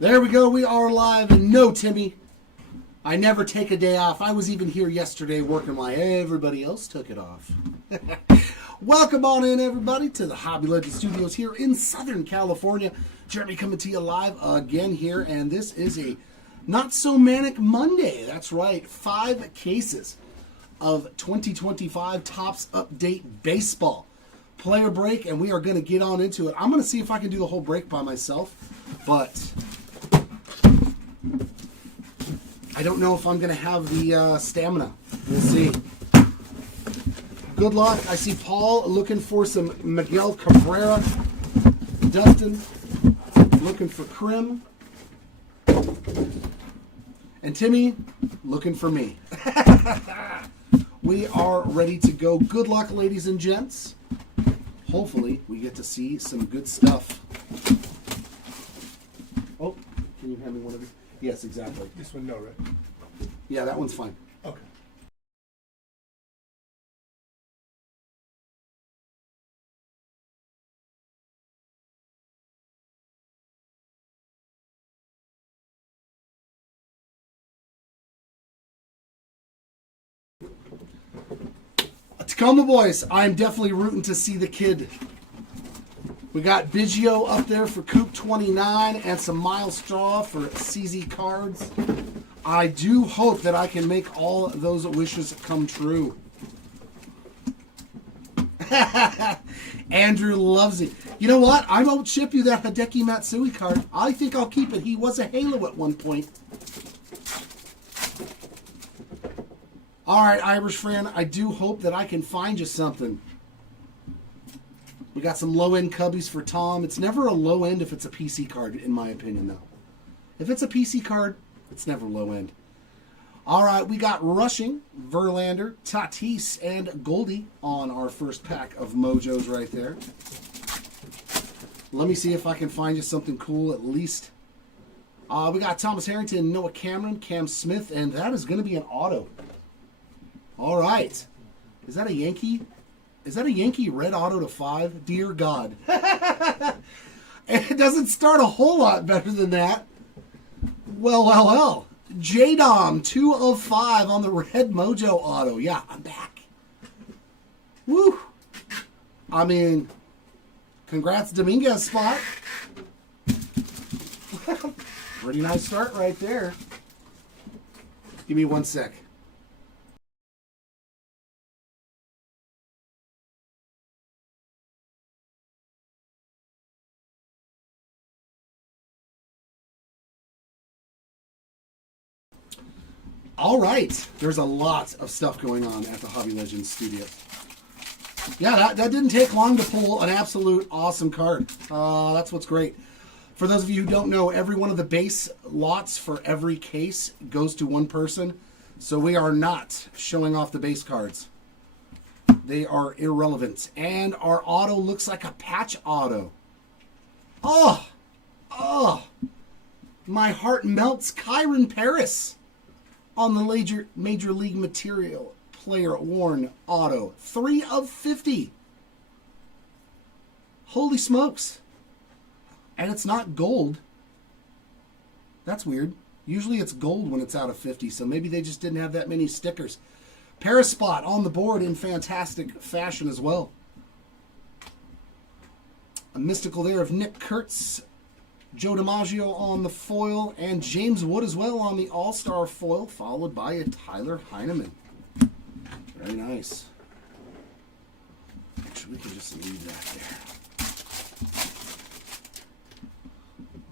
There we go. We are live. And no, Timmy, I never take a day off. I was even here yesterday working while everybody else took it off. Welcome on in, everybody, to the Hobby Legend Studios here in Southern California. Jeremy coming to you live again here, and this is a not-so-manic Monday. That's right, 5 cases of 2025 Topps Update Baseball player break, and we are going to get on into it. I'm going to see if I can do the whole break by myself, but I don't know if I'm going to have the stamina. We'll see. Good luck. I see Paul looking for some Miguel Cabrera. Dustin looking for Krim. And Timmy looking for me. We are ready to go. Good luck, ladies and gents. Hopefully, we get to see some good stuff. Oh, can you hand me one of these? Yes, exactly. This one, no, right? Yeah, that one's fine. Okay. Tacoma boys, I'm definitely rooting to see the kid. We got Biggio up there for Coop 29 and some Miles Straw for CZ Cards. I do hope that I can make all those wishes come true. Andrew loves it. You know what? I won't ship you that Hideki Matsui card. I think I'll keep it. He was a Halo at one point. All right, Irish friend, I do hope that I can find you something. We got some low-end cubbies for Tom. It's never a low-end if it's a PC card, in my opinion, though. If it's a PC card, it's never low-end. All right, we got Rushing, Verlander, Tatis, and Goldie on our first pack of Mojos right there. Let me see if I can find you something cool at least. We got Thomas Harrington, Noah Cameron, Cam Smith, and that is going to be an auto. All right. Is that a Yankee? Is that a Yankee red auto to 5? Dear God. It doesn't start a whole lot better than that. Well. J-Dom, 2 of 5 on the red Mojo auto. Yeah, I'm back. Woo. I mean, congrats Dominguez spot. Pretty nice start right there. Give me 1 sec. All right, there's a lot of stuff going on at the Hobby Legends Studios. Yeah, that didn't take long to pull an absolute awesome card. That's what's great. For those of you who don't know, every one of the base lots for every case goes to one person. So we are not showing off the base cards. They are irrelevant. And our auto looks like a patch auto. Oh, my heart melts. Kyron Paris on the Major League Material player worn auto. 3 of 50. Holy smokes. And it's not gold. That's weird. Usually it's gold when it's out of 50, so maybe they just didn't have that many stickers. Paris spot on the board in fantastic fashion as well. A mystical there of Nick Kurtz, Joe DiMaggio on the foil, and James Wood as well on the All-Star foil, followed by a Tyler Heineman. Very nice. Actually, we can just leave that there.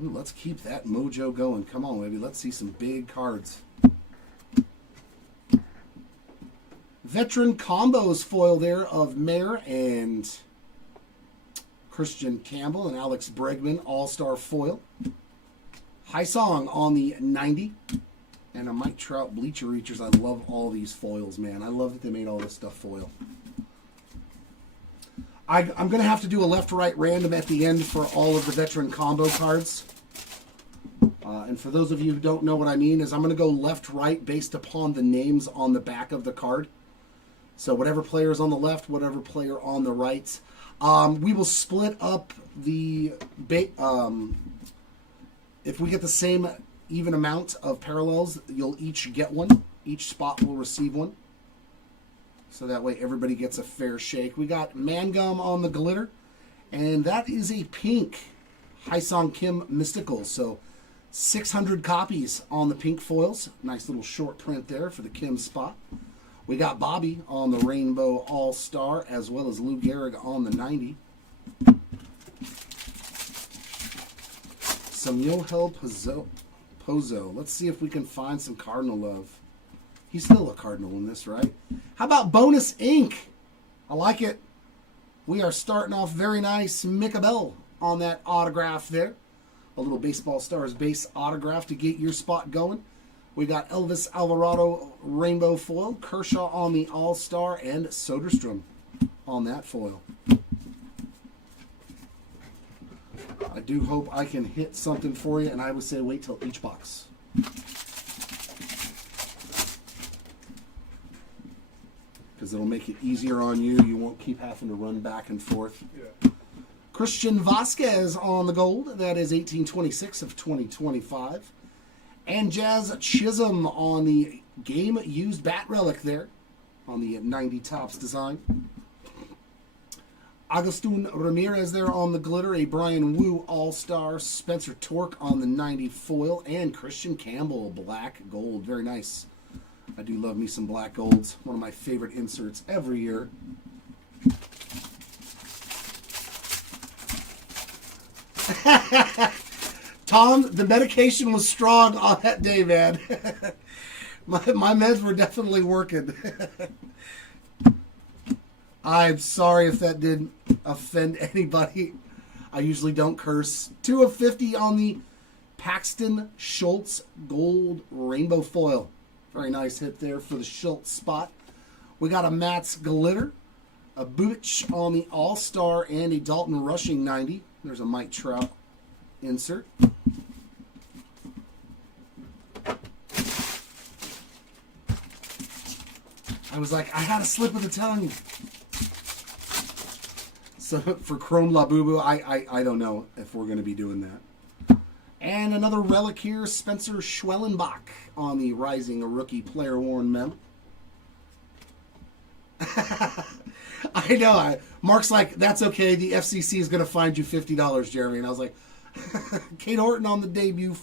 Ooh, let's keep that mojo going. Come on, baby. Let's see some big cards. Veteran combos foil there of Mayer and Christian Campbell and Alex Bregman, All-Star foil. High Song on the 90. And a Mike Trout Bleacher Reachers. I love all these foils, man. I love that they made all this stuff foil. I'm going to have to do a left-right random at the end for all of the veteran combo cards. And for those of you who don't know what I mean, is I'm going to go left-right based upon the names on the back of the card. So whatever player is on the left, whatever player on the right. We will split up the If we get the same even amount of parallels, you'll each get one. Each spot will receive one. So that way everybody gets a fair shake. We got Mangum on the glitter. And that is a pink Hyesong Kim Mystical. So 600 copies on the pink foils. Nice little short print there for the Kim spot. We got Bobby on the Rainbow All-Star, as well as Lou Gehrig on the 90. Some Yohel Pozo. Let's see if we can find some Cardinal love. He's still a Cardinal in this, right? How about Bonus Ink? I like it. We are starting off very nice. Micah Bell on that autograph there. A little Baseball Stars base autograph to get your spot going. We got Elvis Alvarado Rainbow foil, Kershaw on the All-Star, and Soderstrom on that foil. I do hope I can hit something for you, and I would say wait till each box. Because it'll make it easier on you. You won't keep having to run back and forth. Yeah. Christian Vasquez on the gold. That is 1826 of 2025. And Jazz Chisholm on the game-used bat relic there on the 90 Topps design. Agustin Ramirez there on the glitter. A Brian Wu All-Star. Spencer Torque on the 90 foil. And Christian Campbell, black gold. Very nice. I do love me some black golds. One of my favorite inserts every year. Tom, the medication was strong on that day, man. my meds were definitely working. I'm sorry if that didn't offend anybody. I usually don't curse. 2 of 50 on the Paxton Schultz gold rainbow foil. Very nice hit there for the Schultz spot. We got a Matt's glitter, a Butch on the All-Star, and a Dalton Rushing 90. There's a Mike Trout insert. I was like, I had a slip of the tongue. So for Chrome Labubu, I don't know if we're going to be doing that. And another relic here, Spencer Schwellenbach on the Rising Rookie Player Worn Mem. I know. Mark's like, that's okay. The FCC is going to find you $50, Jeremy. And I was like, Kate Horton on the debut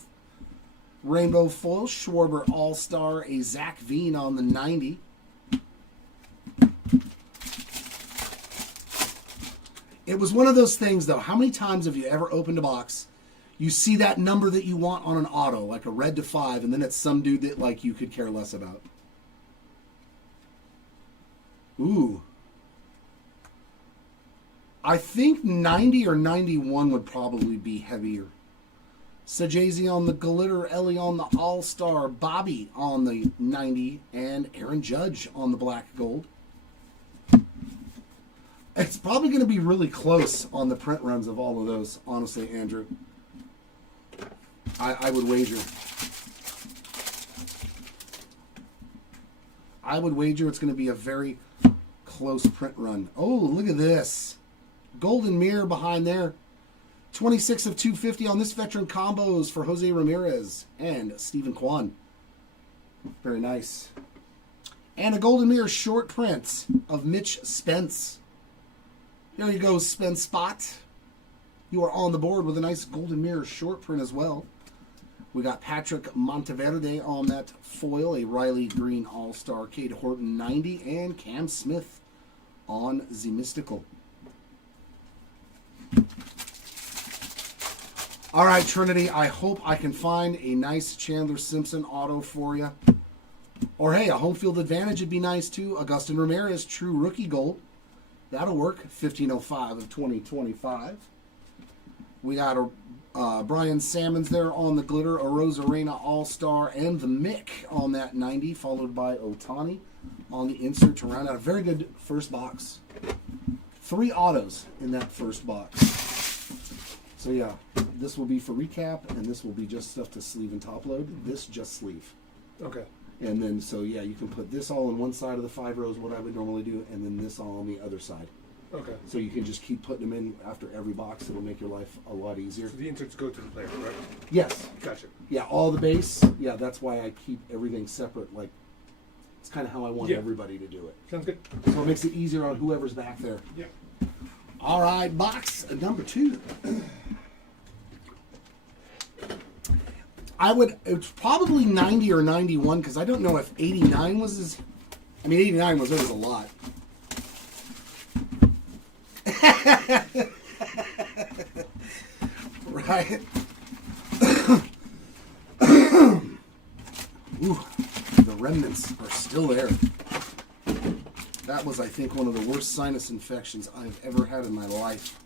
Rainbow Foil, Schwarber All-Star, a Zach Veen on the 90. It was one of those things, though. How many times have you ever opened a box, you see that number that you want on an auto, like a red to 5, and then it's some dude that like you could care less about? Ooh. I think 90 or 91 would probably be heavier. Sajazi on the glitter, Ellie on the All-Star, Bobby on the 90, and Aaron Judge on the black gold. It's probably going to be really close on the print runs of all of those, honestly, Andrew. I would wager. I would wager it's going to be a very close print run. Oh, look at this. Golden mirror behind there. 26 of 250 on this veteran combos for Jose Ramirez and Stephen Kwan. Very nice. And a golden mirror short print of Mitch Spence. There you go, Spence Spot. You are on the board with a nice golden mirror short print as well. We got Patrick Monteverde on that foil, a Riley Green All-Star, Cade Horton 90, and Cam Smith on the Mystical. All right, Trinity, I hope I can find a nice Chandler Simpson auto for you. Or, hey, a home field advantage would be nice, too. Agustin Ramirez, true rookie gold. That'll work. 1505 of 2025. We got a Brian Sammons there on the glitter, a Rosarena All-Star, and the Mick on that 90, followed by Otani on the insert to round out a very good first box. 3 autos in that first box. So yeah, this will be for recap, and this will be just stuff to sleeve and top load. This just sleeve. Okay. And then, so yeah, you can put this all on one side of the 5 rows, what I would normally do, and then this all on the other side. Okay. So you can just keep putting them in after every box. It'll make your life a lot easier. So the inserts go to the player, right? Yes. Gotcha. Yeah, all the base. Yeah, that's why I keep everything separate. Like, it's kind of how I want everybody to do it. Sounds good. So it makes it easier on whoever's back there. Yeah. All right, box number 2. It's probably 90 or 91 because I don't know if 89 was as. I mean, 89 was always a lot. Right? Ooh, the remnants are still there. That was, I think, one of the worst sinus infections I've ever had in my life.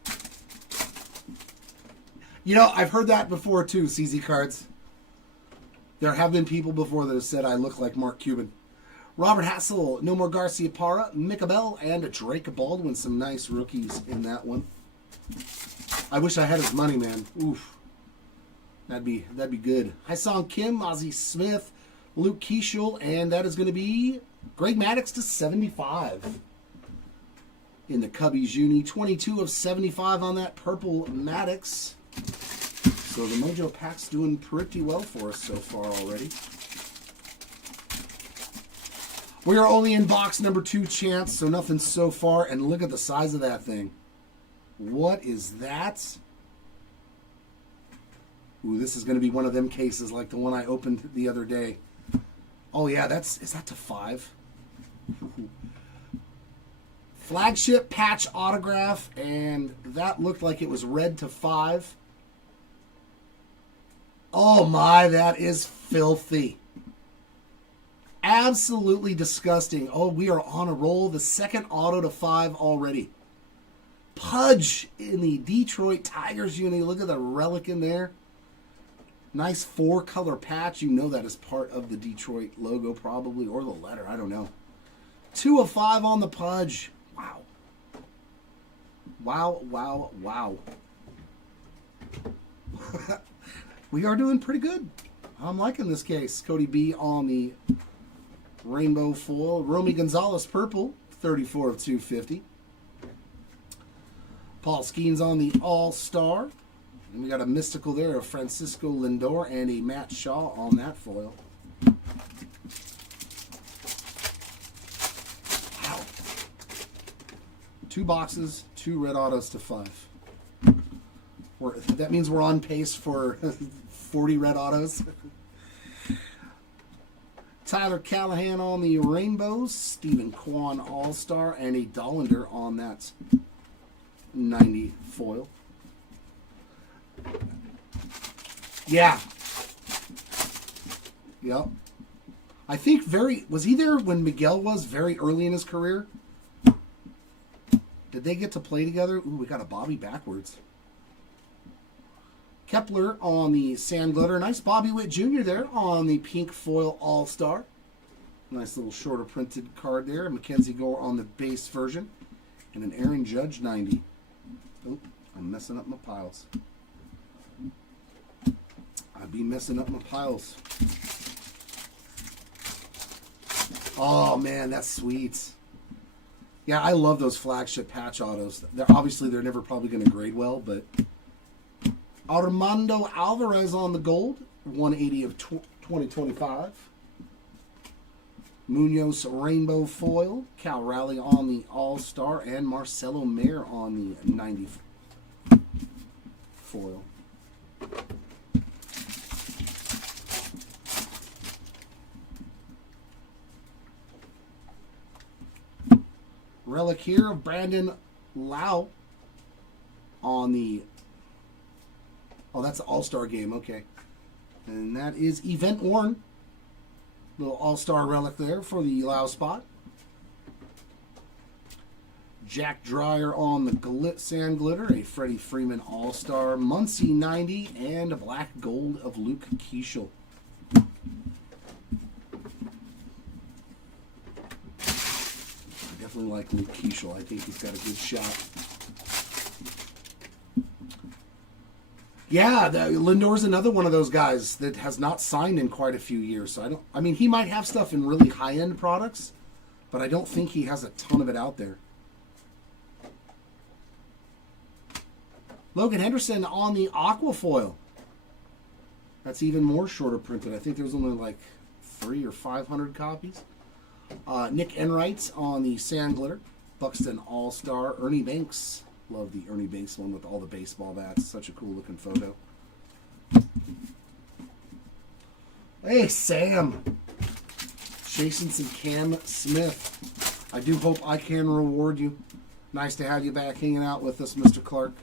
You know, I've heard that before too, CZ Cards. There have been people before that have said I look like Mark Cuban. Robert Hassel, No More Garcia Parra, Micah Bell, and Drake Baldwin. Some nice rookies in that one. I wish I had his money, man. Oof. That'd be good. Hyesung Kim, Ozzie Smith, Luke Keishel, and that is going to be Greg Maddux to 75. In the Cubbies uni, 22 of 75 on that purple Maddux. So the Mojo Pack's doing pretty well for us so far already. We are only in box number 2, Chance, so nothing so far. And look at the size of that thing. What is that? Ooh, this is going to be one of them cases like the one I opened the other day. Oh, yeah, is that to 5? Flagship patch autograph, and that looked like it was red to 5. Oh, my, that is filthy. Absolutely disgusting. Oh, we are on a roll. The second auto to 5 already. Pudge in the Detroit Tigers uni. Look at the relic in there. Nice 4-color patch. You know that is part of the Detroit logo probably, or the letter. I don't know. 2 of 5 on the Pudge. Wow. Wow, wow, wow. We are doing pretty good. I'm liking this case. Cody B on the rainbow foil. Romy Gonzalez purple, 34 of 250. Paul Skeens on the All-Star. And we got a mystical there of Francisco Lindor and a Matt Shaw on that foil. Wow. 2 boxes, 2 red autos to 5. That means we're on pace for 40 red autos. Tyler Callahan on the rainbows. Stephen Kwan All-Star. And a Dollander on that 90 foil. Yeah. Yep. I think was he there when Miguel was very early in his career? Did they get to play together? Ooh, we got a Bobby backwards. Kepler on the sand glitter. Nice Bobby Witt Jr. there on the pink foil All-Star. Nice little shorter printed card there. Mackenzie Gore on the base version. And an Aaron Judge 90. Oh, I'm messing up my piles. I'd be messing up my piles. Oh, man, that's sweet. Yeah, I love those flagship patch autos. They're never probably going to grade well, but Armando Alvarez on the gold, 180 of 2025. Munoz rainbow foil, Cal Raleigh on the All-Star, and Marcelo Mayer on the 90 foil. Relic here of Brandon Lau on the... Oh, that's the All-Star game. Okay. And that is Event Worn. Little All-Star relic there for the Lau spot. Jack Dreyer on the sand glitter. A Freddie Freeman All-Star. Muncie 90. And a black gold of Luke Keishel. I definitely like Luke Keishel. I think he's got a good shot. Yeah, Lindor's another one of those guys that has not signed in quite a few years. So I mean, he might have stuff in really high-end products, but I don't think he has a ton of it out there. Logan Henderson on the Aquafoil. That's even more shorter printed. I think there's only like 300 or 500 copies. Nick Enright on the Sand Glitter. Buxton All-Star. Ernie Banks. Love the Ernie Banks one with all the baseball bats. Such a cool looking photo. Hey, Sam. Chasing some Cam Smith. I do hope I can reward you. Nice to have you back hanging out with us, Mr. Clark.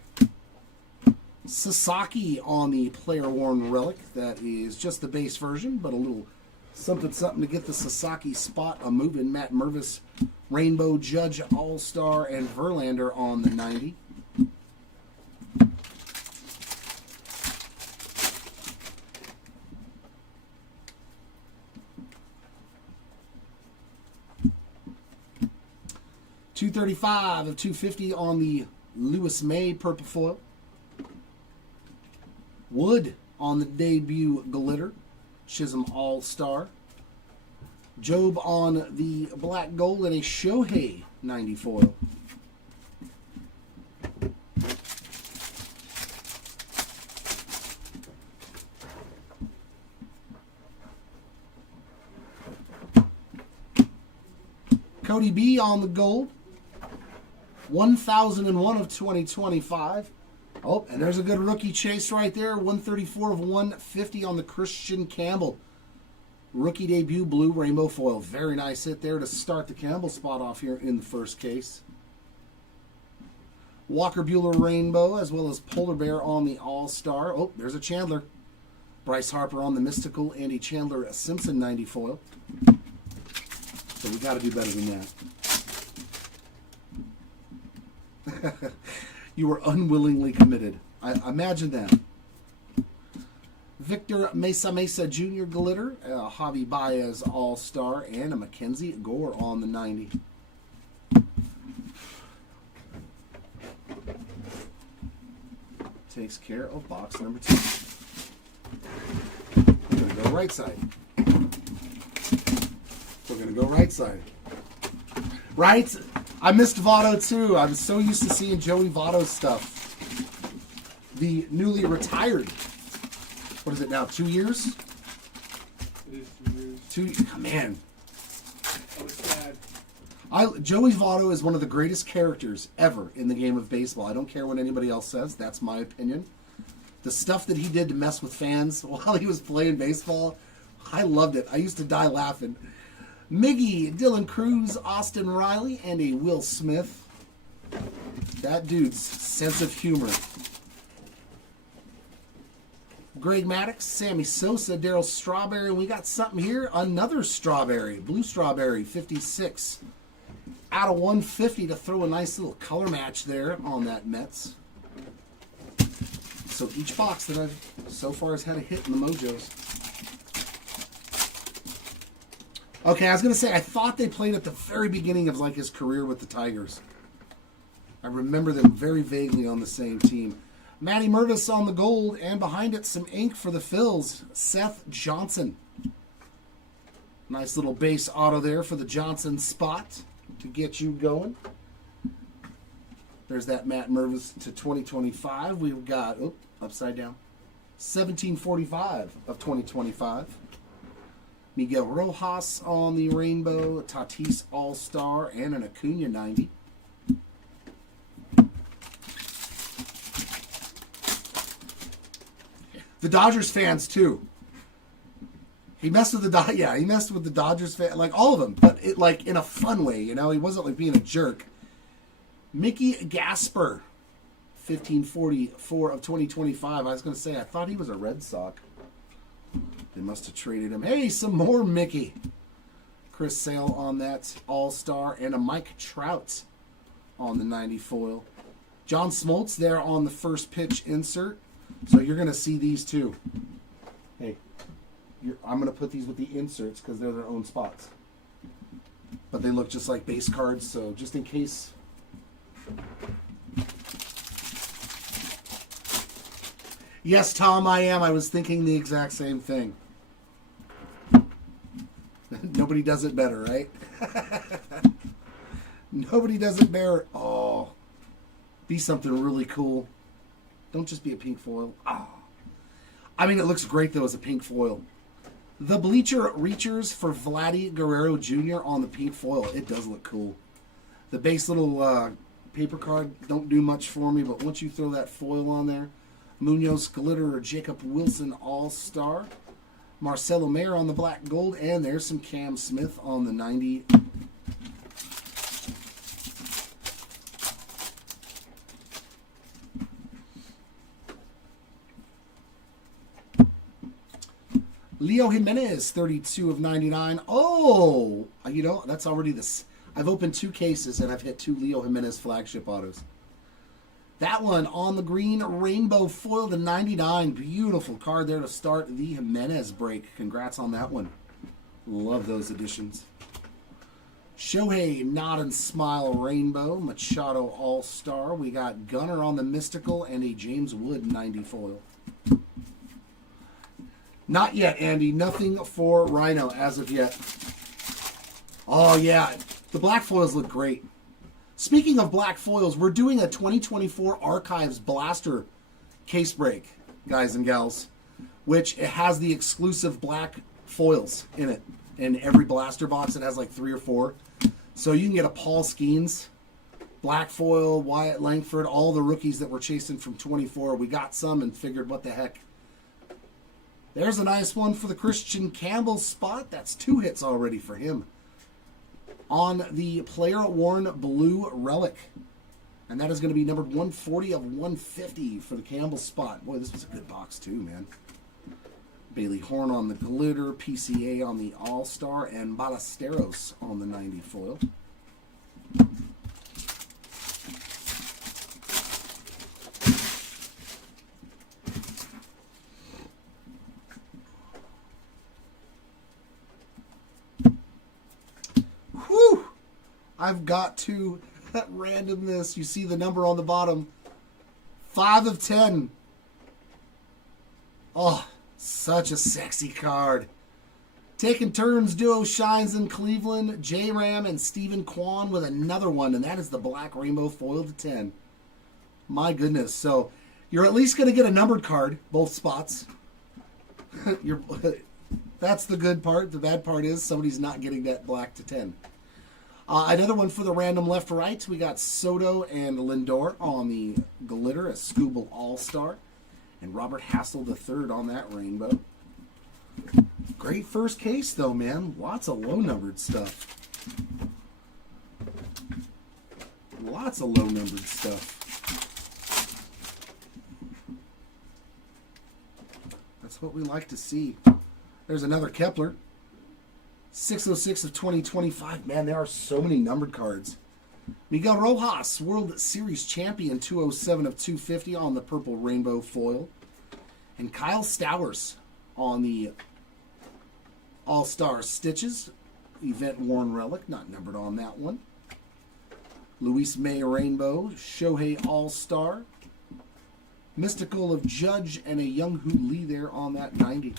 Sasaki on the Player Worn Relic. That is just the base version, but a little something to get the Sasaki spot a moving. Matt Mervis, Rainbow Judge All-Star, and Verlander on the 90. $235 of $250 on the Lewis May Purple Foil. Wood on the debut Glitter. Chisholm All-Star. Job on the Black Gold and a Shohei 90 foil. Cody B on the Gold. 1001 of 2025. Oh, and there's a good rookie chase right there. 134 of 150 on the Christian Campbell. Rookie debut blue rainbow foil. Very nice hit there to start the Campbell spot off here in the first case. Walker Buehler Rainbow as well as Polar Bear on the All-Star. Oh, there's a Chandler. Bryce Harper on the Mystical. Andy Chandler a Simpson 90 foil. So we got to do better than that. You were unwillingly committed. I imagine that. Victor Mesa Jr. Glitter, Javi Baez All-Star, and a Mackenzie Gore on the 90. Takes care of box number 2. We're going to go right side. We're going to go right side. Right? I missed Votto too. I'm so used to seeing Joey Votto's stuff. The newly retired. What is it now? 2 years? It is 2 years. 2 years. Oh, man. I was sad. Joey Votto is one of the greatest characters ever in the game of baseball. I don't care what anybody else says. That's my opinion. The stuff that he did to mess with fans while he was playing baseball, I loved it. I used to die laughing. Miggy, Dylan Cruz, Austin Riley, and a Will Smith. That dude's sense of humor. Greg Maddux, Sammy Sosa, Darryl Strawberry, and we got something here. Another Strawberry, Blue Strawberry, 56. Out of 150 to throw a nice little color match there on that Mets. So each box that I've so far has had a hit in the Mojos. Okay, I was going to say, I thought they played at the very beginning of like his career with the Tigers. I remember them very vaguely on the same team. Matty Mervis on the Gold, and behind it some ink for the Phils. Seth Johnson. Nice little base auto there for the Johnson spot to get you going. There's that Matt Mervis to 2025. We've got, upside down, 1745 of 2025. Miguel Rojas on the Rainbow, Tatis All-Star, and an Acuna 90. The Dodgers fans, too. He messed with he messed with the Dodgers fans, like all of them, but it like in a fun way, you know? He wasn't like being a jerk. Mickey Gasper, 1544 of 2025. I was going to say, I thought he was a Red Sox. They must have traded him. Hey, some more Mickey. Chris Sale on that All-Star, and a Mike Trout on the 90 foil. John Smoltz there on the first pitch insert. So you're going to see these too. Hey, I'm going to put these with the inserts because they're their own spots. But they look just like base cards, so just in case. Yes, Tom, I am. I was thinking the exact same thing. Nobody does it better, right? Nobody does it better. Oh, be something really cool. Don't just be a pink foil. Ah. I mean, it looks great, though, as a pink foil. The Bleacher Reachers for Vladdy Guerrero Jr. on the pink foil. It does look cool. The base little paper card don't do much for me, but once you throw that foil on there, Munoz Glitter, Jacob Wilson All-Star, Marcelo Mayer on the black gold, and there's some Cam Smith on the 90. Leo Jimenez, 32 of 99. Oh, you know, that's already this. I've opened 2 cases, and I've hit 2 Leo Jimenez flagship autos. That one on the green rainbow foil to 99. Beautiful card there to start the Jimenez break. Congrats on that one. Love those additions. Shohei Nod and Smile rainbow. Machado All-Star. We got Gunner on the mystical and a James Wood 90 foil. Not yet, Andy. Nothing for Rhino as of yet. Oh, yeah. The black foils look great. Speaking of black foils, we're doing a 2024 Archives Blaster case break, guys and gals, which it has the exclusive black foils in it. In every blaster box, it has like 3 or 4. So you can get a Paul Skeens, black foil, Wyatt Langford, all the rookies that we're chasing from 24. We got some and figured, what the heck. There's a nice one for the Christian Campbell spot. That's 2 hits already for him. On the player-worn blue relic. And that is going to be numbered 140 of 150 for the Campbell spot. Boy, this was a good box too, man. Bailey Horn on the glitter, PCA on the All-Star, and Ballesteros on the 90 foil. I've got to random this. You see the number on the bottom. 5 of 10. Oh, such a sexy card. Taking turns, duo shines in Cleveland. J-Ram and Stephen Kwan with another one, and that is the black rainbow foil to 10. My goodness. So you're at least going to get a numbered card, both spots. That's the good part. The bad part is somebody's not getting that black to 10. Another one for the random left-right. We got Soto and Lindor on the glitter, a Scooble All-Star. And Robert Hassel III on that rainbow. Great first case, though, man. Lots of low-numbered stuff. Lots of low-numbered stuff. That's what we like to see. There's another Kepler. 606 of 2025. Man, there are so many numbered cards. Miguel Rojas, World Series champion, 207 of 250 on the purple rainbow foil. And Kyle Stowers on the All-Star Stitches. Event worn relic, not numbered on that one. Luis May rainbow, Shohei All-Star. Mystical of Judge and a Young Hoo Lee there on that 90.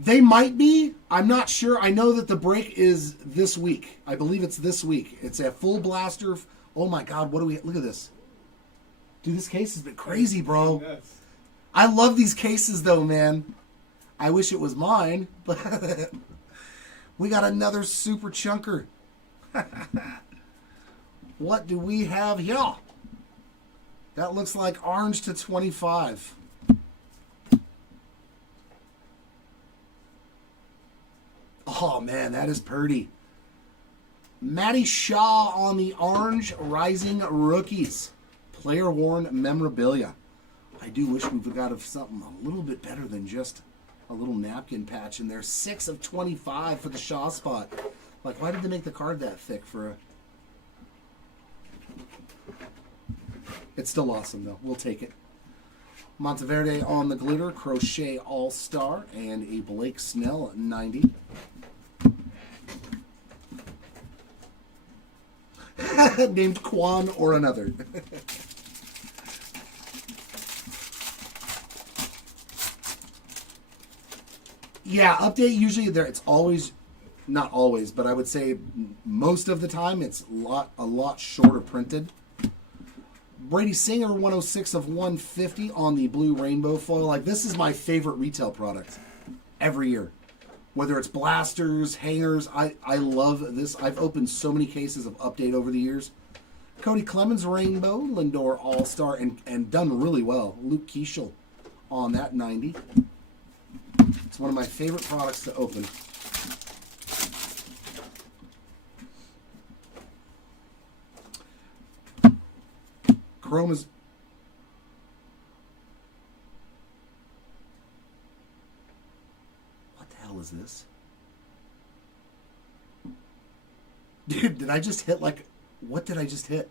They might be. I'm not sure. I know that the break is this week. I believe it's this week. It's a full blaster. Oh my God, what do we... Look at this. Dude, this case has been crazy, bro. Yes. I love these cases, though, man. I wish it was mine, but we got another super chunker. What do we have here? That looks like orange to 25. Oh, man, that is pretty. Matty Shaw on the orange Rising Rookies. Player-worn memorabilia. I do wish we would have got something a little bit better than just a little napkin patch in there. 6 of 25 for the Shaw spot. Like, why did they make the card that thick for a... It's still awesome, though. We'll take it. Monteverde on the glitter, Crochet All-Star, and a Blake Snell 90. Named Quan or another. Yeah, update usually there. It's always, not always, but I would say most of the time it's a lot shorter printed. Brady Singer 106 of 150 on the blue rainbow foil. Like, this is my favorite retail product every year. Whether it's blasters, hangers, I love this. I've opened so many cases of Update over the years. Cody Clemens Rainbow, Lindor All-Star, and done really well. Luke Keeschel on that 90. It's one of my favorite products to open. Chrome is... What the hell is this? Dude, did I just hit like... What did I just hit?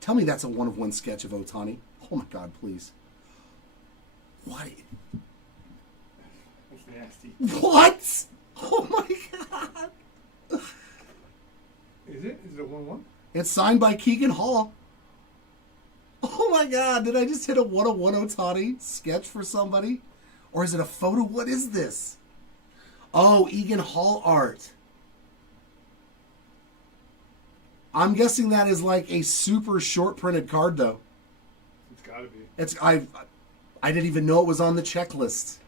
Tell me that's a one-of-one sketch of Ohtani. Oh my God, please. Why? That's nasty. What? Oh my God. Is it? Is it a 1-1? It's signed by Keegan Hall. Oh my God, did I just hit a one-of-one Ohtani sketch for somebody? Or is it a photo? What is this? Oh, Egan Hall art. I'm guessing that is like a super short printed card, though. It's got to be. I didn't even know it was on the checklist.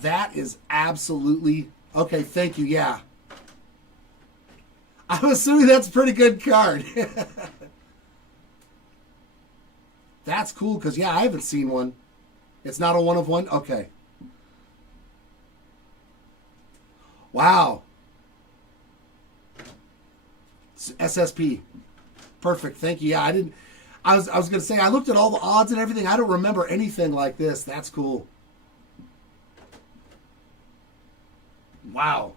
That is absolutely okay. Thank you. Yeah, I'm assuming that's a pretty good card. That's cool because yeah, I haven't seen one. It's not a one-of-one. Okay. Wow. SSP. Perfect. Thank you. Yeah, I was going to say I looked at all the odds and everything. I don't remember anything like this. That's cool. Wow.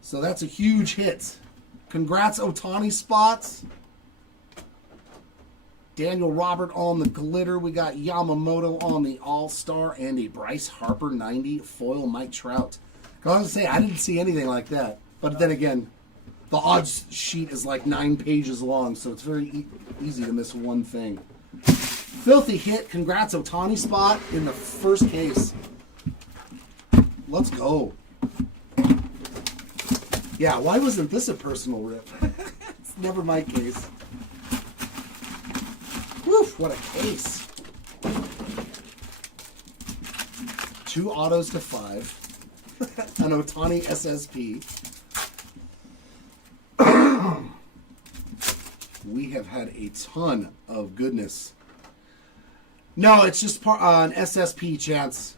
So that's a huge hit. Congrats, Ohtani spots. Daniel Robert on the glitter. We got Yamamoto on the All-Star and a Bryce Harper 90 foil Mike Trout. I was going to say I didn't see anything like that. But then again, the odds sheet is like 9 pages long, so it's very easy to miss one thing. Filthy hit. Congrats, Ohtani spot in the first case. Let's go. Yeah, why wasn't this a personal rip? It's never my case. Woof, what a case. 2 autos to 5. An Ohtani SSP. We have had a ton of goodness. No, it's just an SSP chance,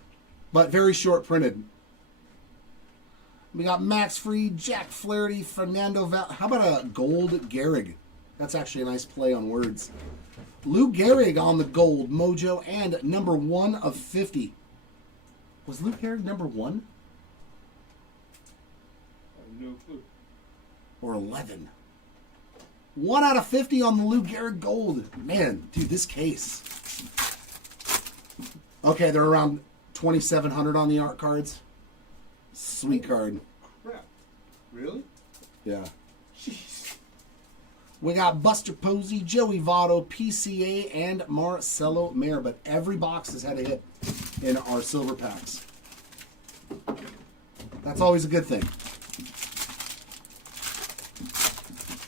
but very short printed. We got Max Fried, Jack Flaherty, Fernando Val. How about a gold Gehrig? That's actually a nice play on words. Lou Gehrig on the gold mojo and number 1 of 50. Was Lou Gehrig number 1? I have no clue. Or 11? 1 out of 50 on the Lou Gehrig gold. Man, dude, this case. Okay, they're around 2,700 on the art cards. Sweet card. Crap. Really? Yeah. Jeez. We got Buster Posey, Joey Votto, PCA, and Marcelo Mayer. But every box has had a hit in our silver packs. That's always a good thing.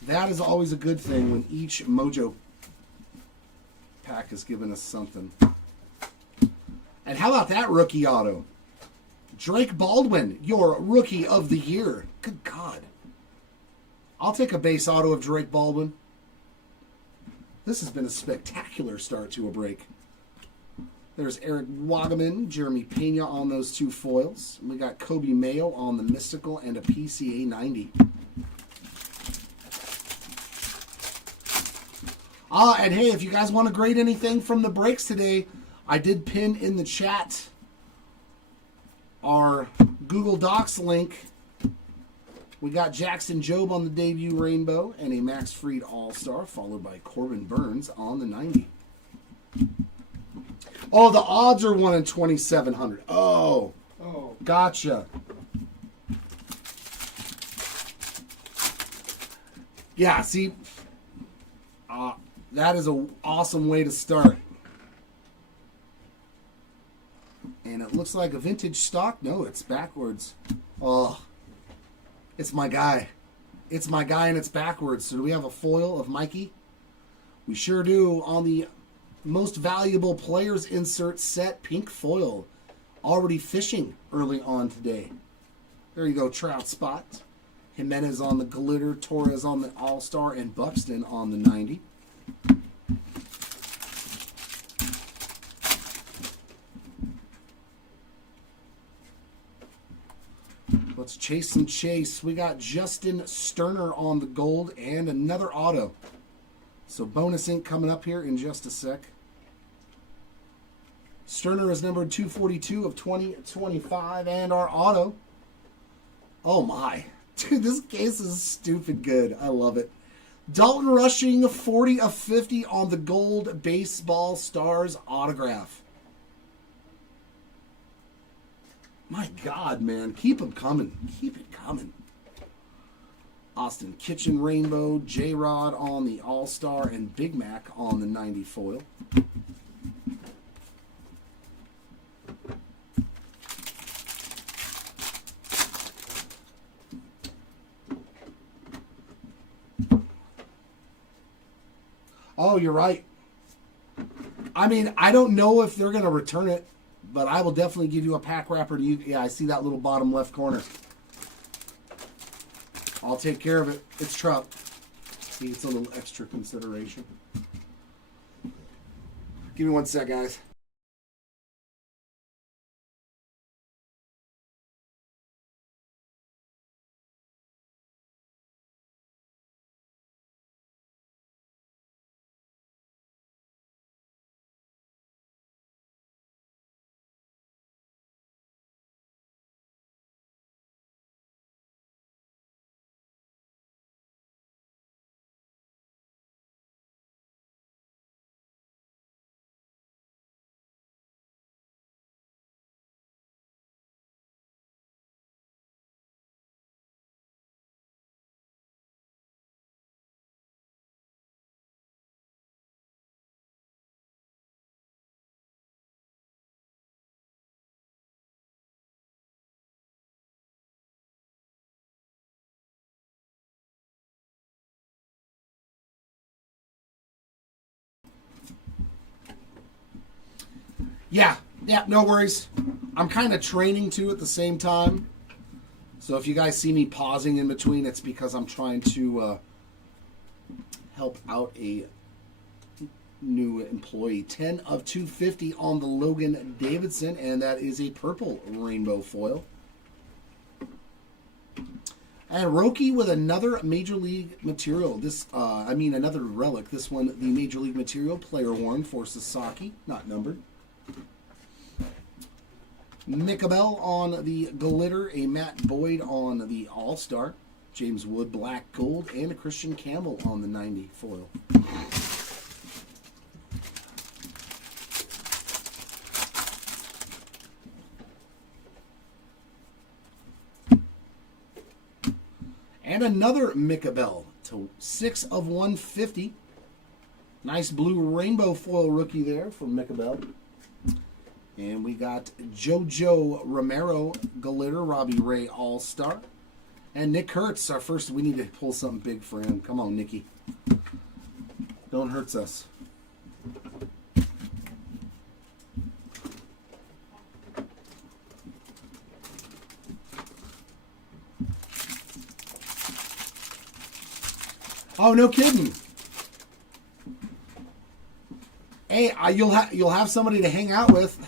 That is always a good thing when each Mojo pack has given us something. And how about that rookie auto? Drake Baldwin, your rookie of the year. Good God. I'll take a base auto of Drake Baldwin. This has been a spectacular start to a break. There's Eric Wagaman, Jeremy Pena on those 2 foils. We got Kobe Mayo on the Mystical and a PCA 90. And hey, if you guys want to grade anything from the breaks today, I did pin in the chat our Google Docs link. We got Jackson Jobe on the debut rainbow and a Max Fried All-Star, followed by Corbin Burns on the 90. Oh, the odds are 1 in 2,700. Oh, gotcha. Yeah, see, that is an awesome way to start. And it looks like a vintage stock. No, it's backwards. Oh, it's my guy. It's my guy and it's backwards. So do we have a foil of Mikey? We sure do. On the most valuable players insert set, pink foil. Already fishing early on today. There you go, Trout spot. Jimenez on the glitter, Torres on the All-Star, and Buxton on the 90. Let's chase and chase. We got Justin Sterner on the gold and another auto. So bonus ink coming up here in just a sec. Sterner is numbered 242 of 2025, and our auto. Oh my. Dude, this case is stupid good. I love it. Dalton Rushing, 40 of 50 on the gold baseball stars autograph. My God, man. Keep them coming. Keep it coming. Austin Kitchen Rainbow, J-Rod on the All-Star, and Big Mac on the 90 foil. Oh, you're right. I mean, I don't know if they're going to return it, but I will definitely give you a pack wrapper to you. Yeah, I see that little bottom left corner. I'll take care of it. It's Trout. See, it's a little extra consideration. Give me one sec, guys. Yeah, no worries. I'm kind of training too at the same time. So if you guys see me pausing in between, it's because I'm trying to help out a new employee. 10 of 250 on the Logan Davidson, and that is a purple rainbow foil. And Roki with another Major League material. Another relic. This one, the Major League material, player worn for Sasaki, not numbered. Micabel on the glitter, a Matt Boyd on the All-Star, James Wood black gold, and a Christian Campbell on the 90 foil. And another Micabel to 6 of 150. Nice blue rainbow foil rookie there from Micabel. And we got JoJo Romero glitter, Robbie Ray All-Star. And Nick Hertz, our first. We need to pull something big for him. Come on, Nicky. Don't hurt us. Oh, no kidding. Hey, you'll have somebody to hang out with.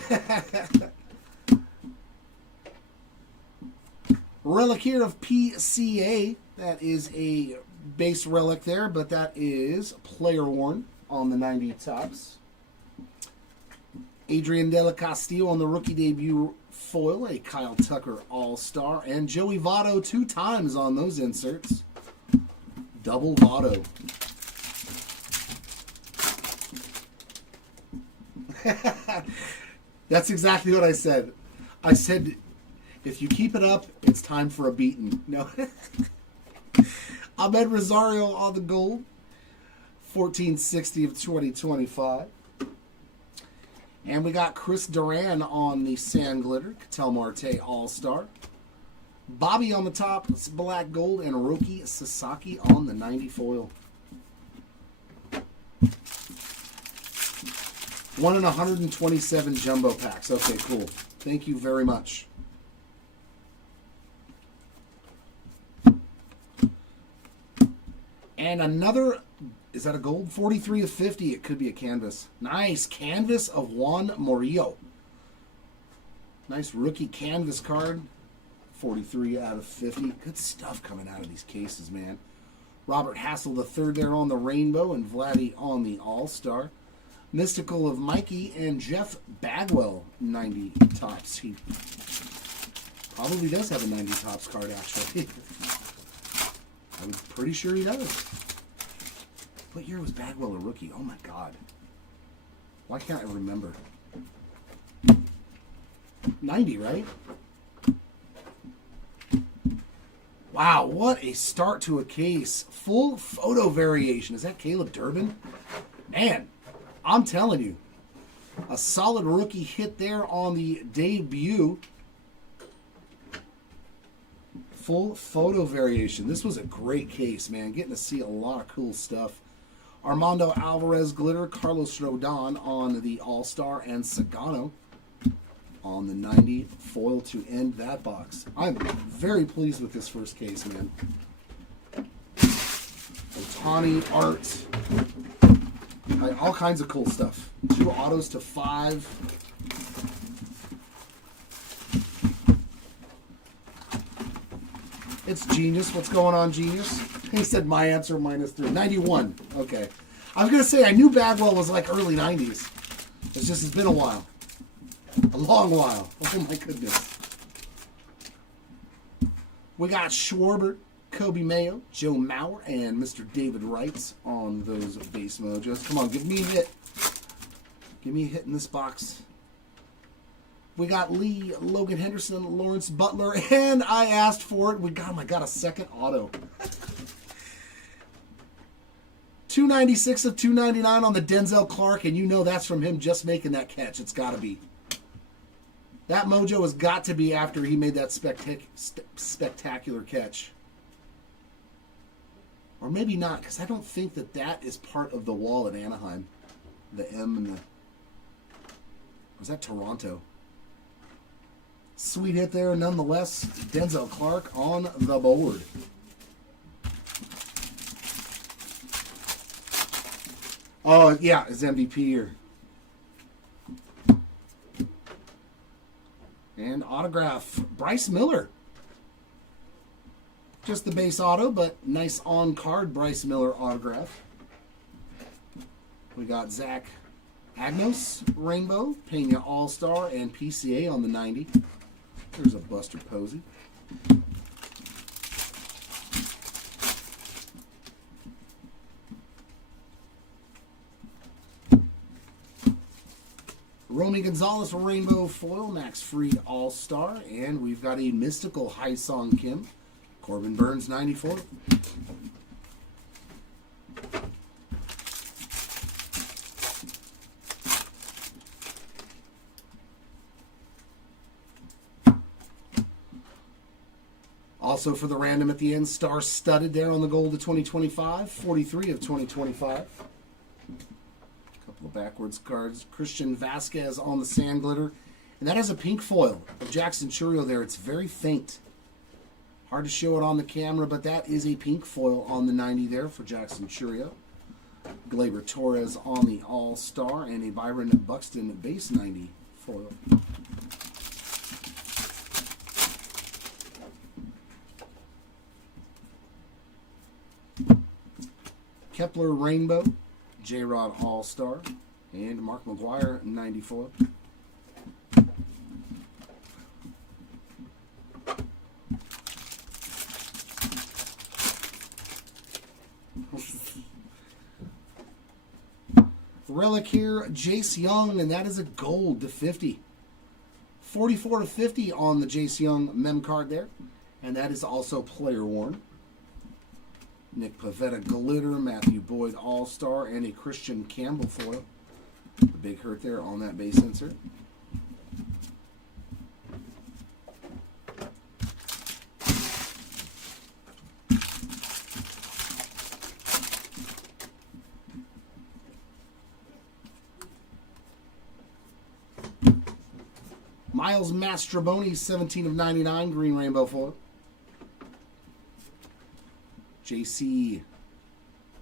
Relic here of PCA. That is a base relic there, but that is player worn on the 90 tops. Adrian Dela Castillo on the rookie debut foil, a Kyle Tucker All-Star, and Joey Votto 2 times on those inserts. Double Votto. That's exactly what I said. I said, if you keep it up, it's time for a beating. No. Ahmed Rosario on the gold. 1460 of 2025. And we got Chris Duran on the sand glitter. Ketel Marte All-Star. Bobby on the top. It's black gold. And Roki Sasaki on the 90 foil. 1 in 127 jumbo packs. Okay, cool. Thank you very much. And another, is that a gold? 43 of 50. It could be a canvas. Nice. Canvas of Juan Murillo. Nice rookie canvas card. 43 out of 50. Good stuff coming out of these cases, man. Robert Hassel III there on the rainbow and Vladdy on the all-star. Mystical of Mikey and Jeff Bagwell 90 tops. He probably does have a 90 tops card, actually. I'm pretty sure he does. What year was Bagwell a rookie? Oh my God. Why can't I remember? 90, right? Wow, what a start to a case. Full photo variation. Is that Caleb Durbin? Man, I'm telling you. A solid rookie hit there on the debut. Full photo variation. This was a great case, man. Getting to see a lot of cool stuff. Armando Alvarez glitter, Carlos Rodon on the All-Star, and Sagano on the 90 foil to end that box. I'm very pleased with this first case, man. Otani art. All kinds of cool stuff. 2 autos to 5. It's Genius. What's going on, Genius? He said my answer -3. 91. Okay. I was going to say, I knew Bagwell was like early 90s. It's just, it's been a while. A long while. Oh my goodness. We got Schwarber, Kobe Mayo, Joe Mauer, and Mr. David Wrights on those base mojos. Come on, give me a hit. Give me a hit in this box. We got Lee, Logan Henderson, Lawrence Butler, and I asked for it. We got him. I got a second auto. 296 of 299 on the Denzel Clark, and you know that's from him just making that catch. It's got to be. That mojo has got to be after he made that spectacular catch. Or maybe not, because I don't think that that is part of the wall at Anaheim. The M and the... Or was that Toronto? Sweet hit there, nonetheless. Denzel Clark on the board. Oh, yeah, his MVP here. And autograph, Bryce Miller. Just the base auto, but nice on-card Bryce Miller autograph. We got Zach Agnos, Rainbow, Pena All-Star, and PCA on the 90. There's a Buster Posey. Romy Gonzalez, Rainbow Foil, Max Fried All-Star, and we've got a Mystical Hai-Song Kim, Corbin Burns 94. Also for the random at the end, star studded there on the gold of 2025, 43 of 2025. Couple of backwards cards. Christian Vasquez on the sand glitter. And that has a pink foil of Jackson Chourio there. It's very faint. Hard to show it on the camera, but that is a pink foil on the 90 there for Jackson Chourio. Gleyber Torres on the All-Star, and a Byron Buxton base 90 foil. Kepler Rainbow, J-Rod All-Star, and Mark McGuire 90 foil. Relic here, Jace Young, and that is a gold to 50. 44 to 50 on the Jace Young mem card there, and that is also player worn. Nick Pavetta glitter, Matthew Boyd All-Star, and a Christian Campbell foil. The big hurt there on that base insert. Miles Mastrobuoni, 17 of 99, green rainbow foil. JC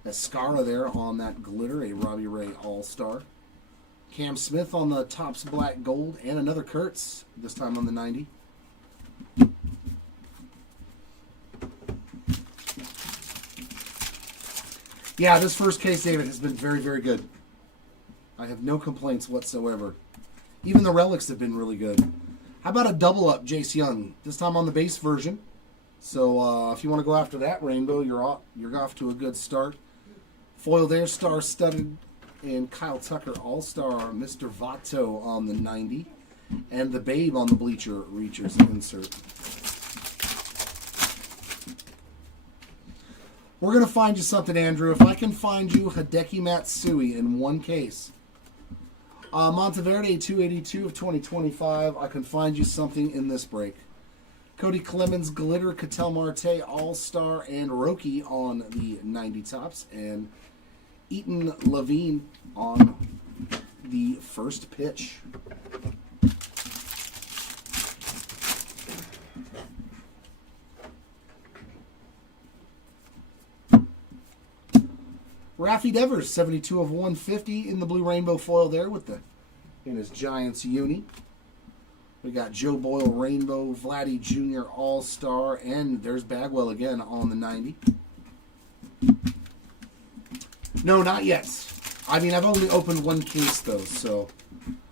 Escara there on that glitter, a Robbie Ray All-Star. Cam Smith on the Topps black gold, and another Kurtz, this time on the 90. Yeah, this first case, David, has been very, very good. I have no complaints whatsoever. Even the relics have been really good. How about a double up, Jace Young? This time on the base version. So if you want to go after that rainbow, you're off to a good start. Foil there, star-studded, and Kyle Tucker All-Star, Mr. Vato on the 90. And the Babe on the Bleacher Reachers insert. We're going to find you something, Andrew. If I can find you Hideki Matsui in one case. Monteverde 282 of 2025. I can find you something in this break. Cody Clemens, Glitter, Ketel Marte, All-Star, and Roki on the 90 Topps. And Eaton Levine on the first pitch. Raffy Devers, 72 of 150 in the blue rainbow foil there in his Giants uni. We got Joe Boyle Rainbow, Vladdy Jr. All-Star, and there's Bagwell again on the 90. No, not yet. I mean, I've only opened one case, though, so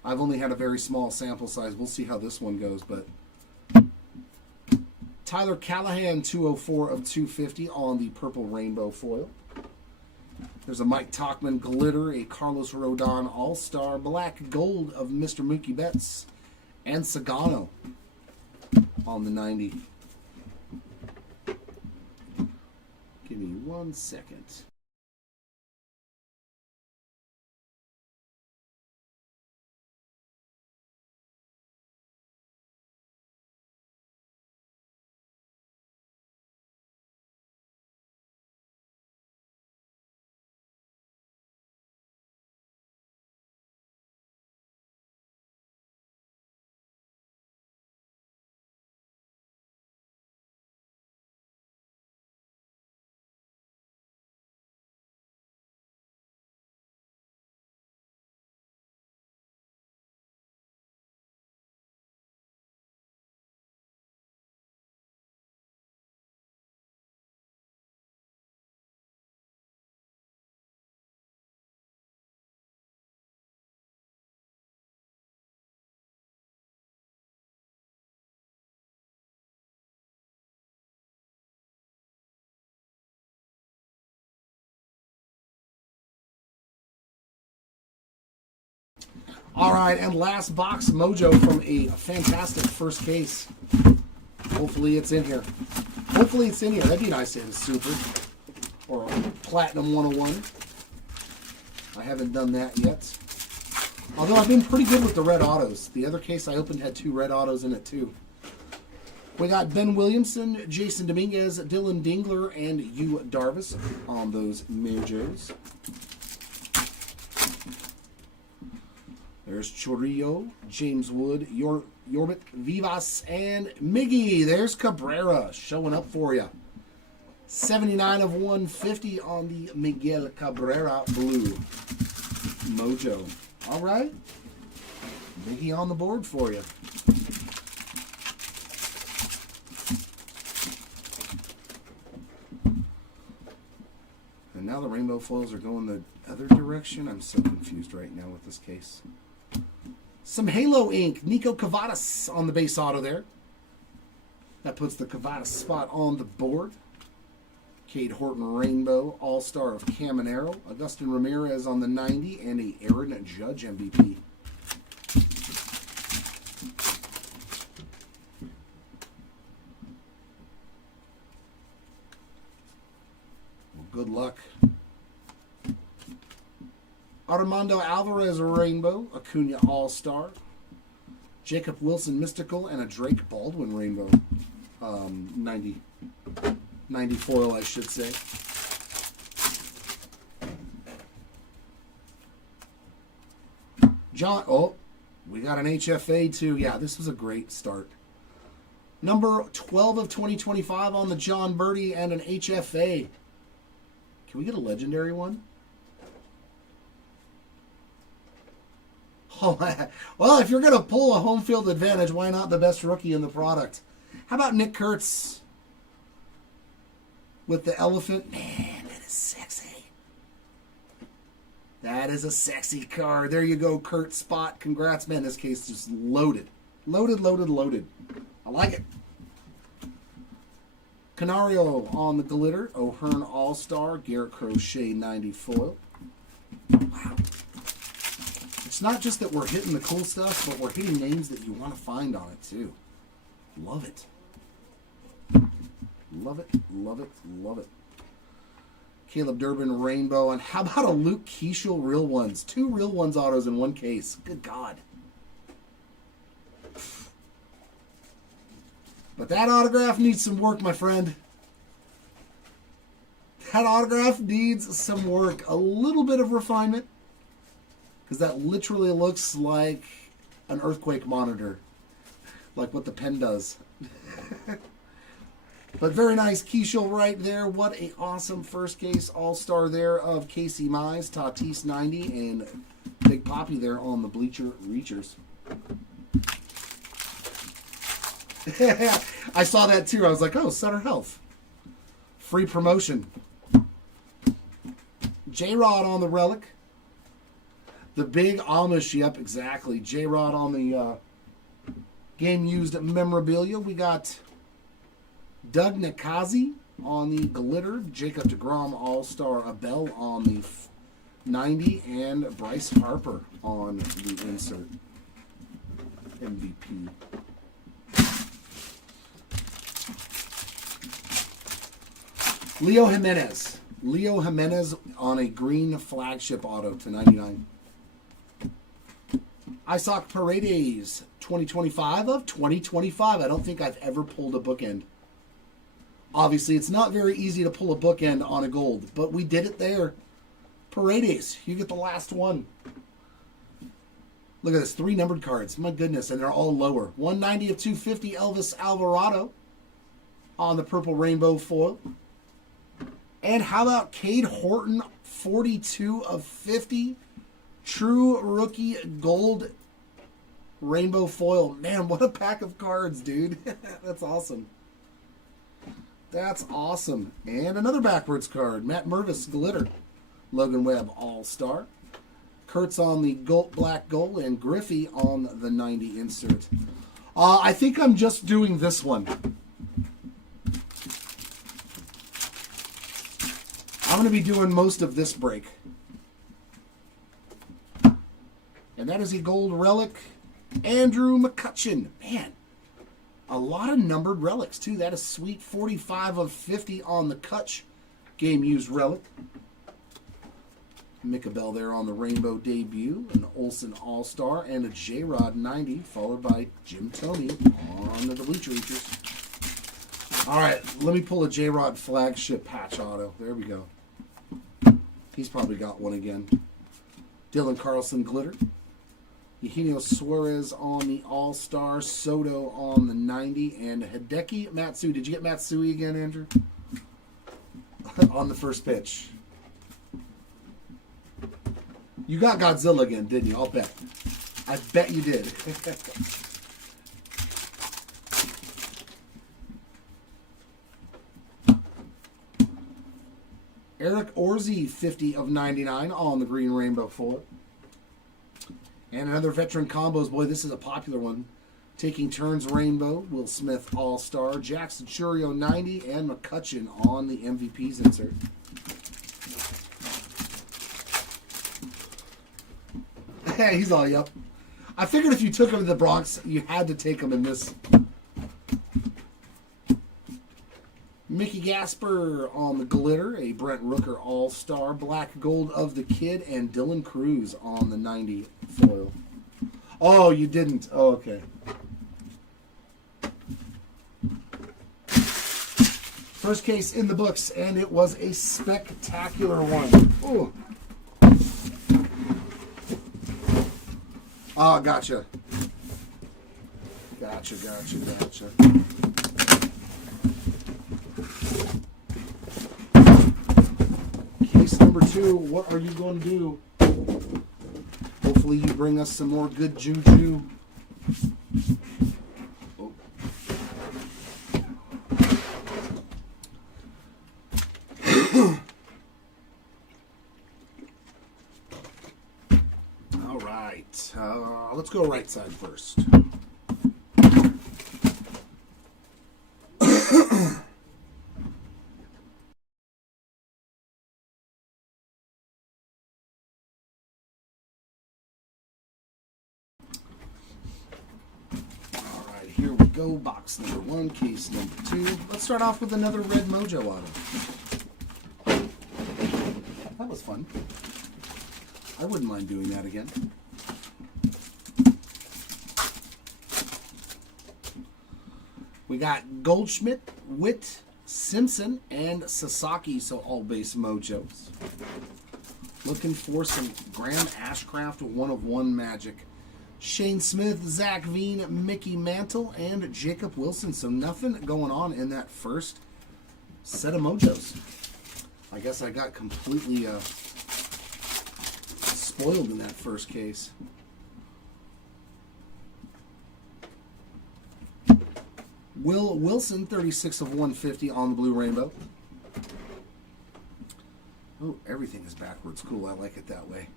I've only had a very small sample size. We'll see how this one goes, but Tyler Callahan, 204 of 250 on the purple rainbow foil. There's a Mike Tauchman Glitter, a Carlos Rodon All-Star, black gold of Mr. Mookie Betts, and Sagano on the 90. Give me 1 second. All right, and last box mojo from a fantastic first case. Hopefully it's in here. Hopefully it's in here. That'd be nice to have a super or a Platinum 101. I haven't done that yet. Although I've been pretty good with the red autos. The other case I opened had 2 red autos in it too. We got Ben Williamson, Jason Dominguez, Dylan Dingler, and Yu Darvish on those mojos. There's Chorillo, James Wood, Yorbit Vivas, and Miggy. There's Cabrera showing up for you. 79 of 150 on the Miguel Cabrera blue mojo. All right. Miggy on the board for you. And now the rainbow foils are going the other direction. I'm so confused right now with this case. Some Halo ink. Nico Cavadas on the base auto there. That puts the Cavadas spot on the board. Cade Horton Rainbow, All-Star of Caminero. Augustin Ramirez on the 90, and a Aaron Judge MVP. Well, good luck. Armando Alvarez Rainbow, Acuna All-Star, Jacob Wilson Mystical, and a Drake Baldwin Rainbow. 90 foil, I should say. We got an HFA too. Yeah, this was a great start. Number 12 of 2025 on the John Birdie and an HFA. Can we get a legendary one? Oh, well, if you're going to pull a home field advantage, why not the best rookie in the product? How about Nick Kurtz with the elephant? Man, that is sexy. That is a sexy card. There you go, Kurt Spot. Congrats, man. This case just loaded. Loaded, loaded, loaded. I like it. Canario on the glitter. O'Hearn All-Star. Garrett Crochet 90 foil. Wow. It's not just that we're hitting the cool stuff, but we're hitting names that you want to find on it, too. Love it. Love it, love it, love it. Caleb Durbin Rainbow. And how about a Luke Keeschel Real Ones? 2 Real Ones autos in one case. Good God. But that autograph needs some work, my friend. That autograph needs some work. A little bit of refinement. Because that literally looks like an earthquake monitor. Like what the pen does. But very nice. Keeschel right there. What a awesome first case all-star there of Casey Mize. Tatis 90 and Big Poppy there on the Bleacher Reachers. I saw that too. I was like, oh, Sutter Health. Free promotion. J-Rod on the relic. The big Amish, yep, exactly. J-Rod on the game-used memorabilia. We got Doug Nakazi on the glitter. Jacob deGrom All-Star Abel on the 90. And Bryce Harper on the insert. MVP. Leo Jimenez. Leo Jimenez on a green flagship auto to 99. Isaac Paredes, 2025 of 2025. I don't think I've ever pulled a bookend. Obviously, it's not very easy to pull a bookend on a gold, but we did it there. Paredes, you get the last one. Look at this, 3 numbered cards. My goodness, and they're all lower. 190 of 250, Elvis Alvarado on the purple rainbow foil. And how about Cade Horton, 42 of 50? True rookie gold rainbow foil. Man, what a pack of cards, dude. That's awesome. That's awesome. And another backwards card. Matt Mervis glitter. Logan Webb all-star. Kurtz on the gold, black gold, and Griffey on the 90 insert. I think I'm just doing this one. I'm going to be doing most of this break. And that is a gold relic. Andrew McCutcheon. Man, a lot of numbered relics, too. That is sweet. 45 of 50 on the Kutch game-used relic. Mick there on the rainbow debut. An Olsen All-Star and a J-Rod 90, followed by Jim Toney on the Bleacher Reachers. All right, let me pull a J-Rod flagship patch auto. There we go. He's probably got one again. Dylan Carlson glitter. Eugenio Suarez on the All-Star. Soto on the 90. And Hideki Matsui. Did you get Matsui again, Andrew? On the first pitch. You got Godzilla again, didn't you? I'll bet. I bet you did. Eric Orzi, 50 of 99 on the green rainbow foil. And another veteran combos. Boy, this is a popular one. Taking turns rainbow. Will Smith all-star. Jackson Churio 90 and McCutcheon on the MVP's insert. Hey, he's all yup. I figured if you took him to the Bronx, you had to take him in this. Mickey Gasper on the glitter, a Brent Rooker All-Star, black gold of the Kid, and Dylan Cruz on the 90 foil. Oh, you didn't. Oh, okay. First case in the books, and it was a spectacular one. Oh. Oh, gotcha. Gotcha. Case number 2, what are you going to do? Hopefully you bring us some more good juju. Oh. All right. Let's go right side first. Here we go, box number 1, case number 2. Let's start off with another red Mojo auto. That was fun. I wouldn't mind doing that again. We got Goldschmidt, Witt, Simpson, and Sasaki, so all base Mojos. Looking for some Graham Ashcraft 1/1 magic. Shane Smith, Zach Veen, Mickey Mantle, and Jacob Wilson. So nothing going on in that first set of Mojos. I guess I got completely spoiled in that first case. Will Wilson, 36/150 on the Blue Rainbow. Oh, everything is backwards. Cool, I like it that way.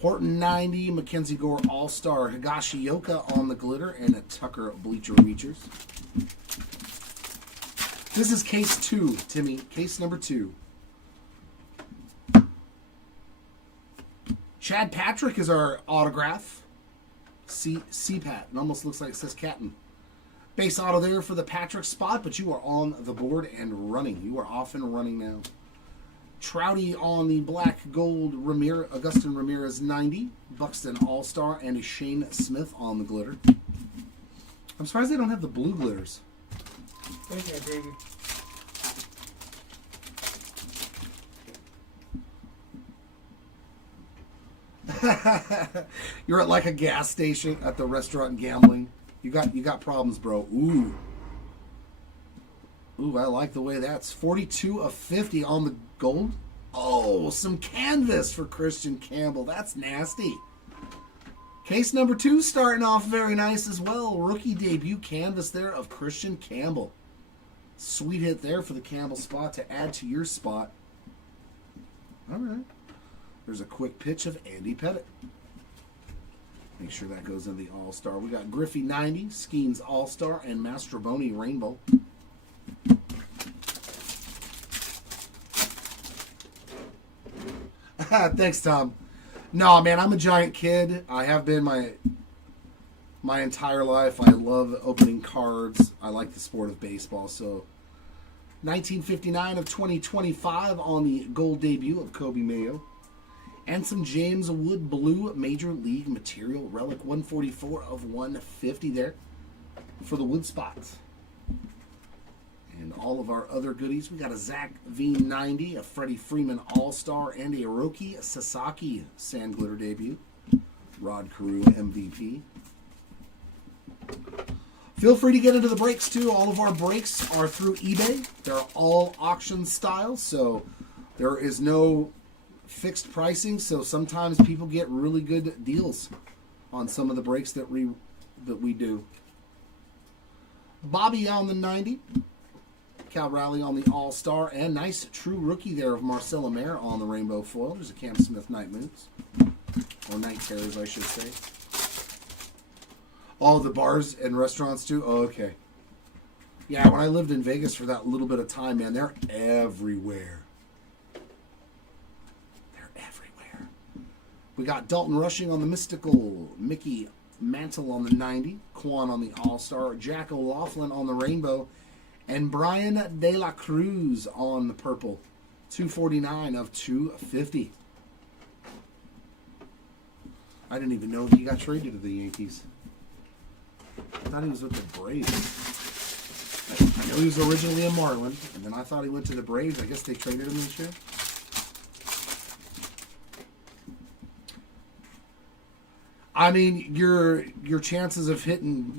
Horton 90, Mackenzie Gore All-Star, Higashioka on the glitter, and a Tucker Bleacher Reachers. This is case 2, Timmy. Case number 2. Chad Patrick is our autograph. C-Pat. It almost looks like it says Catton. Base auto there for the Patrick spot, but you are on the board and running. You are off and running now. Trouty on the black gold Augustin Ramirez 90, Buxton All-Star, and a Shane Smith on the glitter. I'm surprised they don't have the blue glitters. Thank you, baby. You're at like a gas station at the restaurant gambling. You got problems, bro. Ooh, I like the way that's 42/50 on the gold. Oh, some canvas for Christian Campbell. That's nasty. Case number 2 starting off very nice as well. Rookie debut canvas there of Christian Campbell. Sweet hit there for the Campbell spot to add to your spot. All right. There's a quick pitch of Andy Pettit. Make sure that goes in the All-Star. We got Griffey 90, Skeens All-Star, and Mastroboni Rainbow. Thanks, Tom. No, man, I'm a Giant kid. I have been my entire life. I love opening cards. I like the sport of baseball. So, 1959 of 2025 on the gold debut of Kobe Mayo. And some James Wood Blue Major League Material Relic 144/150 there for the wood spots. And all of our other goodies. We got a Zach Veen 90, a Freddie Freeman All-Star, and a Hiroki Sasaki Sand Glitter debut. Rod Carew MVP. Feel free to get into the breaks too. All of our breaks are through eBay. They're all auction style, so there is no fixed pricing. So sometimes people get really good deals on some of the breaks that we do. Bobby on the 90. Cal Raleigh on the All-Star, and nice true rookie there of Marcelo Mayer on the rainbow foil. There's a Cam Smith Night Moves. Or Night Terrors, I should say. All the bars and restaurants too? Oh, okay. Yeah, when I lived in Vegas for that little bit of time, man, they're everywhere. They're everywhere. We got Dalton Rushing on the Mystical, Mickey Mantle on the 90, Quan on the All-Star, Jack O'Laughlin on the rainbow, and Brian De La Cruz on the purple. 249/250. I didn't even know he got traded to the Yankees. I thought he was with the Braves. I know he was originally a Marlin, and then I thought he went to the Braves. I guess they traded him this year. I mean, your chances of hitting,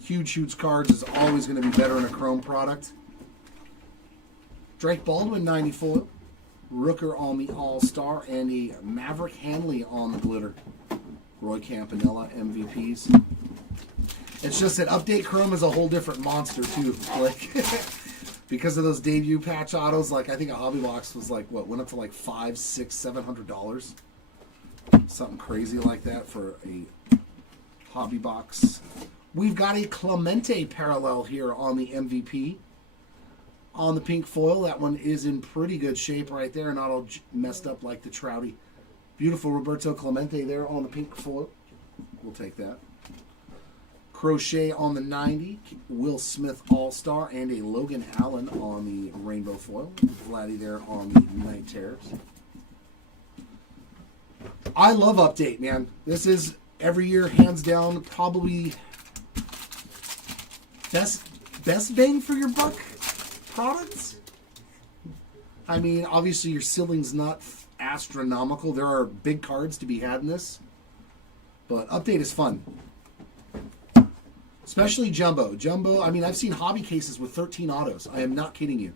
huge cards is always going to be better in a chrome product. Drake Baldwin 90 foil, Rooker on the All-Star, and a Maverick Hanley on the glitter. Roy Campanella MVPs. It's just that Update Chrome is a whole different monster too. Like because of those debut patch autos, like I think a hobby box was like went up to like $500, $600, $700. Something crazy like that for a hobby box. We've got a Clemente parallel here on the MVP. On the pink foil, that one is in pretty good shape right there, not all messed up like the Trouty. Beautiful Roberto Clemente there on the pink foil. We'll take that. Crochet on the 90, Will Smith All-Star, and a Logan Allen on the rainbow foil. Vladdy there on the Night Terrors. I love Update, man. This is, every year, hands down, probably best bang for your buck products. I mean, obviously your ceiling's not astronomical. There are big cards to be had in this. But Update is fun. Especially Jumbo. Jumbo, I mean, I've seen hobby cases with 13 autos. I am not kidding you.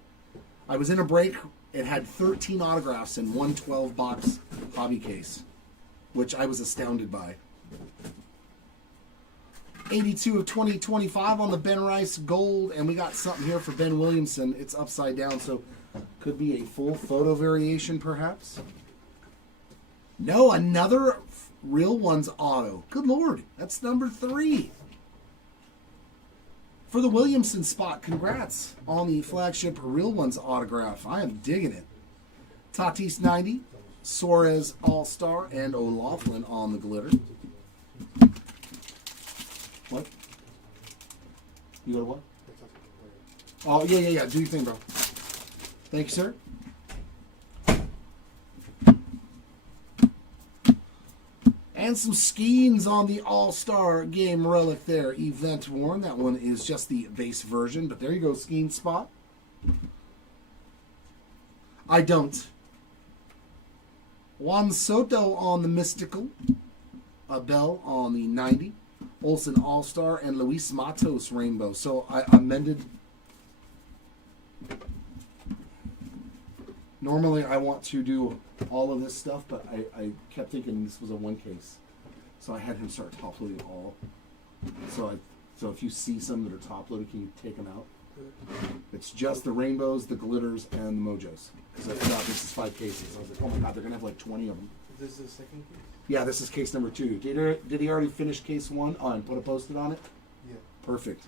I was in a break. It had 13 autographs in one 12-box hobby case, which I was astounded by. 82 of 2025 on the Ben Rice Gold, and we got something here for Ben Williamson. It's upside down, so could be a full photo variation, perhaps. No, another Real Ones auto. Good Lord, that's number 3. For the Williamson spot, congrats on the flagship Real Ones autograph. I am digging it. Tatis 90, Suarez All-Star, and O'Loughlin on the glitter. What? You got what? Oh, yeah. Do your thing, bro. Thank you, sir. And some Skeens on the All-Star Game Relic there. Event worn. That one is just the base version. But there you go, Skeen spot. I don't. Juan Soto on the Mystical. Abel on the 90. Olsen All-Star and Luis Matos Rainbow. So I amended. Normally I want to do all of this stuff, but I kept thinking this was a one case. So I had him start top loading all. So if you see some that are top loaded, can you take them out? It's just the rainbows, the glitters, and the mojos. Because I forgot this is 5 cases. I was like, oh my god, they're going to have like 20 of them. Is this the second case? Yeah, this is case number 2. Did he already finish case 1? Oh, and put a post-it on it? Yeah. Perfect.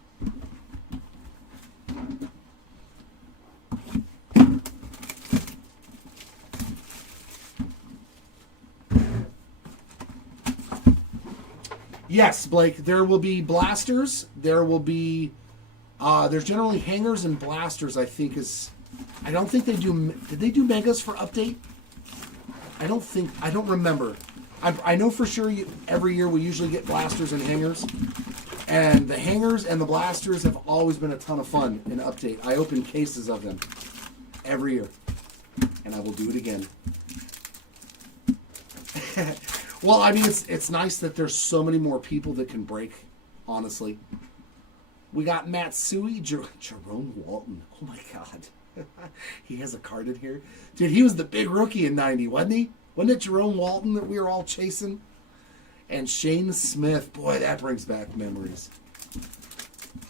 Yes, Blake, there will be blasters. There will be... there's generally hangers and blasters, I think, is... I don't think they do... Did they do megas for Update? I don't remember. I know for sure every year we usually get blasters and hangers. And the hangers and the blasters have always been a ton of fun in Update. I open cases of them every year. And I will do it again. Well, I mean, it's nice that there's so many more people that can break, honestly. We got Matsui, Jerome Walton. Oh, my God. He has a card in here. Dude, he was the big rookie in 90, wasn't he? Wasn't it Jerome Walton that we were all chasing? And Shane Smith. Boy, that brings back memories.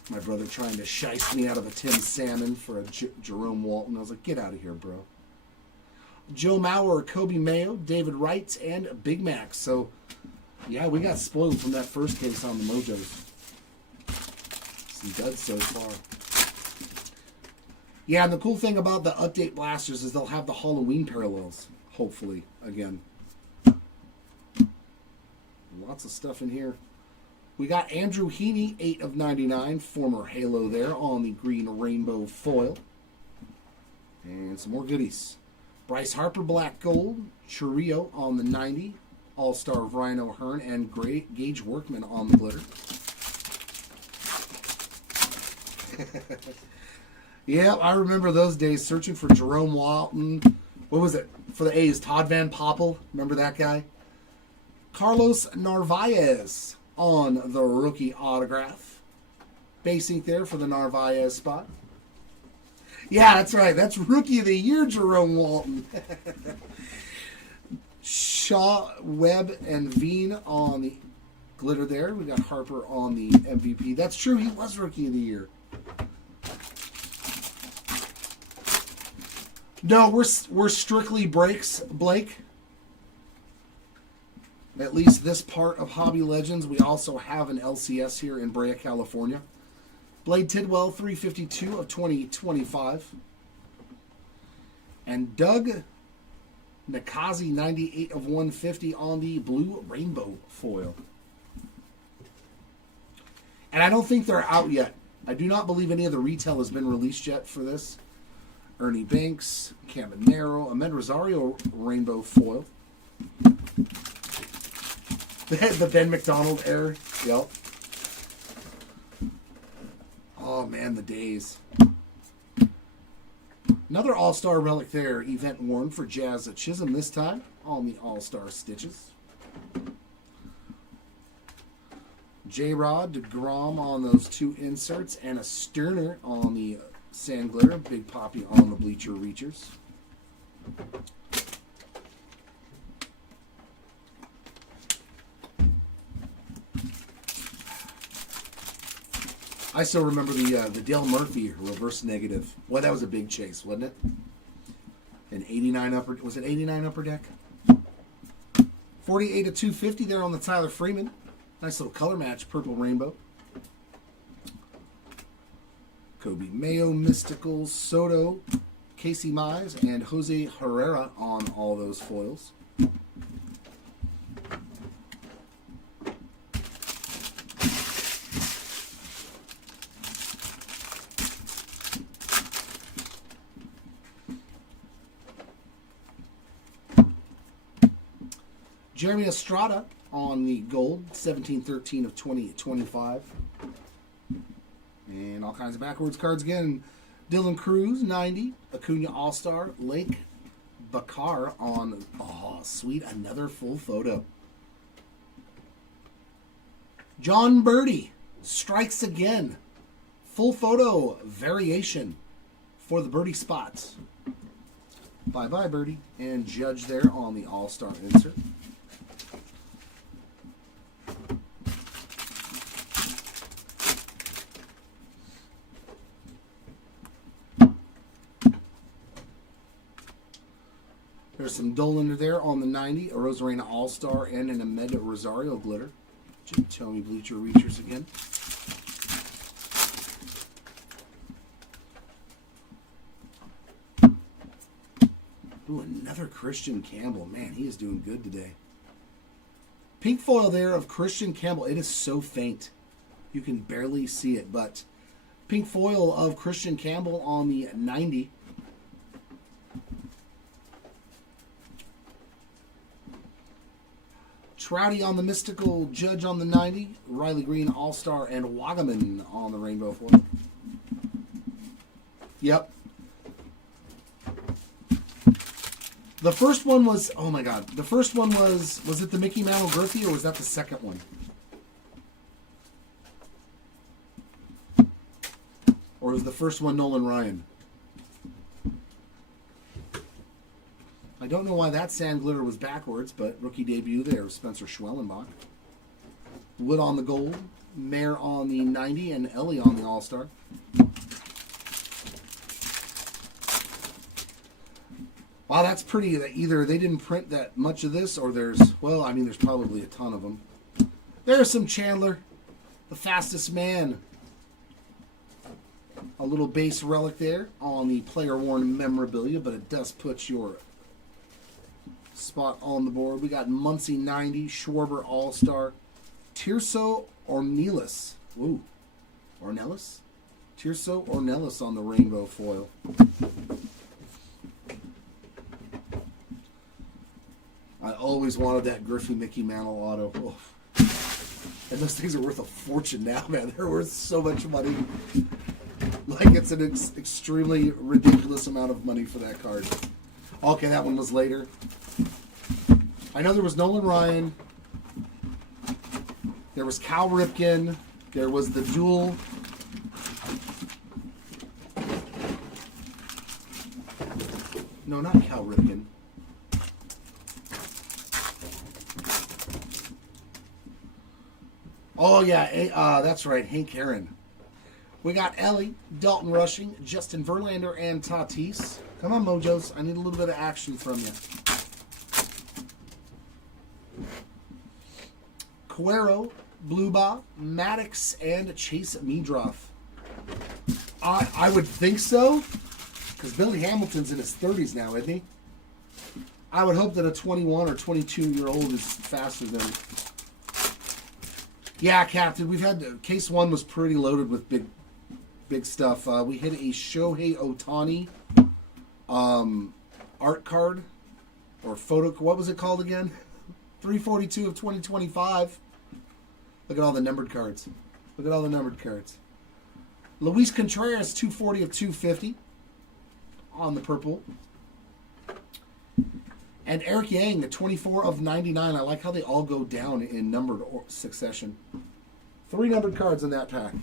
My brother trying to shice me out of a Tim Salmon for a Jerome Walton. I was like, get out of here, bro. Joe Mauer, Kobe Mayo, David Wright, and Big Mac. So, yeah, we got spoiled from that first case on the Mojos. Some duds so far. Yeah, and the cool thing about the Update blasters is they'll have the Halloween parallels, hopefully, again. Lots of stuff in here. We got Andrew Heaney, 8 of 99, former Halo there on the green rainbow foil. And some more goodies. Bryce Harper, black gold. Churio on the 90. All-Star Ryan O'Hearn and Gage Workman on the glitter. Yeah, I remember those days searching for Jerome Walton. What was it? For the A's, Todd Van Poppel. Remember that guy? Carlos Narvaez on the rookie autograph. Base ink there for the Narvaez spot. Yeah, that's right. That's Rookie of the Year, Jerome Walton. Shaw, Webb, and Veen on the glitter there. We got Harper on the MVP. That's true. He was Rookie of the Year. No, we're strictly breaks, Blake. At least this part of Hobby Legends. We also have an LCS here in Brea, California. Blade Tidwell, 352 of 2025. And Doug Nakazi, 98 of 150 on the blue rainbow foil. And I don't think they're out yet. I do not believe any of the retail has been released yet for this. Ernie Banks, Caminero, Ahmed Rosario rainbow foil. The Ben McDonald error. Yep. Oh, man, the days. Another All-Star relic there. Event worn for Jazz at Chisholm this time on the All-Star stitches. J-Rod, DeGrom on those two inserts. And a Sterner on the Sand Glitter. Big Poppy on the Bleacher Reachers. I still remember the Dale Murphy reverse negative. Well, that was a big chase, wasn't it? An 89 upper, was it 89 upper deck? 48 of 250 there on the Tyler Freeman. Nice little color match, purple rainbow. Kobe Mayo, Mystical, Soto, Casey Mize, and Jose Herrera on all those foils. Jeremy Estrada on the gold, 1713 of 2025. And all kinds of backwards cards again. Dylan Cruz, 90. Acuna All-Star. Lake Bakar on, oh, sweet, another full photo. John Birdie strikes again. Full photo variation for the Birdie spots. Bye-bye, Birdie. And Judge there on the All-Star insert. There's some Dolan there on the 90, a Rosarena All-Star, and an Ahmed Rosario glitter. Jim Tomey Bleacher Reachers again. Ooh, another Christian Campbell. Man, he is doing good today. Pink foil there of Christian Campbell. It is so faint. You can barely see it, but pink foil of Christian Campbell on the 90. Trouty on the Mystical, Judge on the 90, Riley Green All-Star, and Wagaman on the rainbow foil. Yep. The first one was, oh my god, the first one was it the Mickey Mantle Griffey or was that the second one? Or was the first one Nolan Ryan? I don't know why that Sand Glitter was backwards, but rookie debut there, Spencer Schwellenbach. Wood on the gold, Mayer on the 90, and Ellie on the All-Star. Wow, that's pretty. Either they didn't print that much of this, or there's, well, I mean, there's probably a ton of them. There's some Chandler, the fastest man. A little base relic there on the player-worn memorabilia, but it does put your spot on the board. We got Muncie 90, Schwarber All-Star, Tirso Ornelas. Ooh, Ornelas? Tirso Ornelas on the rainbow foil. I always wanted that Griffey Mickey Mantle auto. Oh. And those things are worth a fortune now, man. They're worth so much money. Like, it's an extremely ridiculous amount of money for that card. Okay, that one was later. I know there was Nolan Ryan, There was Cal Ripken. There was the dual. No, not Cal Ripken. Oh, yeah, that's right, Hank Aaron. We got Ellie, Dalton Rushing, Justin Verlander, and Tatis. Come on, Mojos. I need a little bit of action from you. Cuero, Bluba, Maddox, and Chase Meadroff. I would think so, because Billy Hamilton's in his 30s now, isn't he? I would hope that a 21 or 22-year-old is faster than... Yeah, Captain, we've had... Case 1 was pretty loaded with big stuff. We hit a Shohei Ohtani art card, or photo... What was it called again? 342 of 2025. Look at all the numbered cards. Look at all the numbered cards. Luis Contreras, 240 of 250 on the purple. And Eric Yang, the 24 of 99. I like how they all go down in numbered succession. 3 numbered cards in that pack.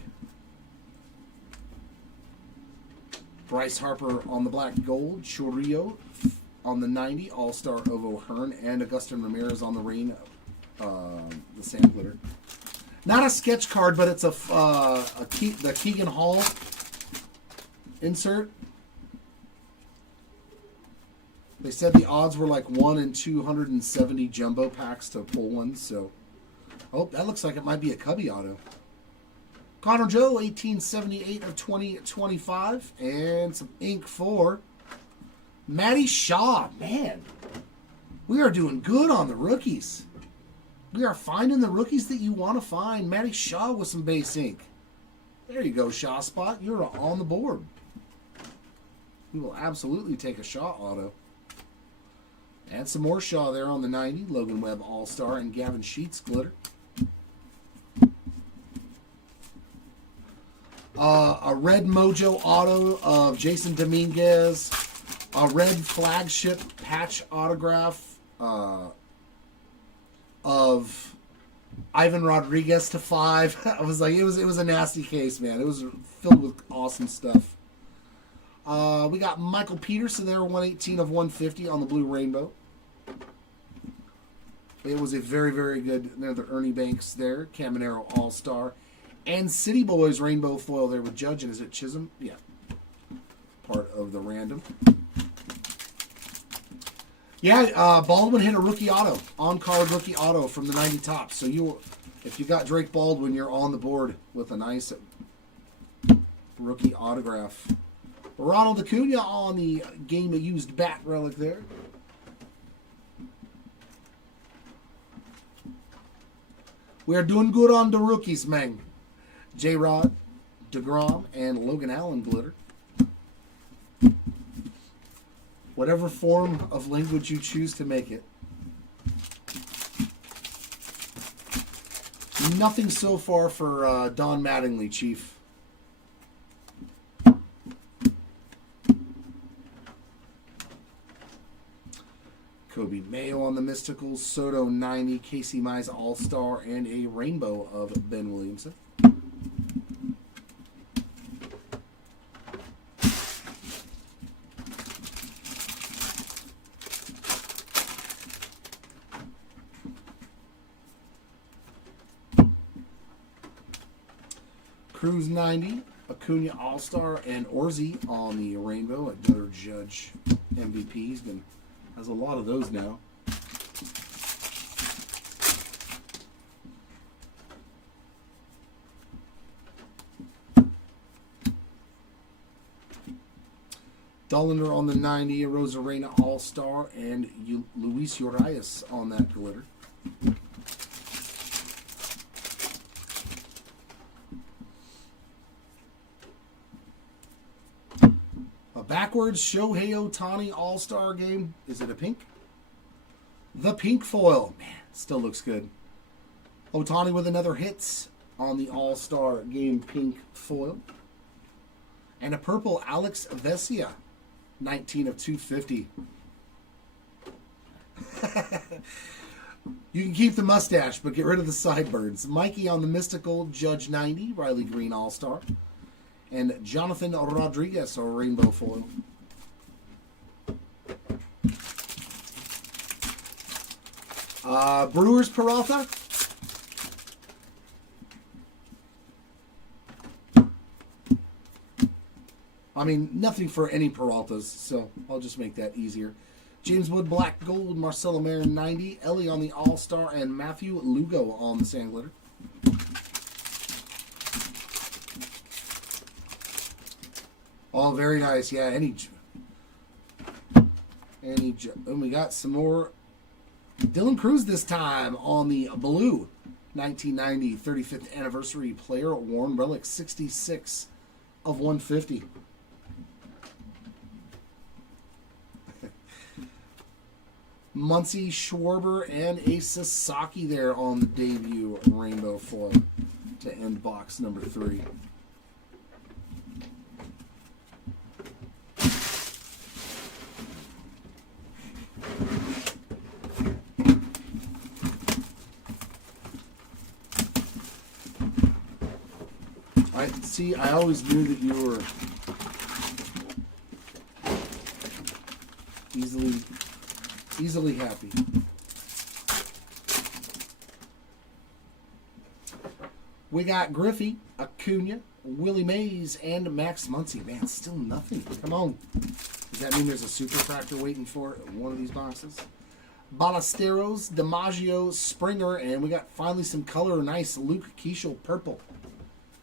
Bryce Harper on the black gold. Chorrillo on the 90. All-Star of O'Hearn. And Augustin Ramirez on the rain. The sand glitter. Not a sketch card, but it's the Keegan Hall insert. They said the odds were like 1 in 270 jumbo packs to pull one, so... Oh, that looks like it might be a Cubby auto. Connor Joe, 1878 of 2025. And some ink for Matty Shaw. Man, we are doing good on the rookies. We are finding the rookies that you want to find. Matty Shaw with some base ink. There you go, Shaw Spot. You're on the board. We will absolutely take a Shaw auto. And some more Shaw there on the 90. Logan Webb All-Star and Gavin Sheets glitter. A red Mojo auto of Jason Dominguez. A red flagship patch autograph of Ivan Rodriguez to 5. I was like, it was a nasty case, man. It was filled with awesome stuff. We got Michael Peterson there, 118 of 150 on the blue rainbow. It was a very, very good. There, the Ernie Banks there, Caminero All-Star, and City Boys rainbow foil there with Judge. And is it Chisholm? Yeah, part of the random. Yeah, Baldwin hit a rookie auto, on-card rookie auto from the 90 Topps. So if you got Drake Baldwin, you're on the board with a nice rookie autograph. Ronald Acuna on the game-used bat relic there. We are doing good on the rookies, man. J-Rod, DeGrom, and Logan Allen glitter. Whatever form of language you choose to make it. Nothing so far for Don Mattingly, Chief. Kobe Mayo on the Mysticals, Soto 90, Casey Mize All-Star, and a rainbow of Ben Williamson. Cruz 90, Acuna All-Star, and Orzi on the rainbow. Another Judge MVP. He's been has a lot of those now. Dollander on the 90, Rosarena All-Star, and Luis Urias on that glitter. Backwards Shohei Ohtani All-Star game. Is it a pink? The pink foil. Man, still looks good. Ohtani with another hits on the All-Star game pink foil. And a purple Alex Vesia. 19 of 250. You can keep the mustache, but get rid of the sideburns. Mikey on the Mystical Judge 90, Riley Green All-Star. And Jonathan Rodriguez, a rainbow foil. Brewers Peralta. I mean, nothing for any Peraltas, so I'll just make that easier. James Wood Black Gold, Marcelo Marin 90, Ellie on the All-Star, and Matthew Lugo on the Sand Glitter. Oh, very nice. Yeah, and we got some more Dylan Cruz this time on the blue 1990 35th anniversary player worn relic 66 of 150. Muncie, Schwarber, and a Sasaki there on the debut rainbow foil to end box number 3. I always knew that you were easily happy. We got Griffey, Acuna, Willie Mays, and Max Muncy. Man, still nothing. Come on. Does that mean there's a super fractor waiting for one of these boxes? Ballesteros, DiMaggio, Springer, and we got finally some color. Nice Luke Keishel purple.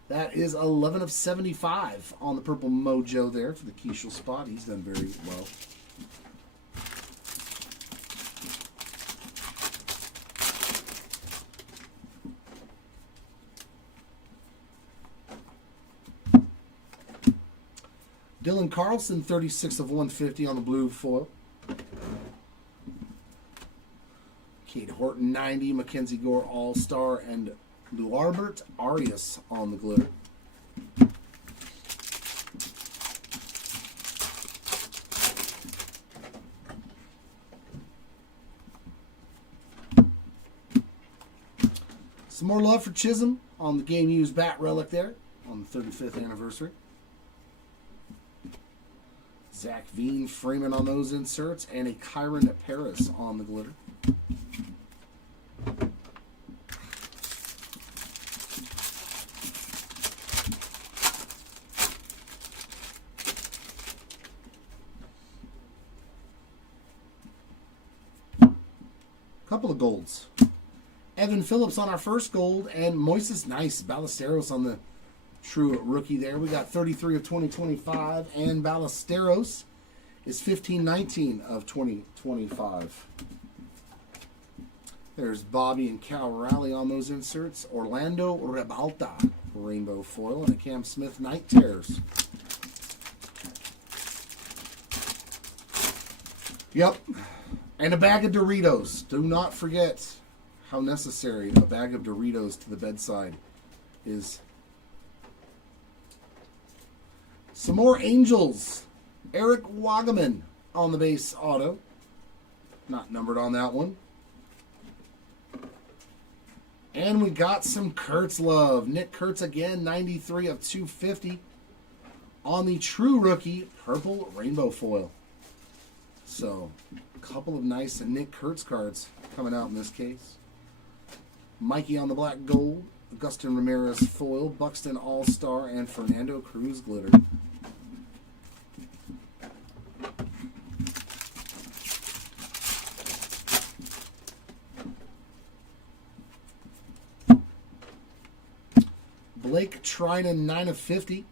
That is 11 of 75 on the purple mojo there for the Keishel spot. He's done very well. Dylan Carlson, 36 of 150 on the blue foil. Cade Horton, 90. Mackenzie Gore, All-Star. And Luarbert Arias on the glitter. Some more love for Chisholm on the game used bat relic there on the 35th anniversary. Zach Veen, Freeman on those inserts, and a Kyron Paris on the glitter. Couple of golds. Evan Phillips on our first gold, and Moises Nice, Ballesteros on the true rookie there. We got 33 of 2025, and Ballesteros is 15-19 of 2025. There's Bobby and Cal Raleigh on those inserts. Orlando Rebalta, rainbow foil, and a Cam Smith Night Terrors. Yep. And a bag of Doritos. Do not forget how necessary a bag of Doritos to the bedside is. Some more Angels. Eric Wagaman on the base auto. Not numbered on that one. And we got some Kurtz love. Nick Kurtz again, 93 of 250 on the true rookie purple rainbow foil. So, a couple of nice Nick Kurtz cards coming out in this case. Mikey on the black gold, Augustin Ramirez foil, Buxton All-Star, and Fernando Cruz glitter. Blake Trinan, 9 of 50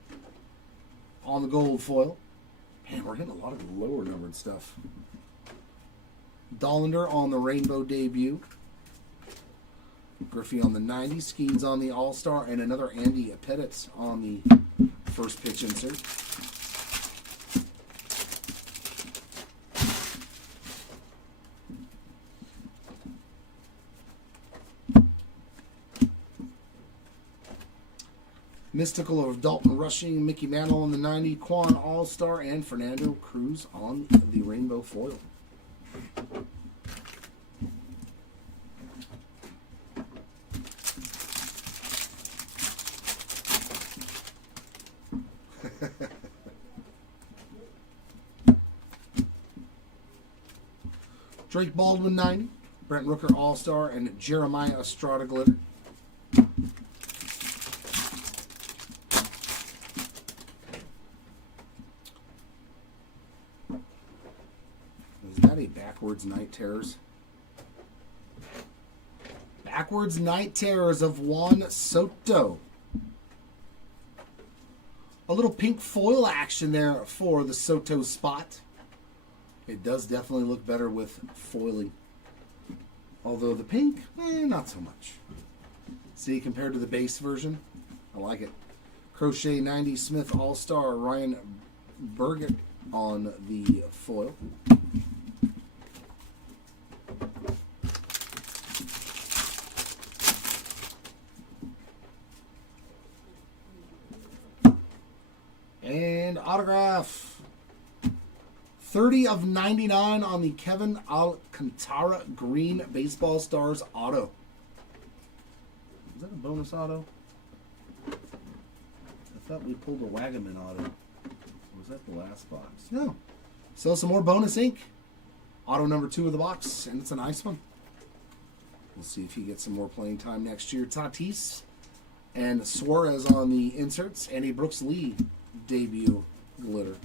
on the gold foil. Man, we're hitting a lot of lower numbered stuff. Dollander on the rainbow debut. Griffey on the 90. Skeens on the All-Star. And another Andy Pettit on the first pitch insert. Mystical of Dalton Rushing, Mickey Mantle on the 90, Quan All-Star, and Fernando Cruz on the rainbow foil. Drake Baldwin 90, Brent Rooker All-Star, and Jeremiah Estrada glitter. Is that a backwards Night Terrors? Backwards Night Terrors of Juan Soto. A little pink foil action there for the Soto spot. It does definitely look better with foiling. Although the pink, not so much. See, compared to the base version, I like it. Crochet 90 Smith All-Star Ryan Burgett on the foil. And autograph. 30 of 99 on the Kevin Alcantara Green Baseball Stars auto. Is that a bonus auto? I thought we pulled a Wagaman auto. Or was that the last box? No. So some more bonus ink. Auto number 2 of the box, and it's a nice one. We'll see if he gets some more playing time next year. Tatis and Suarez on the inserts, and a Brooks Lee debut glitter.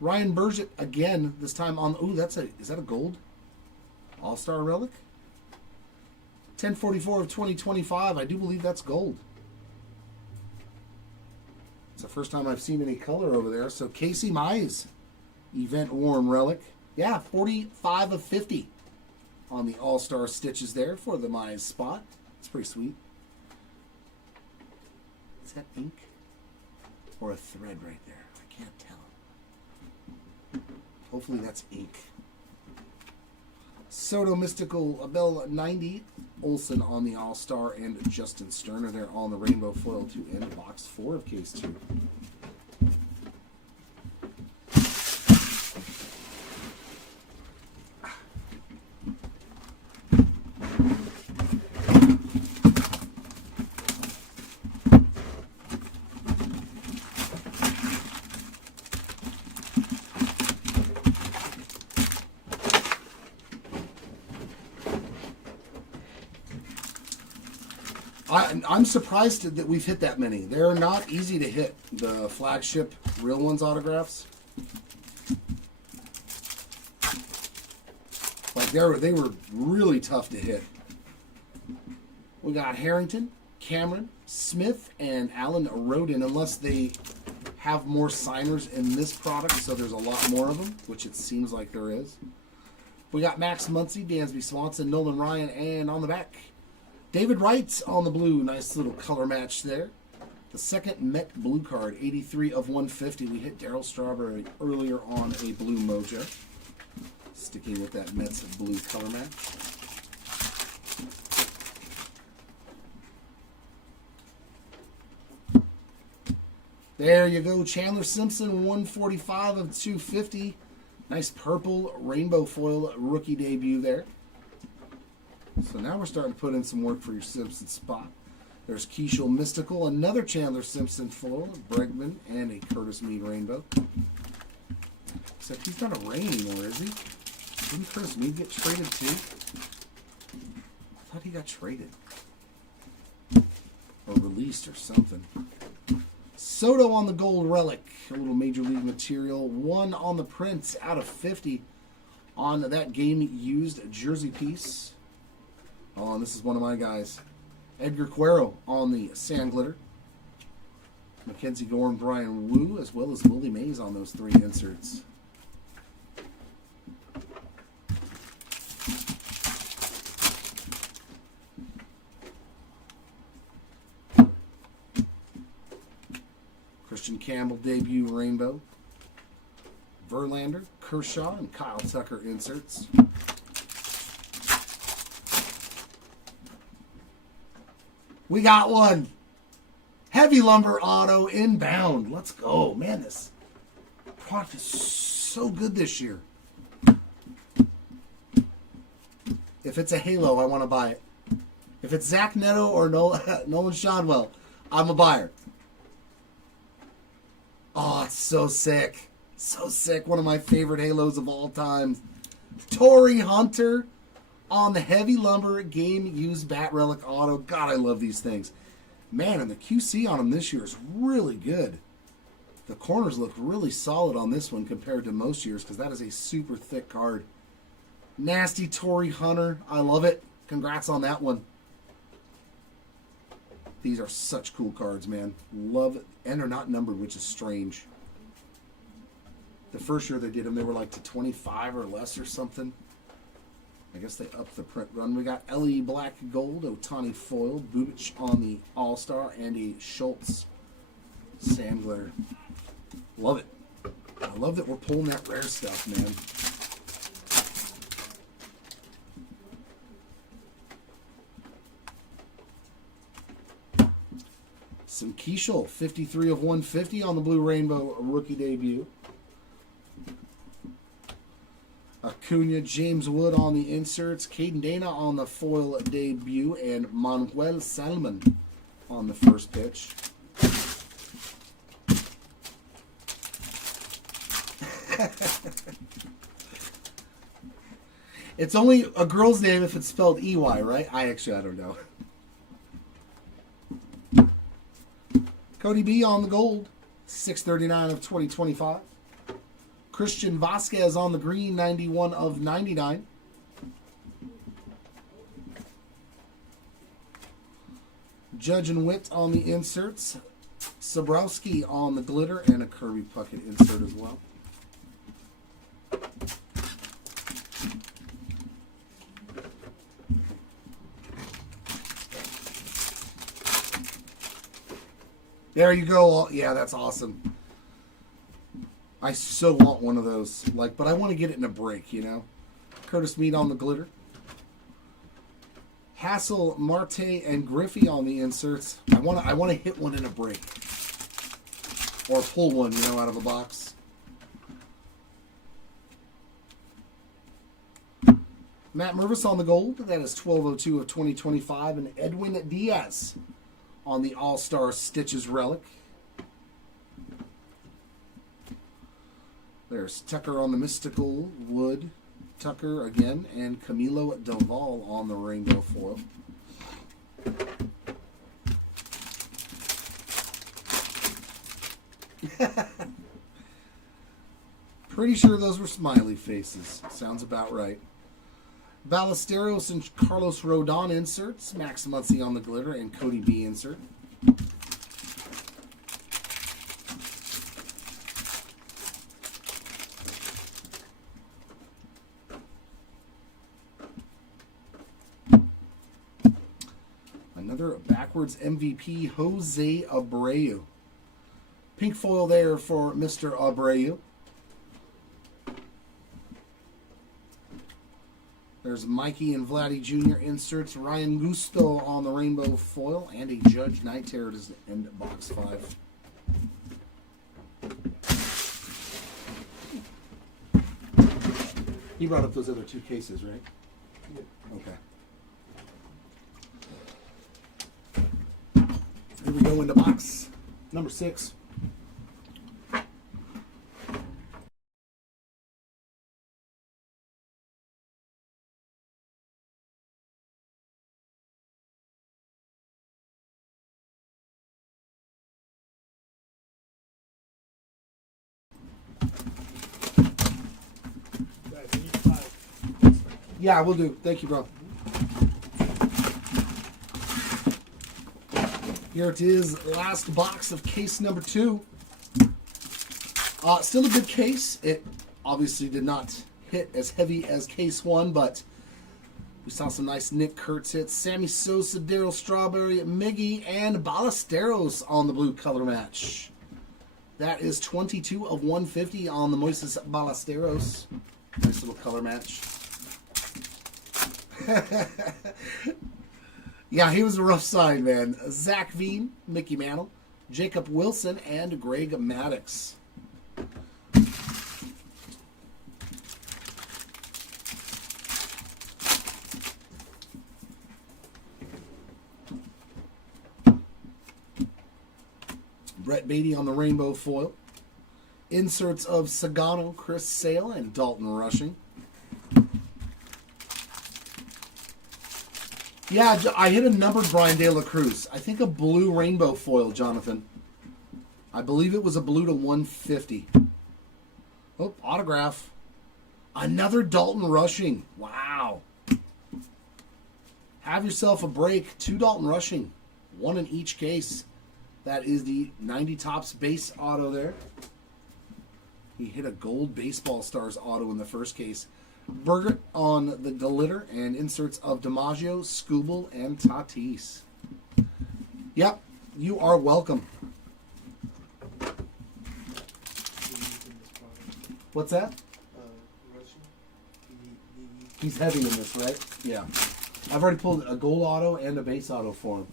Ryan Burgett again, this time on, is that a gold All-Star relic? 1044 of 2025, I do believe that's gold. It's the first time I've seen any color over there. So Casey Mize, event worn relic. Yeah, 45 of 50 on the All-Star stitches there for the Mize spot. It's pretty sweet. Is that ink or a thread right there? I can't tell. Hopefully that's ink. Soto Mystical Abel 90, Olsen on the All-Star, and Justin Sterner there on the rainbow foil to end box 4 of case 2. I'm surprised that we've hit that many. They're not easy to hit, the flagship Real Ones autographs. Like they were really tough to hit. We got Harrington, Cameron, Smith, and Alan Rodin, unless they have more signers in this product, so there's a lot more of them, which it seems like there is. We got Max Muncy, Dansby Swanson, Nolan Ryan, and on the back, David Wright on the blue. Nice little color match there. The second Met blue card, 83 of 150. We hit Darryl Strawberry earlier on a blue mojo. Sticking with that Mets blue color match. There you go. Chandler Simpson, 145 of 250. Nice purple rainbow foil rookie debut there. So now we're starting to put in some work for your Simpson spot. There's Keishel Mystical, another Chandler Simpson foil, Bregman, and a Curtis Mead rainbow. Except he's not a Rain anymore, is he? Didn't Curtis Mead get traded too? I thought he got traded. Or released or something. Soto on the gold relic. A little Major League material. 1 on the print out of 50 on that game used jersey piece. Oh, and this is one of my guys. Edgar Cuero on the sand glitter. Mackenzie Gore and Brian Wu, as well as Willie Mays on those 3 inserts. Christian Campbell debut rainbow. Verlander, Kershaw, and Kyle Tucker inserts. We got one. Heavy Lumber auto inbound. Let's go. Man, this product is so good this year. If it's a Halo, I want to buy it. If it's Zach Neto or Nolan Shadwell, I'm a buyer. Oh, it's so sick. So sick. One of my favorite Halos of all time. Torrey Hunter on the Heavy Lumber Game Used Bat Relic Auto. God, I love these things. Man, and the QC on them this year is really good. The corners look really solid on this one compared to most years because that is a super thick card. Nasty Torrey Hunter. I love it. Congrats on that one. These are such cool cards, man. Love it. And they're not numbered, which is strange. The first year they did them, they were like to 25 or less or something. I guess they upped the print run. We got Ellie Black Gold, Otani Foil, Bubic on the All-Star, and a Schultz Sand Glitter. Love it. I love that we're pulling that rare stuff, man. Some Keishel, 53 of 150 on the Blue Rainbow rookie debut. Acuna, James Wood on the inserts. Caden Dana on the foil debut. And Manuel Salmon on the first pitch. It's only a girl's name if it's spelled EY, right? I don't know. Cody B on the gold, 639 of 2025. Christian Vasquez on the green, 91 of 99. Judge and Witt on the inserts. Sobrowski on the glitter, and a Kirby Puckett insert as well. There you go. Yeah, that's awesome. I so want one of those. But I want to get it in a break, you know. Curtis Mead on the glitter. Hassel, Marte, and Griffey on the inserts. I want to hit one in a break. Or pull one, out of a box. Matt Mervis on the gold. That is 1202 of 2025. And Edwin Diaz on the All-Star Stitches relic. There's Tucker on the Mystical Wood. Tucker again. And Camilo Doval on the Rainbow foil. Pretty sure those were smiley faces. Sounds about right. Ballesteros and Carlos Rodon inserts. Max Muncy on the glitter and Cody B insert. Another backwards MVP, Jose Abreu. Pink foil there for Mr. Abreu. There's Mikey and Vladdy Jr. inserts. Ryan Gusto on the rainbow foil. And a Judge Night Terror to end box 5. He brought up those other two cases, right? Yeah. Okay. Here we go into box number 6. Yeah, we'll do. Thank you, bro. Here it is, last box of case number 2. Still a good case. It obviously did not hit as heavy as case 1, but we saw some nice Nick Kurtz hits. Sammy Sosa, Darryl Strawberry, Miggy, and Ballesteros on the blue color match. That is 22 of 150 on the Moises Ballesteros. Nice little color match. Yeah, he was a rough side, man. Zach Veen, Mickey Mantle, Jacob Wilson, and Greg Maddux. Brett Beatty on the rainbow foil. Inserts of Sagano, Chris Sale, and Dalton Rushing. Yeah, I hit a numbered Brian De La Cruz. I think a blue rainbow foil, Jonathan. I believe it was a blue to 150. Oh, autograph. Another Dalton Rushing. Wow. Have yourself a break. 2 Dalton Rushing. 1 in each case. That is the 90 Topps base auto there. He hit a gold baseball stars auto in the first case. Burgett on the glitter and inserts of DiMaggio, Skubal, and Tatis. Yep, you are welcome. What's that? He's heavy in this, right? Yeah. I've already pulled a gold auto and a base auto for him.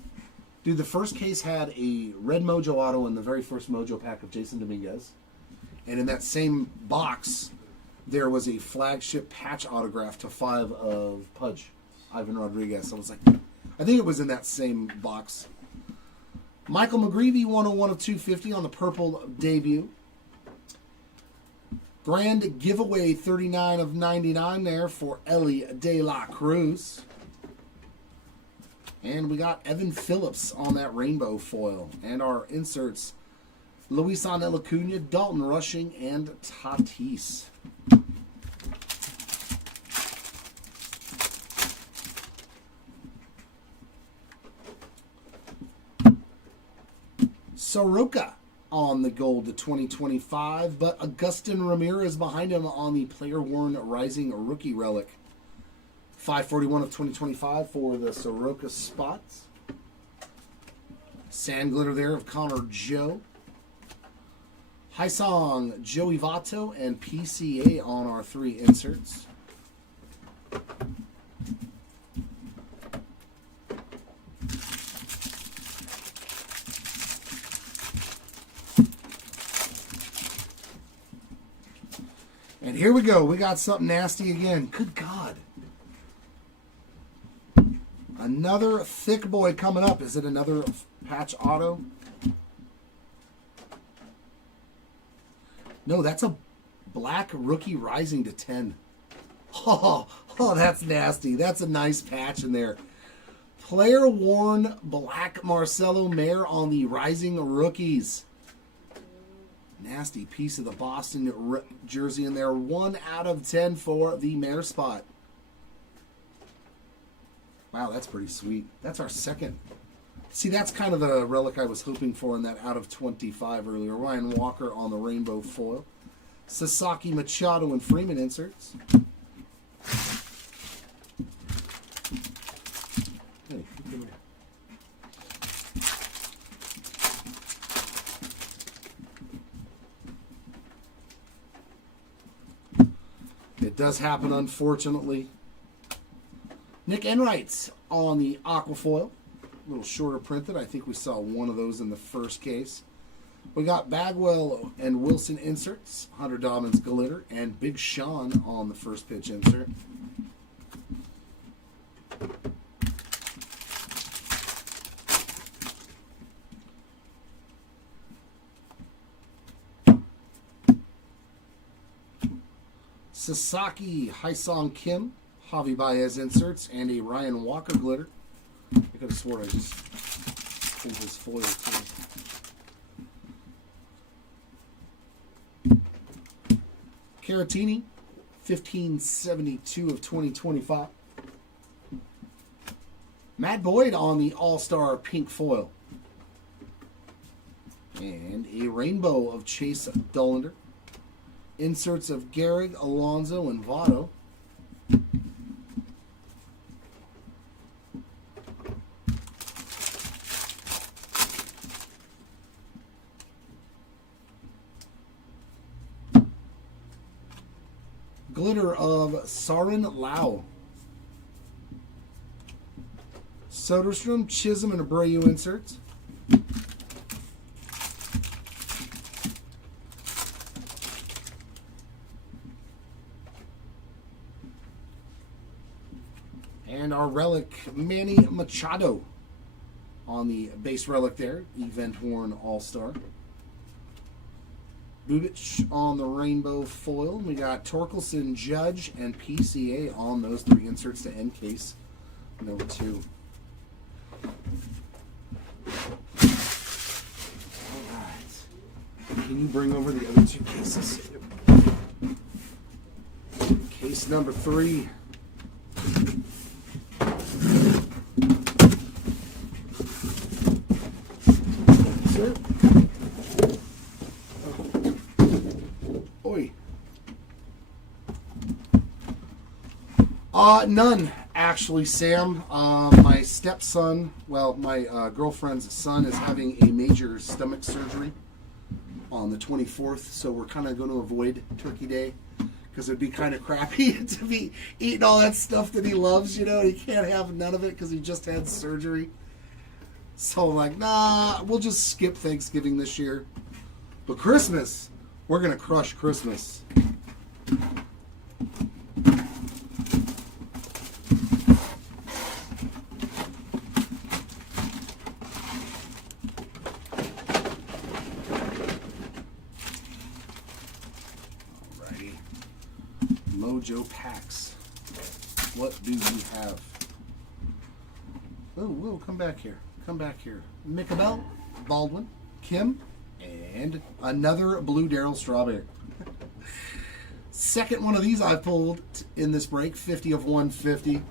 Dude, the first case had a red Mojo auto in the very first Mojo pack of Jason Dominguez. And in that same box, there was a flagship patch autograph to 5 of Pudge, Ivan Rodriguez. I was like, I think it was in that same box. Michael McGreevy, 101 of 250 on the purple debut. Grand giveaway, 39 of 99 there for Ellie De La Cruz. And we got Evan Phillips on that rainbow foil. And our inserts, Luisson Acuna, Dalton Rushing, and Tatis. Soroka on the gold to 2025, but Agustin Ramirez behind him on the player-worn Rising rookie relic. 541 of 2025 for the Soroka spots. Sand glitter there of Connor Joe. Haisong, Joey Votto, and PCA on our 3 inserts. And here we go. We got something nasty again. Good God. Another thick boy coming up. Is it another patch auto? No, that's a black rookie rising to 10. Oh, that's nasty. That's a nice patch in there. Player worn black Marcelo Mayer on the rising rookies. Nasty piece of the Boston jersey in there. 1 out of 10 for the Mayer spot. Wow, that's pretty sweet. That's our second. See, that's kind of the relic I was hoping for in that out of 25 earlier. Ryan Walker on the rainbow foil. Sasaki, Machado, and Freeman inserts. Hey, come here. It does happen, unfortunately. Nick Enright on the aquafoil. A little shorter printed. I think we saw one of those in the first case. We got Bagwell and Wilson inserts. Hunter Dobbins glitter. And Big Sean on the first pitch insert. Sasaki, Haisong Kim, Javi Baez inserts, and a Ryan Walker glitter. I could have sworn I just pulled his foil too. Caratini, 1572 of 2025. Matt Boyd on the All-Star pink foil. And a rainbow of Chase Dollander. Inserts of Gehrig, Alonso, and Votto. Glitter of Sarin Lau. Soderstrom, Chisholm, and Abreu inserts. And our relic, Manny Machado on the base relic there, event worn All-Star. Bubich on the rainbow foil. We got Torkelson, Judge, and PCA on those 3 inserts to end case number 2. Alright. Can you bring over the other 2 cases? Case number 3. Sir? Oi. None, actually, Sam. My stepson, well, my girlfriend's son is having a major stomach surgery on the 24th, so we're kind of going to avoid Turkey Day because it'd be kind of crappy to be eating all that stuff that he loves, you know. He can't have none of it because he just had surgery. So I'm like, nah, we'll just skip Thanksgiving this year. But Christmas, we're going to crush Christmas. Alrighty. Mojo Packs. What do you have? Oh, come back here. Come back here. Micabel, Baldwin, Kim, and another Blue Daryl Strawberry. Second one of these I pulled in this break, 50 of 150.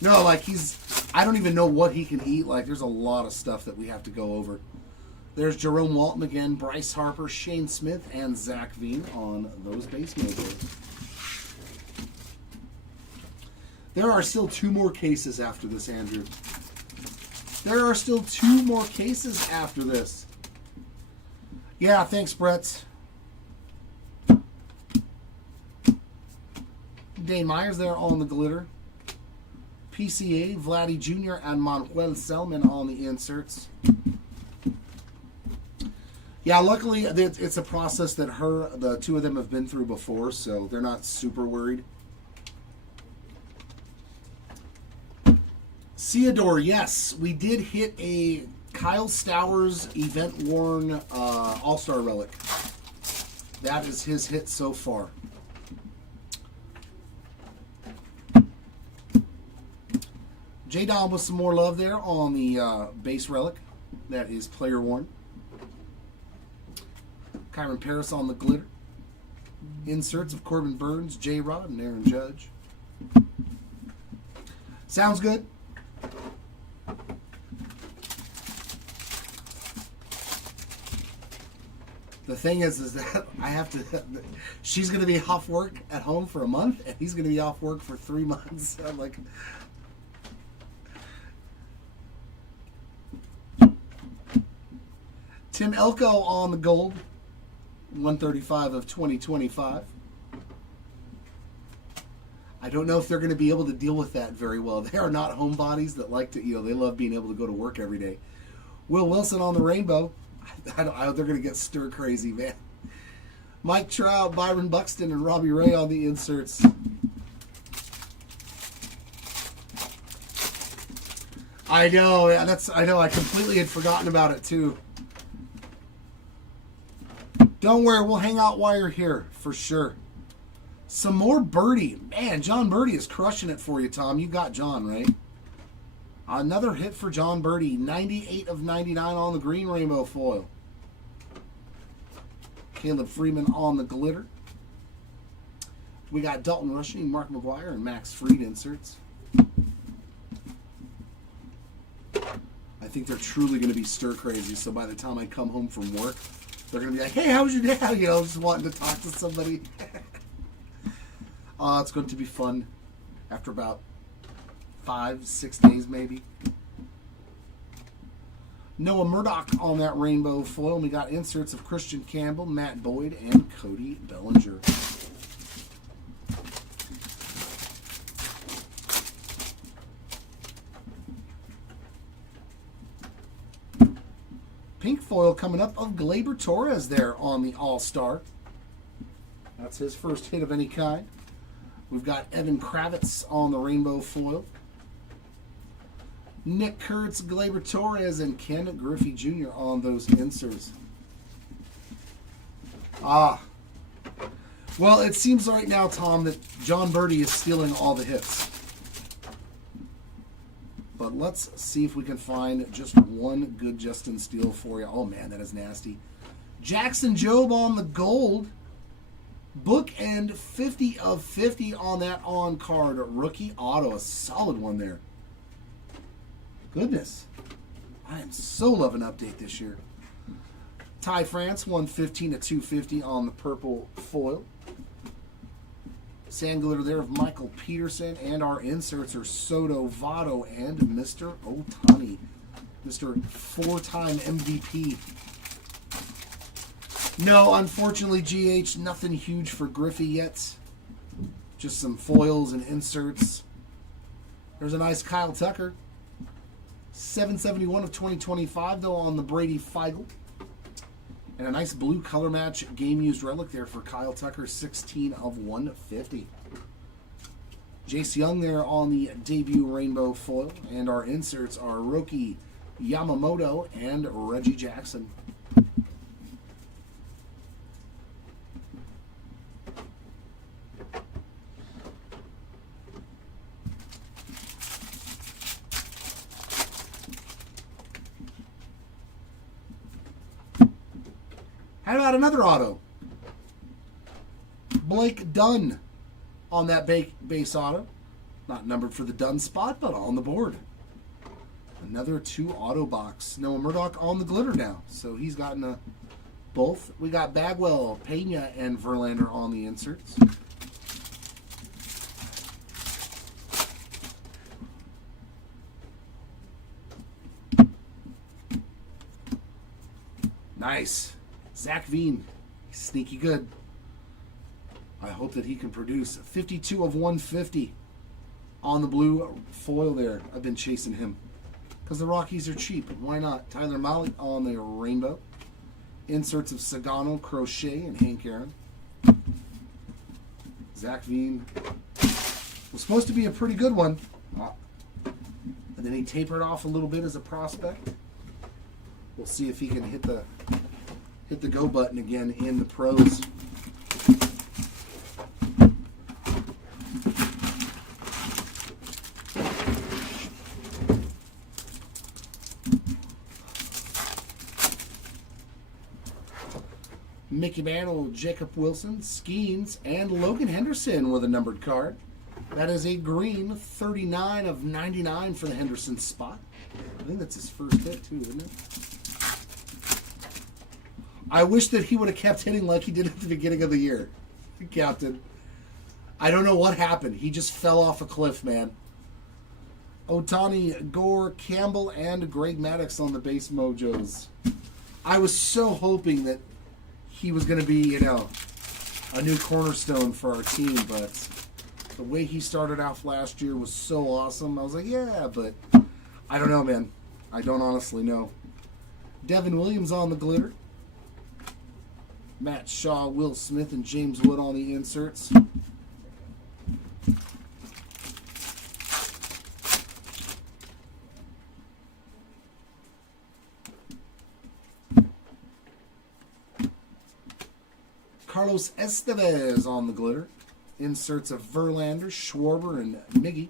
No, like I don't even know what he can eat. Like there's a lot of stuff that we have to go over. There's Jerome Walton again, Bryce Harper, Shane Smith, and Zach Veen on those base mojos. There are still 2 more cases after this, Andrew. There are still 2 more cases after this. Yeah, thanks, Brett. Dane Myers there on the glitter. PCA, Vladdy Jr. and Manuel Selman on the inserts. Yeah, luckily it's a process that the 2 of them have been through before, so they're not super worried. Theodore, yes, we did hit a Kyle Stowers event-worn All-Star relic. That is his hit so far. J-Dom with some more love there on the base relic. That is player-worn. Kyron Paris on the glitter. Inserts of Corbin Burns, J-Rod, and Aaron Judge. Sounds good. The thing is that I have to. She's going to be off work at home for a month, and he's going to be off work for 3 months. I'm like, Tim Elko on the gold, 135 of 2025. I don't know if they're going to be able to deal with that very well. They are not homebodies that like to, they love being able to go to work every day. Will Wilson on the rainbow. They're going to get stir crazy, man. Mike Trout, Byron Buxton, and Robbie Ray on the inserts. I know, yeah, I know. I completely had forgotten about it too. Don't worry, we'll hang out while you're here for sure. Some more Birdie. Man, John Birdie is crushing it for you, Tom. You got John, right? Another hit for John Birdie. 98 of 99 on the green rainbow foil. Caleb Freeman on the glitter. We got Dalton Rushing, Mark McGuire, and Max Fried inserts. I think they're truly going to be stir crazy, so by the time I come home from work, they're going to be like, hey, how was your day? Just wanting to talk to somebody. It's going to be fun after about 5-6 days maybe. Noah Murdoch on that rainbow foil. We got inserts of Christian Campbell, Matt Boyd, and Cody Bellinger. Pink foil coming up of Gleyber Torres there on the All-Star. That's his first hit of any kind. We've got Evan Kravitz on the rainbow foil. Nick Kurtz, Gleyber Torres, and Ken Griffey Jr. on those inserts. Ah. Well, it seems right now, Tom, that John Birdie is stealing all the hits. But let's see if we can find just one good Justin Steele for you. Oh, man, that is nasty. Jackson Jobe on the gold. Bookend 50 of 50 on that on-card rookie auto. A solid one there. Goodness. I am so loving update this year. Ty France, 115 to 250 on the purple foil. Sand glitter there of Michael Peterson. And our inserts are Soto, Votto, and Mr. Ohtani. Mr. Four-time MVP. No, unfortunately, GH, nothing huge for Griffey yet. Just some foils and inserts. There's a nice Kyle Tucker. 771 of 2025, though, on the Brady Feigl. And a nice blue color match game-used relic there for Kyle Tucker, 16 of 150. Jace Young there on the debut rainbow foil. And our inserts are Roki Yamamoto and Reggie Jackson. How about another auto? Blake Dunn on that base auto. Not numbered for the Dunn spot, but on the board. Another 2 auto box. Noah Murdoch on the glitter now. So he's gotten both. We got Bagwell, Pena, and Verlander on the inserts. Nice. Zach Veen, sneaky good. I hope that he can produce 52 of 150 on the blue foil there. I've been chasing him because the Rockies are cheap. Why not? Tyler Mahle on the rainbow. Inserts of Sagano, Crochet, and Hank Aaron. Zach Veen was supposed to be a pretty good one. And then he tapered off a little bit as a prospect. We'll see if he can hit the go button again in the pros. Mickey Mantle, Jacob Wilson, Skeens, and Logan Henderson with a numbered card. That is a green 39 of 99 for the Henderson spot. I think that's his first hit too, isn't it? I wish that he would have kept hitting like he did at the beginning of the year, Captain. I don't know what happened. He just fell off a cliff, man. Ohtani, Gore, Campbell, and Greg Maddux on the base mojos. I was so hoping that he was going to be, a new cornerstone for our team, but the way he started off last year was so awesome. I was like, yeah, but I don't know, man. I don't honestly know. Devin Williams on the glitter. Matt Shaw, Will Smith, and James Wood on the inserts. Carlos Estevez on the glitter. Inserts of Verlander, Schwarber, and Miggy.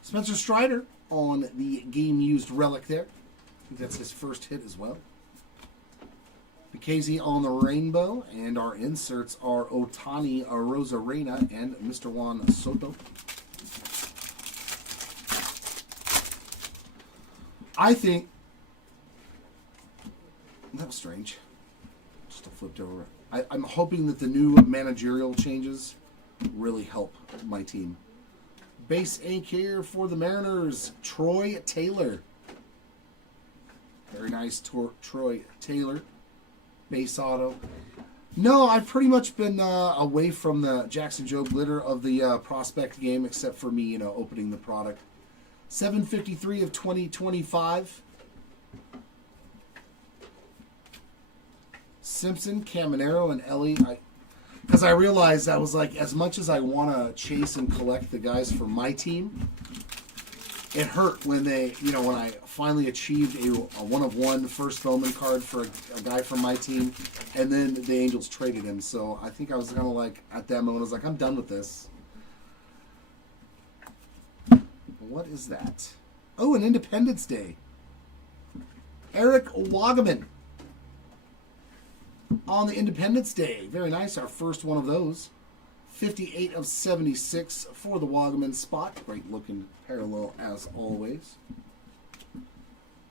Spencer Strider on the game-used relic there. I think that's his first hit as well. Bikese on the rainbow, and our inserts are Ohtani, Rosarena, and Mr. Juan Soto. I think that was strange. Just flipped over. I'm hoping that the new managerial changes really help my team. Base ink here for the Mariners, Troy Taylor. Very nice Troy Taylor. Base auto. No, I've pretty much been away from the Jackson Jobe glitter of the prospect game, except for me, opening the product. 753 of 2025. Simpson, Caminero, and Ellie. Because I realized I was like, as much as I want to chase and collect the guys for my team, it hurt when when I finally achieved a one-of-one first Bowman card for a guy from my team, and then the Angels traded him. So I think I was kind of like, at that moment, I was like, I'm done with this. What is that? Oh, an Independence Day. Eric Wagaman on the Independence Day. Very nice. Our first one of those. 58 of 76 for the Wagaman spot. Great looking parallel as always.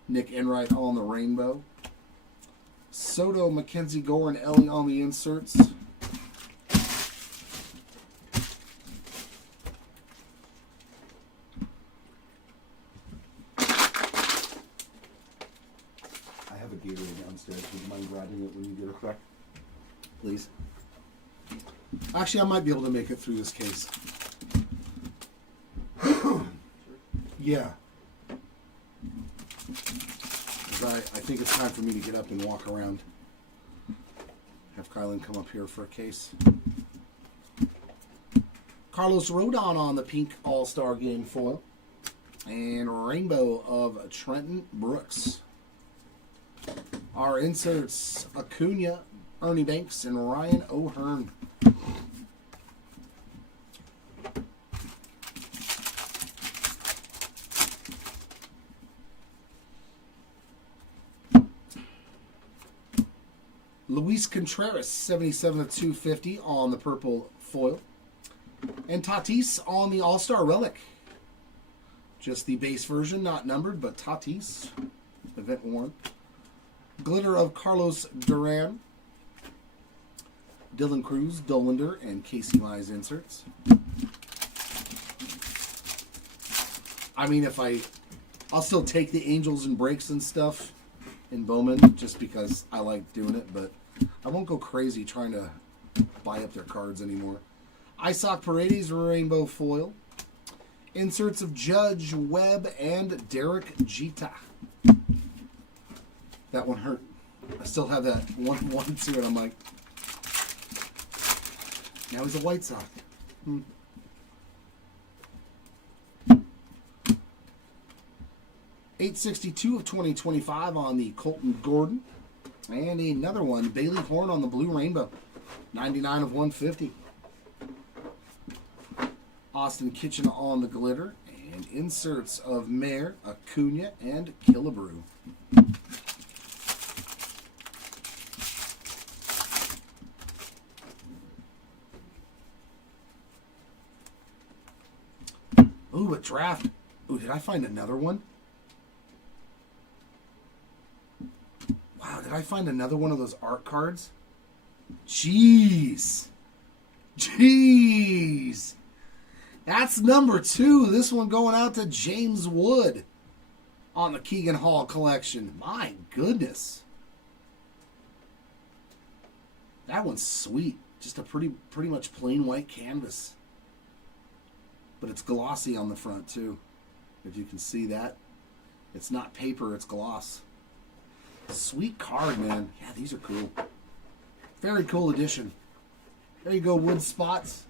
Nick Enright on the rainbow. Soto, Mackenzie Gore, and Ellie on the inserts. I have a Gatorade downstairs. Would you mind grabbing it when you get it back? Please. Actually, I might be able to make it through this case. Yeah. I think it's time for me to get up and walk around. Have Kylan come up here for a case. Carlos Rodon on the pink All-Star Game foil. And rainbow of Trenton Brooks. Our inserts, Acuna, Ernie Banks, and Ryan O'Hearn. Luis Contreras, 77 of 250 on the purple foil. And Tatis on the All-Star Relic. Just the base version, not numbered, but Tatis, event worn. Glitter of Carlos Duran. Dylan Cruz, Dollander, and Casey Mize inserts. I mean, I'll still take the Angels and breaks and stuff in Bowman just because I like doing it, but I won't go crazy trying to buy up their cards anymore. Isaac Paredes rainbow foil. Inserts of Judge, Webb, and Derek Jeter. That one hurt. I still have that one to it. I'm like, now he's a White Sox. 862 of 2025 on the Colton Gordon. And another one, Bailey Horn on the Blue Rainbow. 99 of 150. Austin Kitchen on the glitter. And inserts of Mayer, Acuna, and Killebrew. Ooh, a draft. Ooh, did I find another one? Wow, did I find another one of those art cards? Jeez. That's number 2. This one going out to James Wood on the Keegan Hall collection. My goodness. That one's sweet. Just a pretty much plain white canvas. But it's glossy on the front too. If you can see that. It's not paper, it's gloss. Sweet card, man. Yeah, these are cool. Very cool edition. There you go, Wood spots.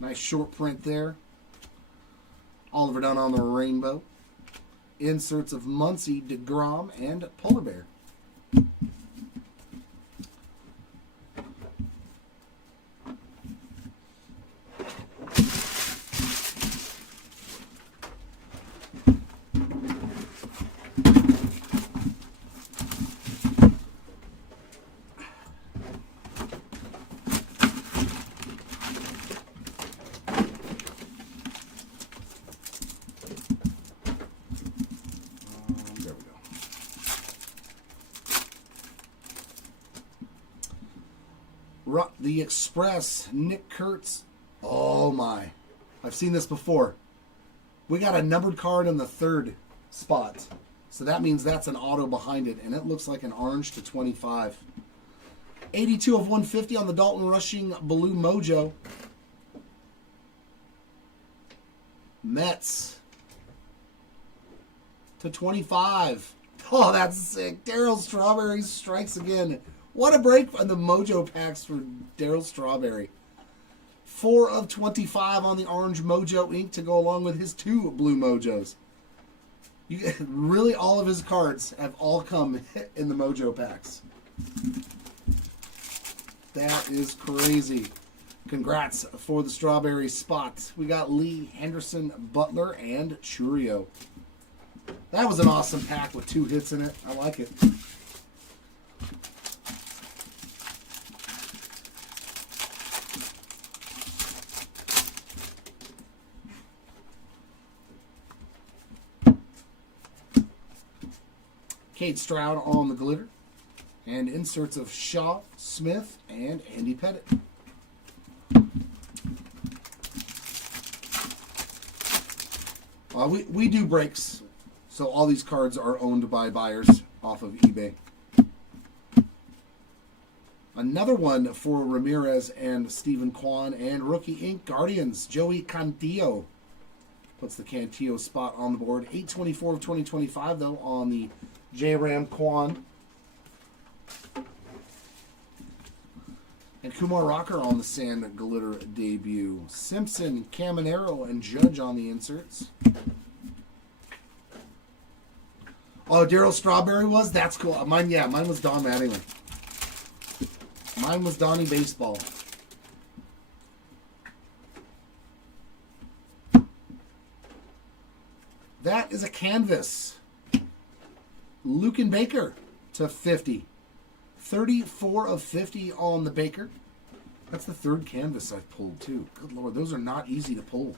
Nice short print there. Oliver Dunn on the rainbow. Inserts of Muncy, DeGrom, and Polar Bear. The Express, Nick Kurtz. Oh my. I've seen this before. We got a numbered card in the 3rd spot. So that means that's an auto behind it. And it looks like an orange to 25. 82 of 150 on the Dalton Rushing Blue Mojo. Mets to 25. Oh, that's sick. Darryl Strawberry strikes again. What a break on the Mojo packs for Darryl Strawberry. 4 of 25 on the orange Mojo ink to go along with his 2 blue Mojos. Really, all of his cards have all come in the Mojo packs. That is crazy. Congrats for the Strawberry spot. We got Lee, Henderson, Butler, and Churio. That was an awesome pack with 2 hits in it. I like it. Cade Stroud on the glitter. And inserts of Shaw, Smith, and Andy Pettit. We do breaks, so all these cards are owned by buyers off of eBay. Another one for Ramirez and Stephen Kwan and Rookie Ink Guardians, Joey Cantillo. Puts the Cantillo spot on the board. 8/24 of 2025, though, on the J-Ram Kwan. And Kumar Rocker on the Sand Glitter debut. Simpson, Caminero, and Judge on the inserts. Oh, Darryl Strawberry was? That's cool. Mine was Don Mattingly. Mine was Donnie Baseball. That is a canvas. Lucan Baker to 50. 34 of 50 on the Baker. That's the 3rd canvas I've pulled, too. Good Lord, those are not easy to pull.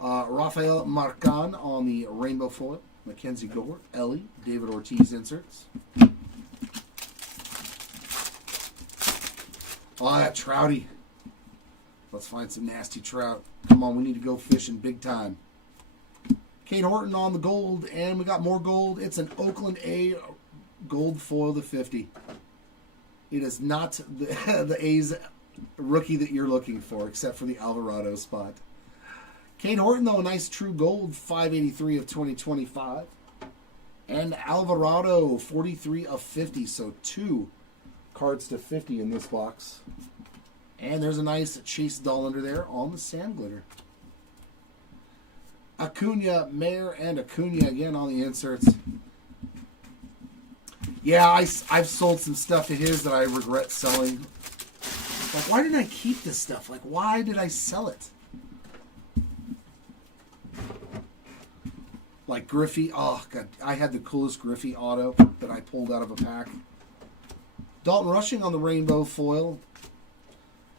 Rafael Marcan on the rainbow foil. Mackenzie Gore, Ellie, David Ortiz inserts. Oh, that Trouty. Let's find some nasty trout. Come on, we need to go fishing big time. Kate Horton on the gold, and we got more gold. It's an Oakland A gold foil to 50. It is not the A's rookie that you're looking for, except for the Alvarado spot. Kate Horton, though, a nice true gold, 583 of 2025. And Alvarado, 43 of 50, so 2 cards to 50 in this box. And there's a nice Chase Dollander there on the sand glitter. Acuna, Mayer, and Acuna again on the inserts. Yeah, I've sold some stuff to his that I regret selling. Like, why didn't I keep this stuff? Like, why did I sell it? Like Griffey. Oh, God. I had the coolest Griffey auto that I pulled out of a pack. Dalton Rushing on the rainbow foil.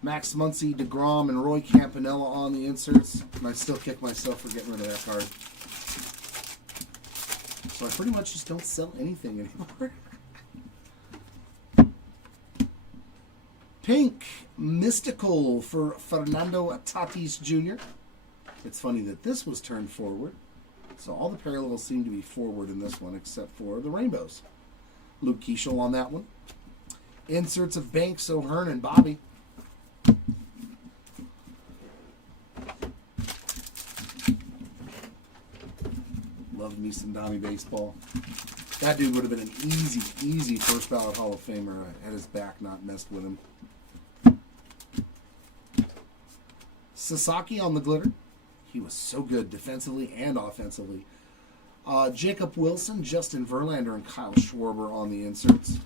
Max Muncy, DeGrom, and Roy Campanella on the inserts. And I still kick myself for getting rid of that card. So I pretty much just don't sell anything anymore. Pink Mystical for Fernando Tatis Jr. It's funny that this was turned forward. So all the parallels seem to be forward in this one except for the rainbows. Luke Keeschel on that one. Inserts of Banks, O'Hearn, and Bobby. Loved me some Donnie Baseball. That dude would have been an easy first ballot Hall of Famer had his back not messed with him. Sasaki on the glitter. He was so good defensively and offensively. Jacob Wilson, Justin Verlander, and Kyle Schwarber on the inserts.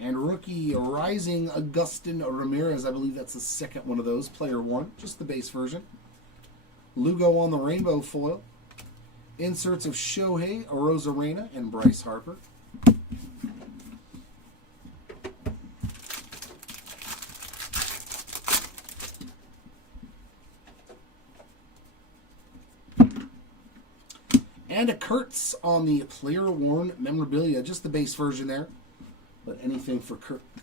And rookie Rising Agustin Ramirez. I believe that's the second one of those. Player 1, just the base version. Lugo on the rainbow foil. Inserts of Shohei, Arozarena, and Bryce Harper. And a Kurtz on the player worn memorabilia, just the base version there. But anything for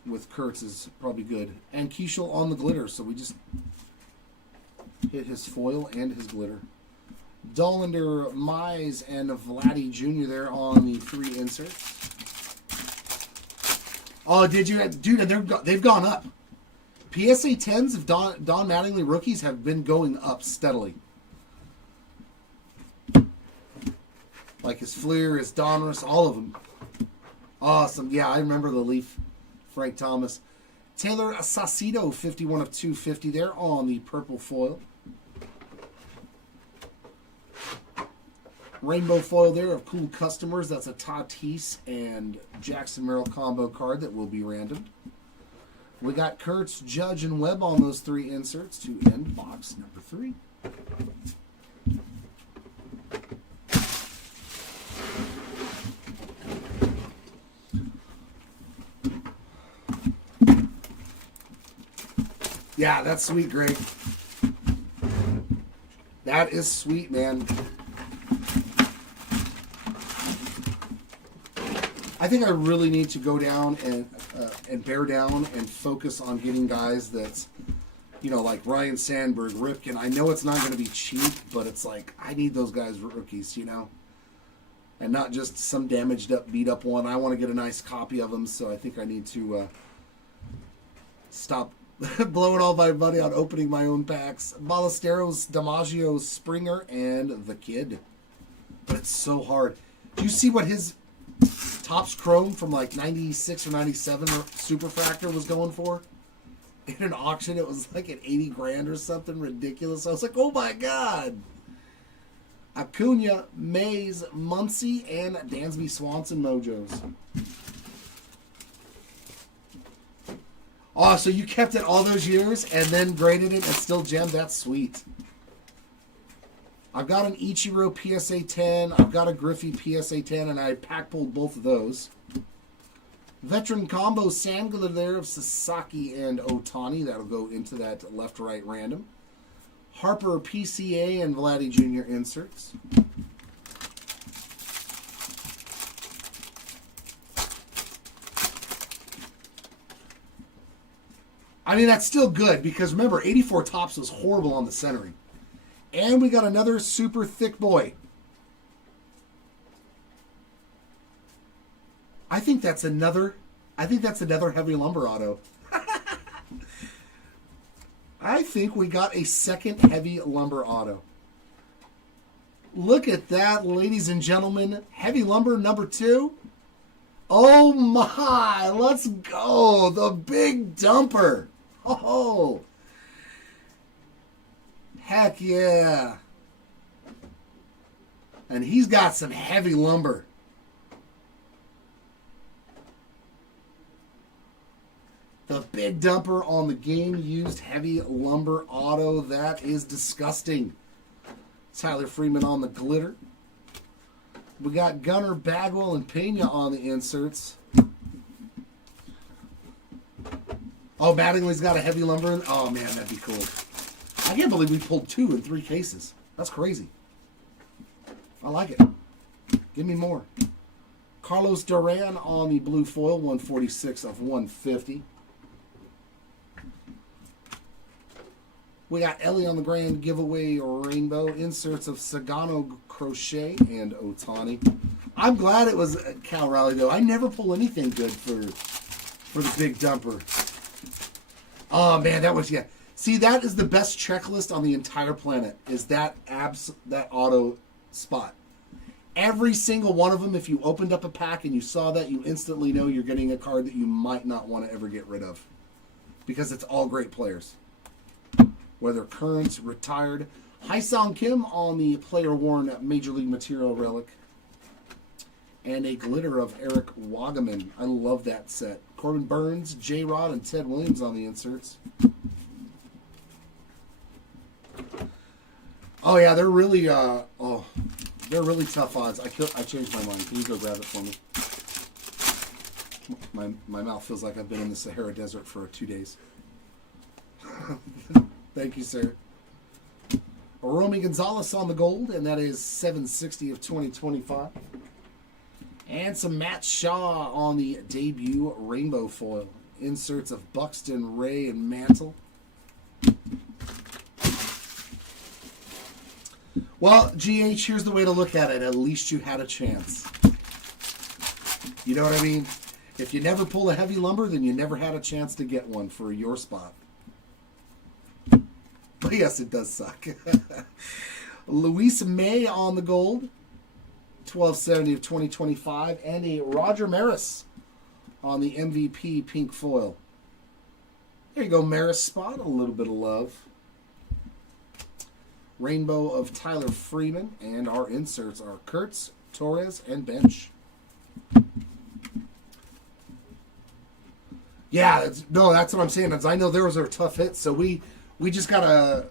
with Kurtz is probably good. And Keeschel on the glitter, so we just hit his foil and his glitter. Dollander, Mize, and Vladdy Jr. there on the 3 inserts. Oh, did you? Dude, they've gone up. PSA 10s of Don Mattingly rookies have been going up steadily. Like his Fleer, his Donruss, all of them. Awesome. Yeah, I remember the Leaf. Frank Thomas. Taylor Saucedo, 51 of 250 there on the purple foil. Rainbow foil there of cool customers. That's a Tatis and Jackson Merrill combo card that will be random. We got Kurtz, Judge, and Webb on those 3 inserts to end box number 3. Yeah, that's sweet, Greg. That is sweet, man. I think I really need to go down and bear down and focus on getting guys that's, you know, like Ryan Sandberg, Ripken. I know it's not going to be cheap, but it's like I need those guys rookies, you know, and not just some damaged up, beat up one. I want to get a nice copy of them, so I think I need to stop blowing all my money on opening my own packs. Ballesteros, DiMaggio, Springer, and the Kid. But it's so hard. Do you see what his Topps Chrome from like 96 or 97 Superfractor was going for? In an auction, it was like at 80 grand or something ridiculous. I was like, oh my God. Acuna, Mays, Muncy, and Dansby Swanson Mojos. Oh, so you kept it all those years and then graded it and still gemmed? That's sweet. I've got an Ichiro PSA 10. I've got a Griffey PSA 10, and I pack pulled both of those. Veteran combo Sandler there of Sasaki and Otani. That'll go into that left-right random. Harper PCA and Vladdy Jr. inserts. I mean, that's still good because remember, 84 Topps was horrible on the centering. And we got another super thick boy. I think that's another heavy lumber auto. I think we got a second heavy lumber auto. Look at that, ladies and gentlemen. Heavy lumber number 2. Oh my, let's go. The big dumper. Oh, heck yeah. And he's got some heavy lumber. The big dumper on the game-used heavy lumber auto. That is disgusting. Tyler Freeman on the glitter. We got Gunnar, Bagwell, and Pena on the inserts. Oh, Mattingly's got a heavy lumber. Oh, man, that'd be cool. I can't believe we pulled 2 in 3 cases. That's crazy. I like it. Give me more. Carlos Duran on the blue foil, 146 of 150. We got Ellie on the grand giveaway rainbow. Inserts of Sagano, Crochet, and Otani. I'm glad it was Cal Raleigh, though. I never pull anything good for the big dumper. Oh, man, that was, yeah. See, that is the best checklist on the entire planet, is that auto spot. Every single one of them, if you opened up a pack and you saw that, you instantly know you're getting a card that you might not want to ever get rid of. Because it's all great players. Whether current, retired. Haesung Kim on the player-worn Major League Material relic. And a glitter of Eric Wagaman. I love that set. Corbin Burns, J-Rod, and Ted Williams on the inserts. Oh yeah, they're really they're really tough odds. I changed my mind. Can you go grab it for me? My mouth feels like I've been in the Sahara Desert for 2 days. Thank you, sir. Romy Gonzalez on the gold, and that is 760 of 2025. And some Matt Shaw on the debut rainbow foil. Inserts of Buxton, Ray, and Mantle. Well, GH, here's the way to look at it. At least you had a chance. You know what I mean? If you never pull a heavy lumber, then you never had a chance to get one for your spot. But yes, it does suck. Luis May on the gold. 1270 of 2025. And a Roger Maris on the MVP pink foil. There you go, Maris spot. A little bit of love. Rainbow of Tyler Freeman. And our inserts are Kurtz, Torres, and Bench. Yeah, that's what I'm saying. I know those are tough hits, so we just gotta.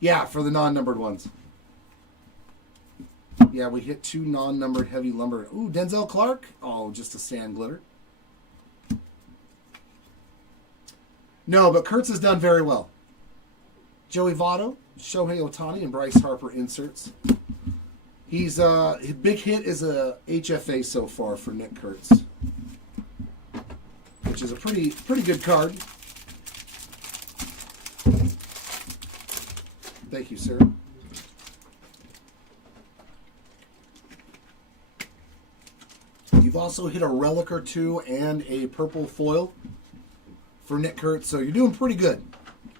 Yeah, for the non-numbered ones. Yeah, we hit 2 non-numbered heavy lumber. Ooh, Denzel Clark. Oh, just a sand glitter. No, but Kurtz has done very well. Joey Votto, Shohei Ohtani, and Bryce Harper inserts. His big hit is a HFA so far for Nick Kurtz, which is a pretty good card. Thank you, sir. You've also hit a relic or two and a purple foil for Nick Kurtz, so you're doing pretty good.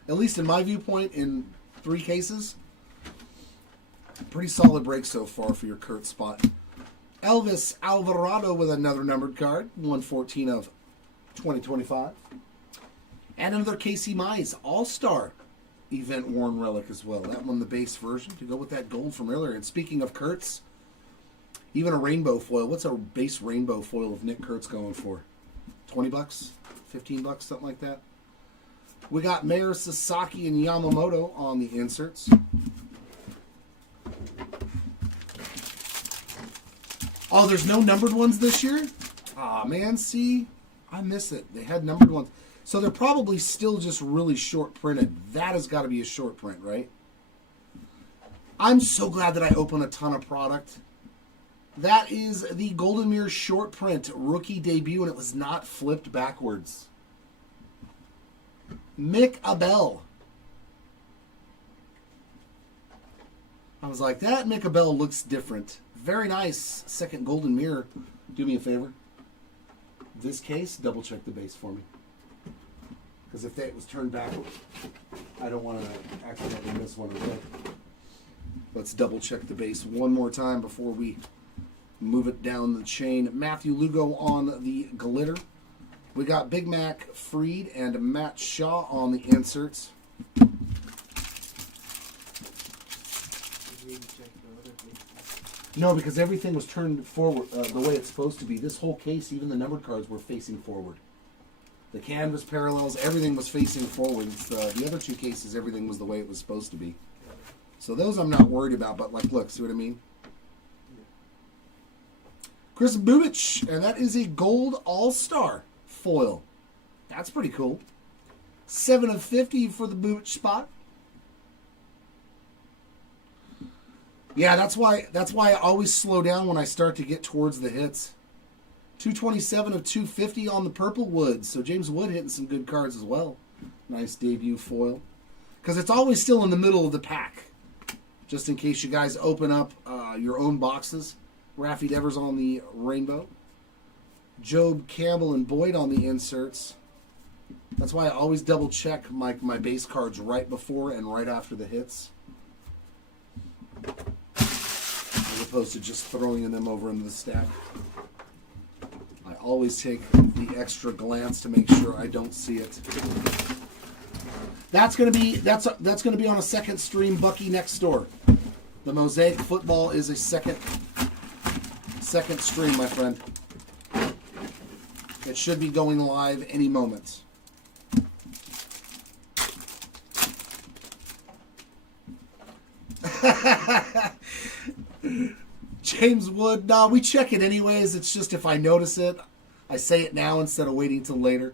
At least in my viewpoint, in 3 cases. Pretty solid break so far for your Kurtz spot. Elvis Alvarado with another numbered card, 114 of 2025. And another Casey Mize All-Star event worn relic as well. That one, the base version, to go with that gold from earlier. And speaking of Kurtz, even a rainbow foil. What's a base rainbow foil of Nick Kurtz going for? 20 bucks? 15 bucks, something like that. We got Mayor Sasaki and Yamamoto on the inserts. Oh, there's no numbered ones this year? Aw, man, see? I miss it. They had numbered ones. So they're probably still just really short printed. That has got to be a short print, right? I'm so glad that I open a ton of product. That is the Golden Mirror short print rookie debut, and it was not flipped backwards. Mick Abel. I was like, that Mick Abel looks different. Very nice. Second Golden Mirror. Do me a favor. This case, double check the base for me. Because if it was turned backward, I don't want to accidentally miss one of them. Let's double check the base one more time before we move it down the chain. Matthew Lugo on the glitter. We got Big Mac Freed and Matt Shaw on the inserts. No, because everything was turned forward the way it's supposed to be. This whole case, even the numbered cards, were facing forward. The canvas parallels, everything was facing forward. The other 2 cases, everything was the way it was supposed to be. So those I'm not worried about, but like, look, see what I mean? Chris Bubich, and that is a gold all-star foil. That's pretty cool. 7 of 50 for the Bubich spot. Yeah, that's why I always slow down when I start to get towards the hits. 227 of 250 on the Purple Wood. So James Wood hitting some good cards as well. Nice debut foil. Because it's always still in the middle of the pack. Just in case you guys open up your own boxes. Raffy Devers on the rainbow. Job Campbell and Boyd on the inserts. That's why I always double check my base cards right before and right after the hits. As opposed to just throwing them over into the stack. I always take the extra glance to make sure I don't see it. That's gonna be on a second stream, Bucky Next Door. The Mosaic Football is a second stream, my friend. It should be going live any moment. James Wood, no, we check it anyways. It's just if I notice it, I say it now instead of waiting till later.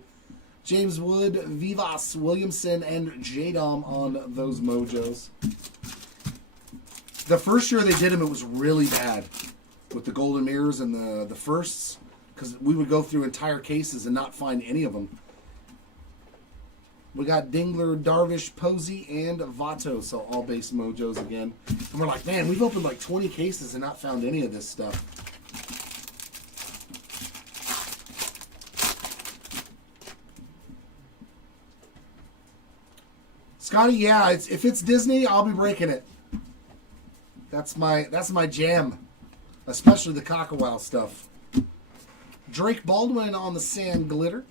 James Wood, Vivas Williamson, and J-Dom on those mojos. The first year they did them, it was really bad with the golden mirrors and the firsts, because we would go through entire cases and not find any of them. We got Dingler, Darvish, Posey, and Vato, so all base mojos again. And we're like, man, we've opened like 20 cases and not found any of this stuff. Scotty, yeah, if it's Disney, I'll be breaking it. That's my jam, especially the Cockawell stuff. Drake Baldwin on the sand glitter.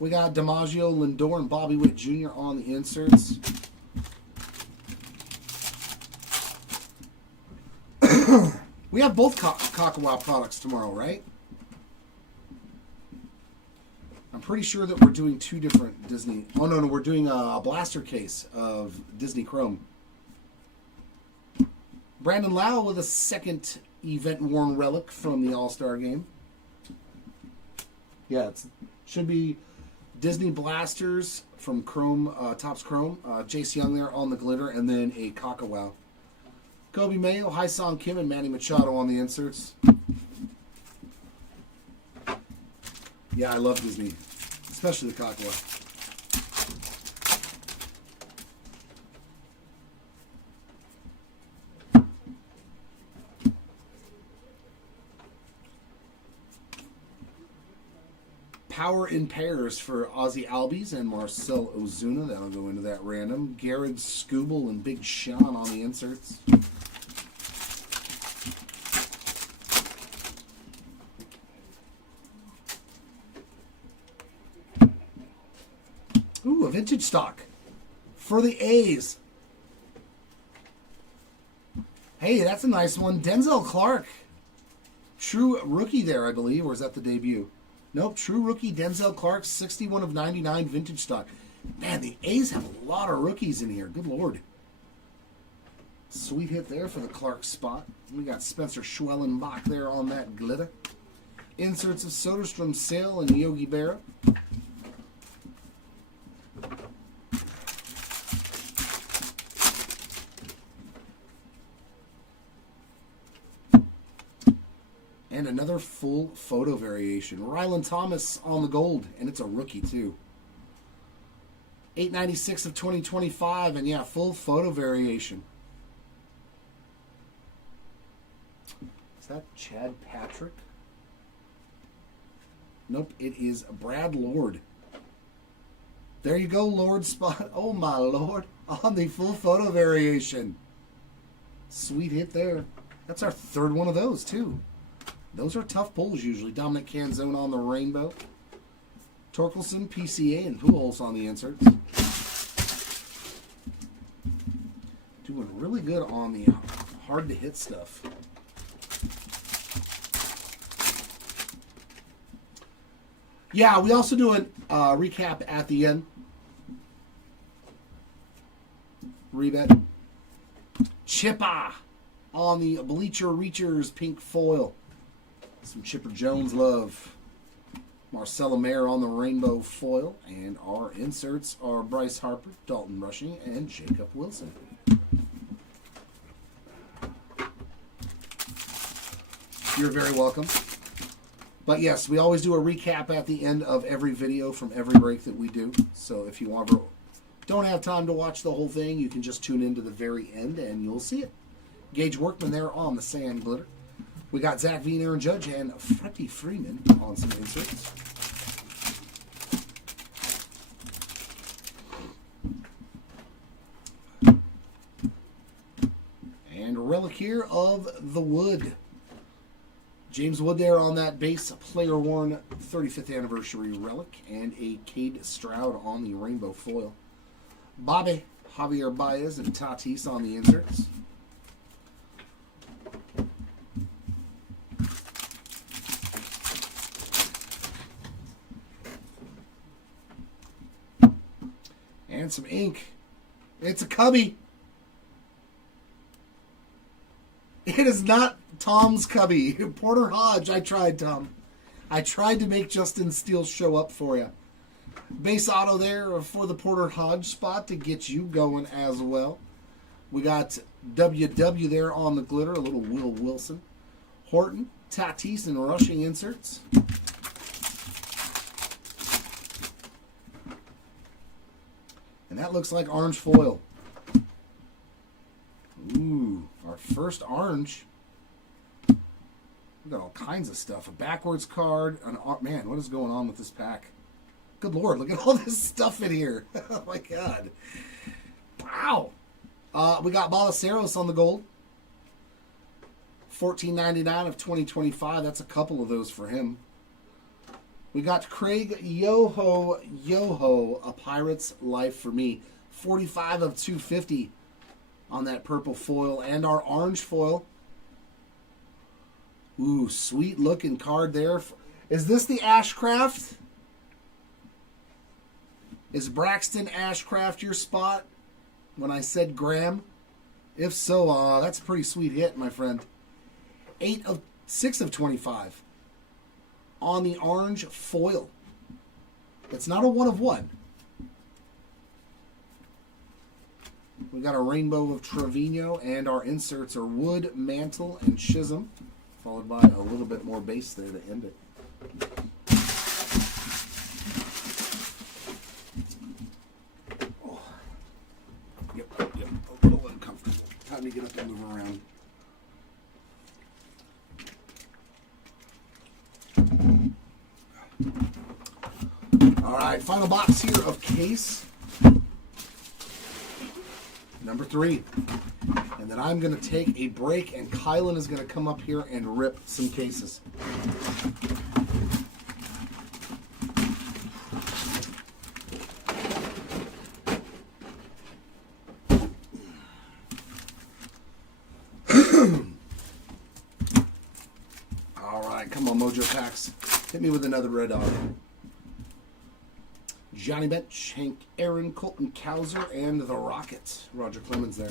We got DiMaggio, Lindor, and Bobby Witt Jr. on the inserts. We have both Cockawell products tomorrow, right? I'm pretty sure that we're doing two different Disney. Oh, no, we're doing a blaster case of Disney Chrome. Brandon Lau with a second event-worn relic from the All-Star game. Yeah, it should be Disney Blasters from Chrome, Topps Chrome. Jace Young there on the glitter, and then a Cockawell. Kobe Mayo, Hai-Song Kim, and Manny Machado on the inserts. Yeah, I love Disney, especially the Cockawell. Power in pairs for Ozzy Albies and Marcel Ozuna. That'll go into that random. Garrett Scooble and Big Sean on the inserts. Ooh, a vintage stock for the A's. Hey, that's a nice one. Denzel Clark. True rookie there, I believe. Or is that the debut? Nope, true rookie Denzel Clark, 61 of 99 vintage stock. Man, the A's have a lot of rookies in here. Good Lord. Sweet hit there for the Clark spot. We got Spencer Schwellenbach there on that glitter. Inserts of Soderstrom, Sale, and Yogi Berra. And another full photo variation. Rylan Thomas on the gold, and it's a rookie too. 896 of 2025, and yeah, full photo variation. Is that Chad Patrick? Nope, it is Brad Lord. There you go, Lord spot. Oh my Lord, on the full photo variation. Sweet hit there. That's our third one of those too. Those are tough pulls usually. Dominic Canzone on the rainbow. Torkelson, PCA, and Pujols on the inserts. Doing really good on the hard-to-hit stuff. Yeah, we also do a recap at the end. Rebet. Chippa on the Bleacher Reachers pink foil. Some Chipper Jones love. Marcelo Mayer on the rainbow foil. And our inserts are Bryce Harper, Dalton Rushing, and Jacob Wilson. You're very welcome. But yes, we always do a recap at the end of every video from every break that we do. So if you don't have time to watch the whole thing, you can just tune in to the very end and you'll see it. Gage Workman there on the sand glitter. We got Zach Veen, Aaron Judge, and Freddie Freeman on some inserts. And a relic here of the Wood. James Wood there on that base player worn 35th anniversary relic. And a Cade Stroud on the rainbow foil. Bobby, Javier Baez, and Tatis on the inserts. And some ink. It's a cubby. It is not Tom's cubby. Porter Hodge. I tried, Tom. I tried to make Justin Steele show up for you. Base auto there for the Porter Hodge spot to get you going as well. We got WW there on the glitter. A little Will Wilson. Horton, Tatis, and Rushing inserts. And that looks like orange foil. Ooh, our first orange. We got all kinds of stuff. A backwards card. Man, what is going on with this pack? Good Lord, look at all this stuff in here. Oh, my God. Wow. We got Balaceros on the gold. $14.99 of 2025. That's a couple of those for him. We got Craig Yoho, A Pirate's Life for Me. 45 of 250 on that purple foil. And our orange foil. Ooh, sweet looking card there. Is this the Ashcraft? Is Braxton Ashcraft your spot when I said Graham? If so, that's a pretty sweet hit, my friend. 6 of 25 on the orange foil. It's not a 1 of 1. We got a rainbow of Trevino, and our inserts are Wood, Mantle, and Chisholm, followed by a little bit more base there to end it. Oh. Yep, a little uncomfortable. Time to get up and move around. All right, final box here of case number 3. And then I'm going to take a break, and Kylan is going to come up here and rip some cases. All right, come on, Mojo Packs. Hit me with another red dot. Johnny Bench, Hank Aaron, Colton Cowser, and the Rockets. Roger Clemens there.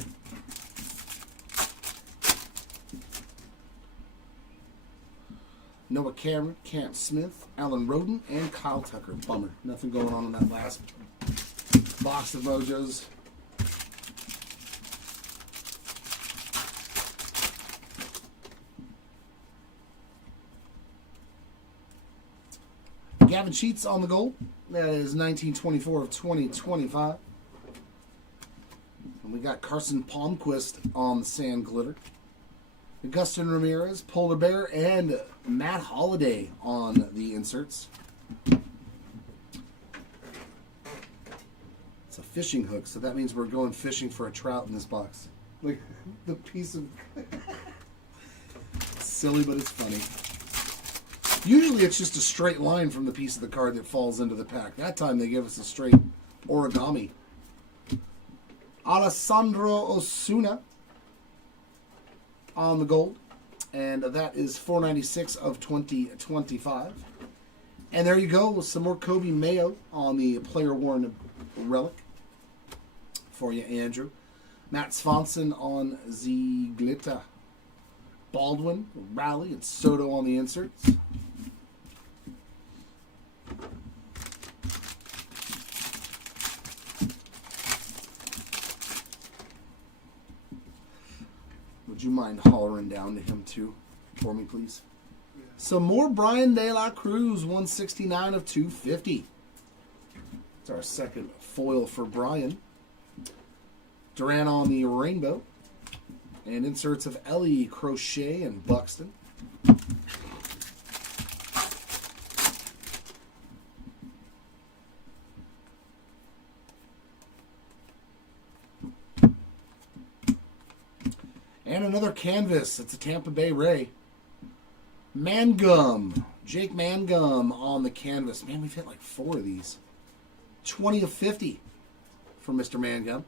Noah Cameron, Cam Smith, Alan Roden, and Kyle Tucker. Bummer. Nothing going on in that last box of Mojos. Gavin Sheets on the gold. That is 1924 of 2025. And we got Carson Palmquist on the sand glitter. Augustin Ramirez, Polar Bear, and Matt Holliday on the inserts. It's a fishing hook, so that means we're going fishing for a trout in this box. Like the piece of... Silly, but it's funny. Usually it's just a straight line from the piece of the card that falls into the pack. That time they give us a straight origami. Alessandro Osuna on the gold. And that is $4.96 of 2025. And there you go with some more Kobe Mayo on the player worn relic for you, Andrew. Matt Swanson on the glitter. Baldwin, Raleigh, and Soto on the inserts. Would you mind hollering down to him too for me, please? Yeah. Some more Brian De La Cruz, 169 of 250. It's our second foil for Brian. Duran on the rainbow. And inserts of Ellie, Crochet, and Buxton. And another canvas. It's a Tampa Bay Ray. Mangum. Jake Mangum on the canvas. Man, we've hit like 4 of these. 20 of 50 for Mr. Mangum.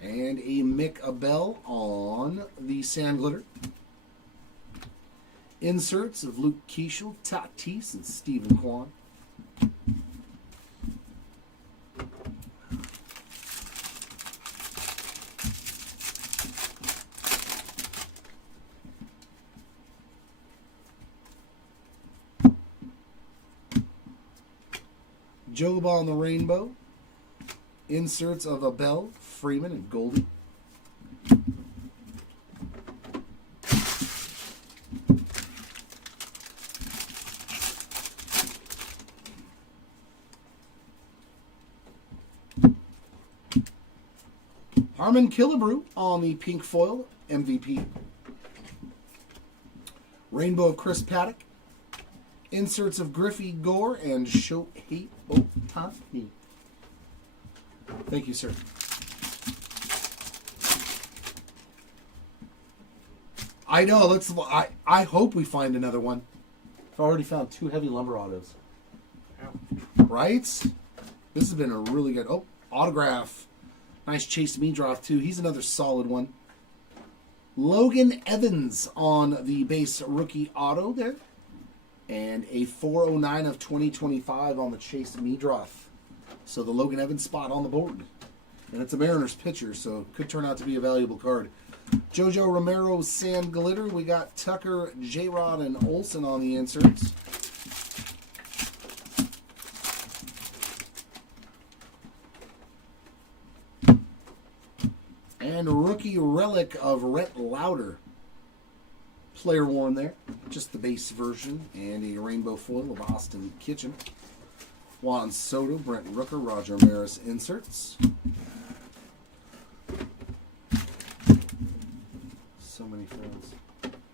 And a Mick Abel on the sand glitter. Inserts of Luke Keishel, Tatis, and Stephen Kwan. Job on the rainbow. Inserts of Abel, Freeman, and Goldie. Harmon Killebrew on the pink foil, MVP. Rainbow of Chris Paddock. Inserts of Griffey Gore and Shohei Ohtani. Thank you, sir. I know. I hope we find another one. I've already found 2 heavy lumber autos. Right? This has been a really good... Oh, autograph. Nice Chase Meadroff, too. He's another solid one. Logan Evans on the base rookie auto there. And a 409 of 2025 on the Chase Meadroff. So the Logan Evans spot on the board. And it's a Mariners pitcher, so it could turn out to be a valuable card. Jojo Romero, Sam Glitter. We got Tucker, J-Rod, and Olsen on the inserts. And rookie relic of Rhett Lauder. Player worn there. Just the base version. And a rainbow foil of Austin Kitchen. Juan Soto, Brent Rooker, Roger Maris inserts. So many friends.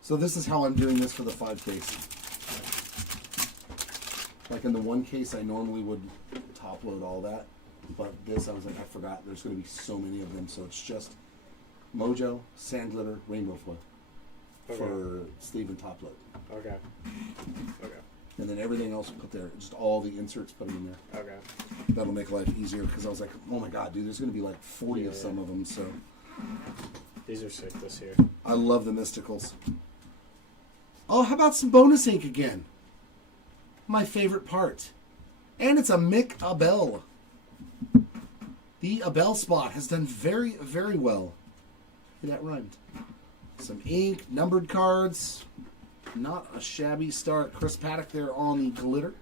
So this is how I'm doing this for the 5 case. Like in the 1 case, I normally would top load all that. But this, I was like, I forgot. There's going to be so many of them. So it's just Mojo, Sand Glitter, Rainbow Foil for sleeve and top load. Okay. And then everything else put there. Just all the inserts, put them in there. Okay. That'll make life easier because I was like, oh my god, dude, there's going to be like 40 of some of them. So these are sick this year. I love the Mysticals. Oh, how about some bonus ink again? My favorite part. And it's a Mick Abel. The Abel spot has done very, very well. That rhymed. Some ink, numbered cards. Not a shabby start. Chris Paddock there on the glitter.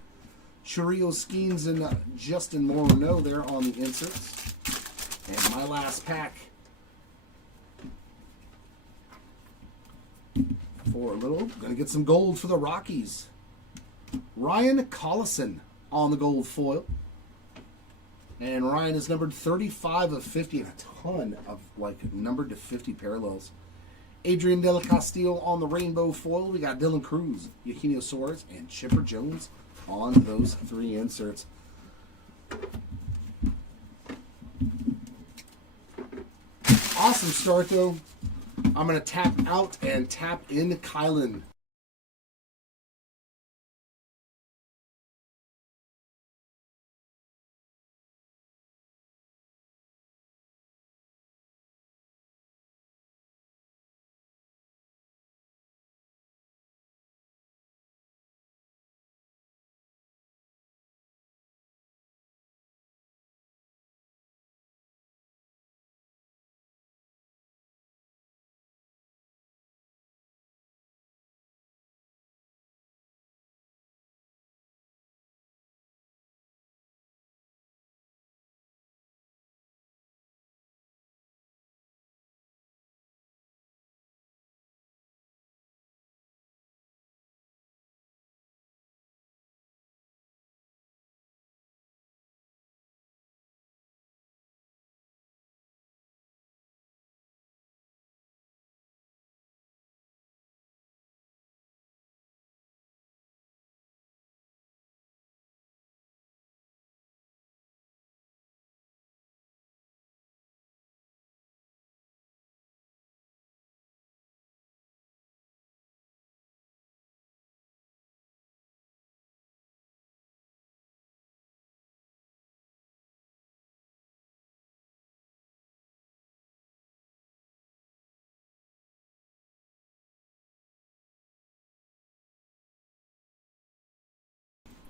Churio Skeens and Justin Morneau there on the inserts. And my last pack. For a little. Gonna get some gold for the Rockies. Ryan Collison on the gold foil. And Ryan is numbered 35 of 50 and a ton of like numbered to 50 parallels. Adrian De La Castillo on the rainbow foil. We got Dylan Cruz, Eugenio Suarez, and Chipper Jones on those 3 inserts. Awesome start though. I'm going to tap out and tap in Kylan.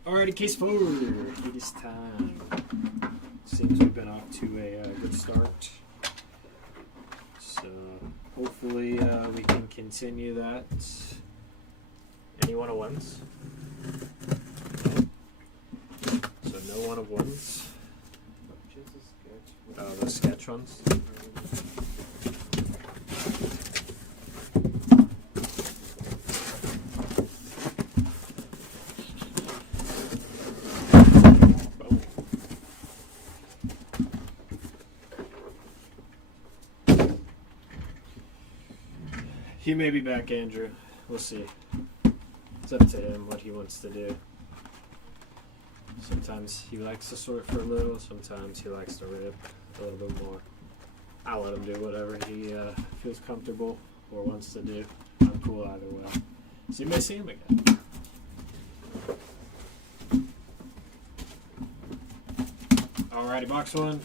Alrighty, case 4. It is time. Seems we've been off to a good start. So hopefully we can continue that. Any 101s? So no 101s. Oh, the sketch ones. He may be back, Andrew. We'll see. It's up to him what he wants to do. Sometimes he likes to sort for a little, sometimes he likes to rip a little bit more. I'll let him do whatever he feels comfortable or wants to do. I'm cool either way. So you may see him again. Alrighty, box one.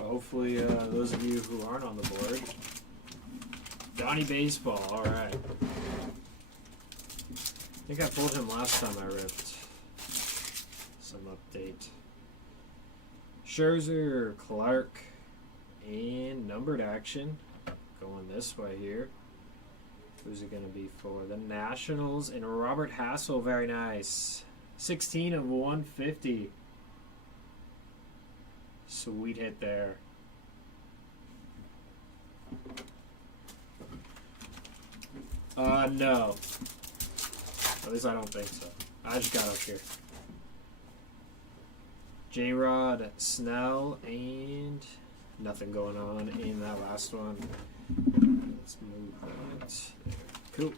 Hopefully, those of you who aren't on the board, Donnie Baseball. All right. I think I pulled him last time I ripped. Some update. Scherzer, Clark, and numbered action. Going this way here. Who's it going to be for? The Nationals and Robert Hassel. Very nice. 16 of 150. Sweet hit there. No. At least I don't think so. I just got up here. J-Rod, Snell, and nothing going on in that last one. Let's move that. There. Cool.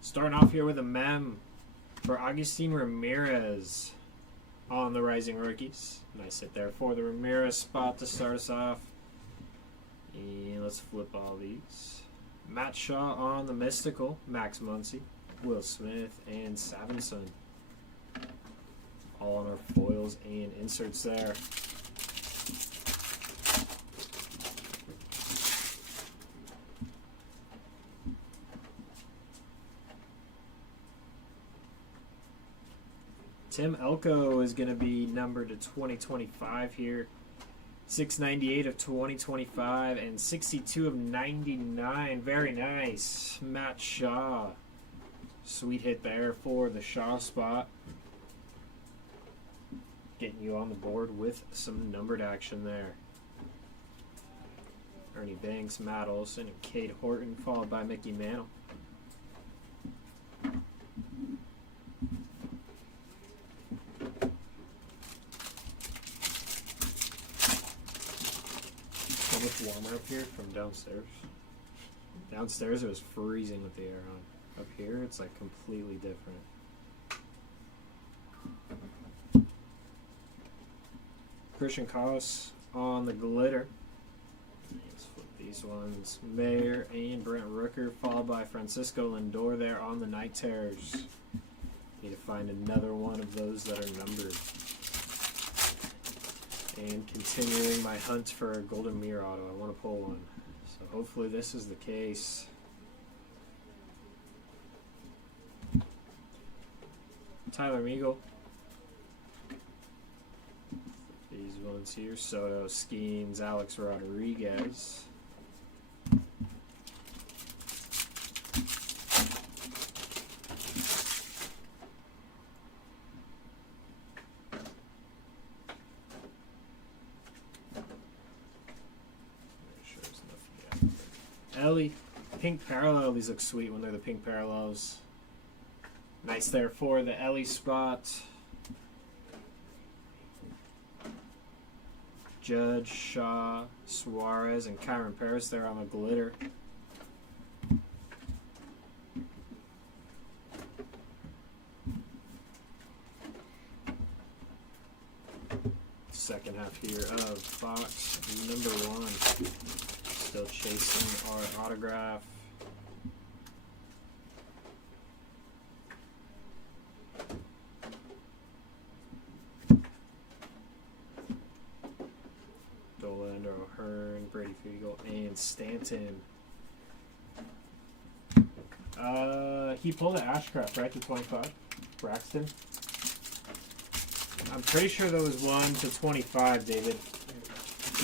Starting off here with a mem for Agustin Ramirez on the Rising Rookies. Nice hit there for the Ramirez spot to start us off. And let's flip all these. Matt Shaw on the Mystical, Max Muncy, Will Smith, and Savinson. All on our foils and inserts there. Tim Elko is going to be numbered to 2025 here. 698 of 2025 and 62 of 99. Very nice. Matt Shaw. Sweet hit there for the Shaw spot. Getting you on the board with some numbered action there. Ernie Banks, Matt Olson, and Cade Horton, followed by Mickey Mantle. Warmer up here from downstairs. Downstairs it was freezing with the air on. Up here it's like completely different. Christian Koss on the glitter. Let's flip these ones. Mayer and Brent Rooker, followed by Francisco Lindor there on the Night Terrors. Need to find another one of those that are numbered. And continuing my hunt for a Golden Mirror auto. I want to pull one. So hopefully this is the case. Tyler Meagle. These ones here. Soto, Skeens, Alex Rodriguez. Ellie, pink parallel. These look sweet when they're the pink parallels. Nice there for the Ellie spot. Judge, Shaw, Suarez, and Kyron Paris there on the glitter. Second half here of box number 1. Still chasing our autograph. Dolan, O'Hearn, Brady Fiegel, and Stanton. He pulled an Ashcraft, right, to 25? Braxton? I'm pretty sure there was 1 to 25, David.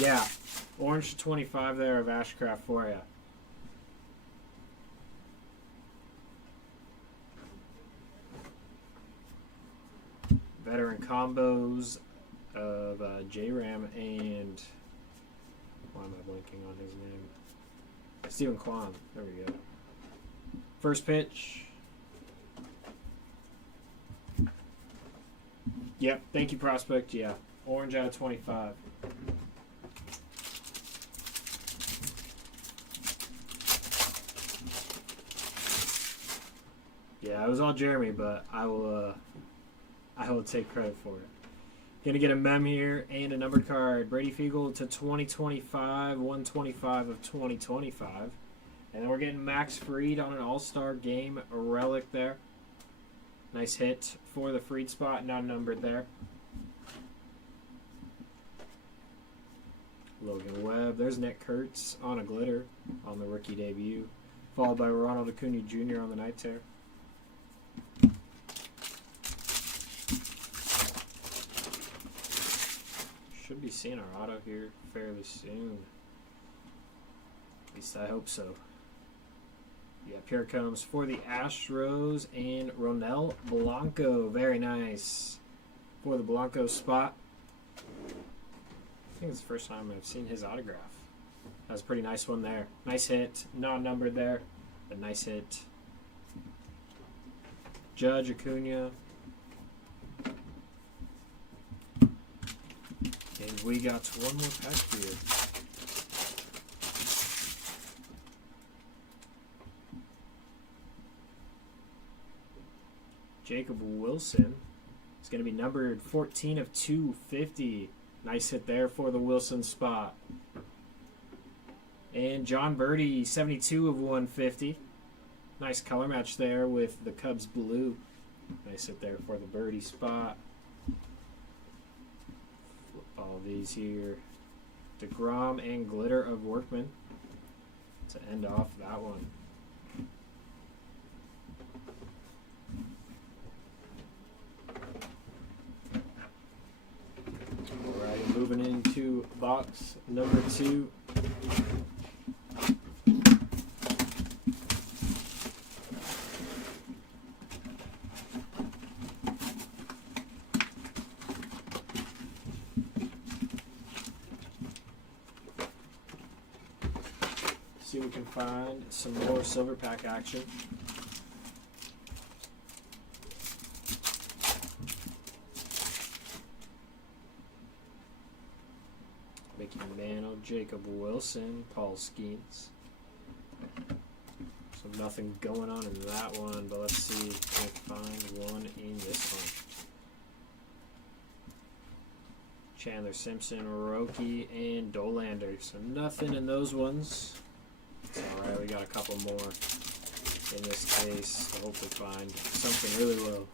Yeah. Orange to 25 there of Ashcraft for you. Veteran combos of J-Ram and, why am I blanking on his name? Stephen Kwan. There we go. First pitch. Yep, thank you, Prospect. Yeah, orange out of 25. Yeah, it was all Jeremy, but I will take credit for it. Gonna get a mem here and a numbered card. Brady Fiegel to 2025, 125 of 2025. And then we're getting Max Fried on an All-Star Game relic there. Nice hit for the Fried spot, not numbered there. Logan Webb. There's Nick Kurtz on a glitter on the rookie debut. Followed by Ronald Acuna Jr. on the night tear. Should be seeing our auto here fairly soon. At least I hope so. Yeah, here it comes for the Astros and Ronel Blanco. Very nice for the Blanco spot. I think it's the first time I've seen his autograph. That was a pretty nice one there. Nice hit. Non-numbered there, but nice hit. Judge Acuna. And we got one more pack here. Jacob Wilson. It's going to be numbered 14 of 250. Nice hit there for the Wilson spot. And John Birdie, 72 of 150. Nice color match there with the Cubs blue. Nice hit there for the Birdie spot. All these here. DeGrom and glitter of Workman to end off that one. Alright, moving into box number 2. See if we can find some more silver pack action. Mickey Mantle, Jacob Wilson, Paul Skeens. So nothing going on in that one, but let's see if we can find one in this one. Chandler Simpson, Roki, and Dolander. So nothing in those ones. It's alright, we got a couple more in this case to hopefully find something really low.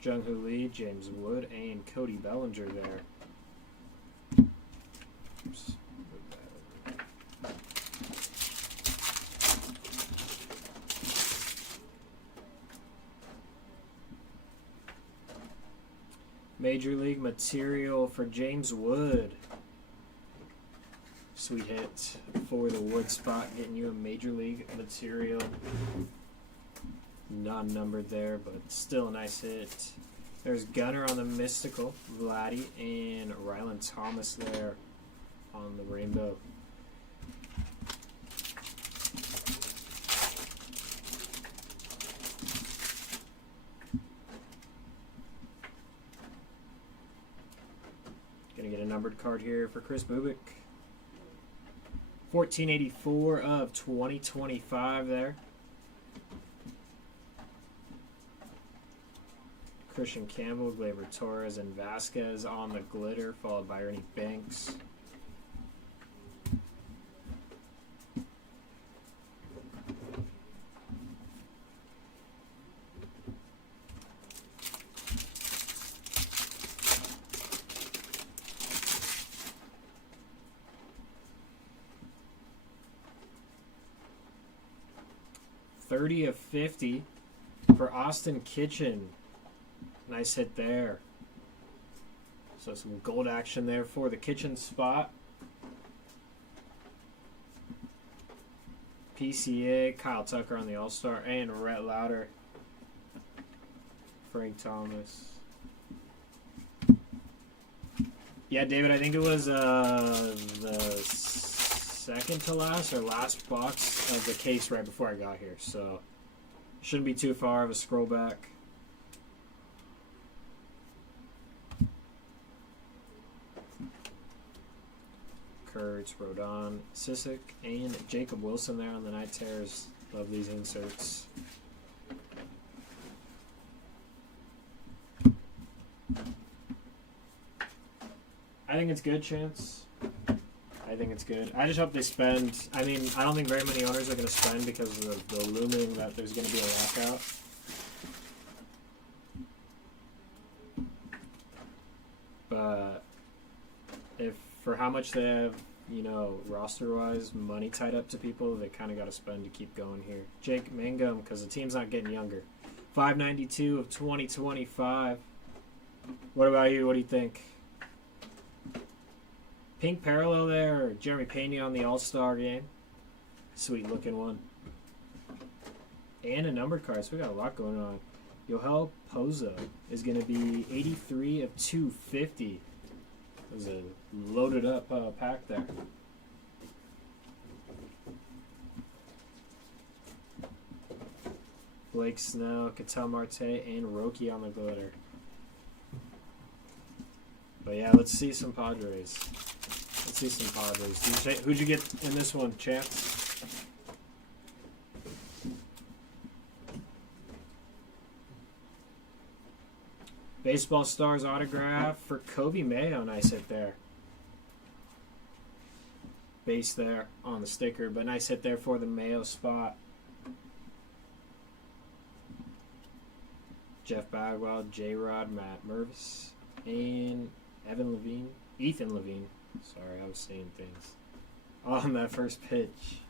Jung-Hoo Lee, James Wood, and Cody Bellinger there. Oops. Major League material for James Wood. Sweet hit for the Wood spot, getting you a Major League material. Non-numbered there, but still a nice hit. There's Gunner on the Mystical, Vladdy, and Rylan Thomas there on the Rainbow. Gonna get a numbered card here for Chris Bubik. 1484 of 2025 there. Christian Campbell, Gleyber Torres, and Vasquez on the glitter, followed by Ernie Banks. $30 of $50 for Austin Kitchen. Nice hit there. So some gold action there for the Kitchen spot. PCA, Kyle Tucker on the All-Star, and Rhett Lauder. Frank Thomas. Yeah, David, I think it was the second to last or last box of the case right before I got here, so shouldn't be too far of a scroll back. Kurtz, Rodon, Sissick, and Jacob Wilson there on the Night Terrors. Love these inserts. I think it's good, Chance. I think it's good. I just hope they spend. I mean, I don't think very many owners are going to spend because of the looming that there's going to be a lockout. But if for how much they have, you know, roster-wise, money tied up to people, they kind of got to spend to keep going here. Jake Mangum, because the team's not getting younger. 592 of 2025. What about you? What do you think? Pink parallel there, or Jeremy Pena on the All-Star game. Sweet looking one. And a numbered card, so we got a lot going on. Yohel Pozo is going to be 83 of 250. It was a loaded up pack there. Blake Snell, Ketel Marte, and Roki on the glitter. But yeah, let's see some Padres. Let's see some Padres. Who'd you get in this one, Chance? Baseball Stars autograph for Kobe Mayo. Nice hit there. Base there on the sticker, but nice hit there for the Mayo spot. Jeff Bagwell, J-Rod, Matt Mervis, and Ethan Levine. Sorry, I was saying things. On that first pitch.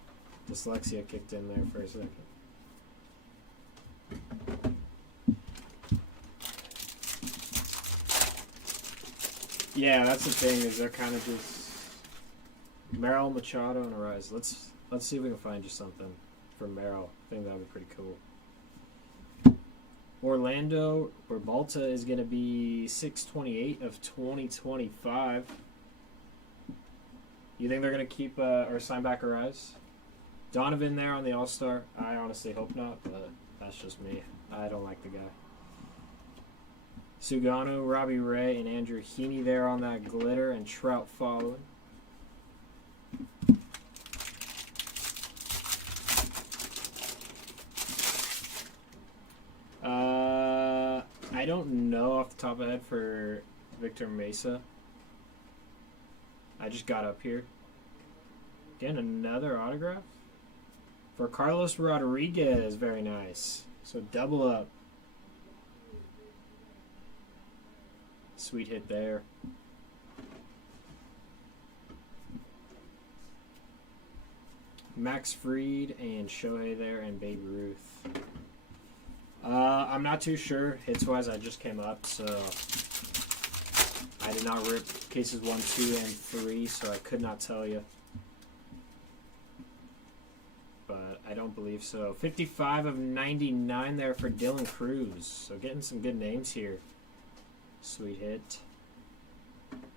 Dyslexia kicked in there for a second. Yeah, that's the thing, is they're kind of just Merrill, Machado, and Arise. Let's see if we can find you something for Merrill. I think that would be pretty cool. Orlando Rebalta is going to be 628 of 2025. You think they're going to keep or sign back Arise? Donovan there on the All-Star. I honestly hope not, but that's just me. I don't like the guy. Sugano, Robbie Ray, and Andrew Heaney there on that glitter, and Trout following. I don't know off the top of my head for Victor Mesa. I just got up here. Again, another autograph for Carlos Rodriguez. Very nice. So double up. Sweet hit there. Max Fried and Shohei there, and Babe Ruth. I'm not too sure. Hits-wise, I just came up, so I did not rip cases 1, 2, and 3, so I could not tell you. But I don't believe so. 55 of 99 there for Dylan Cruz. So getting some good names here. Sweet hit.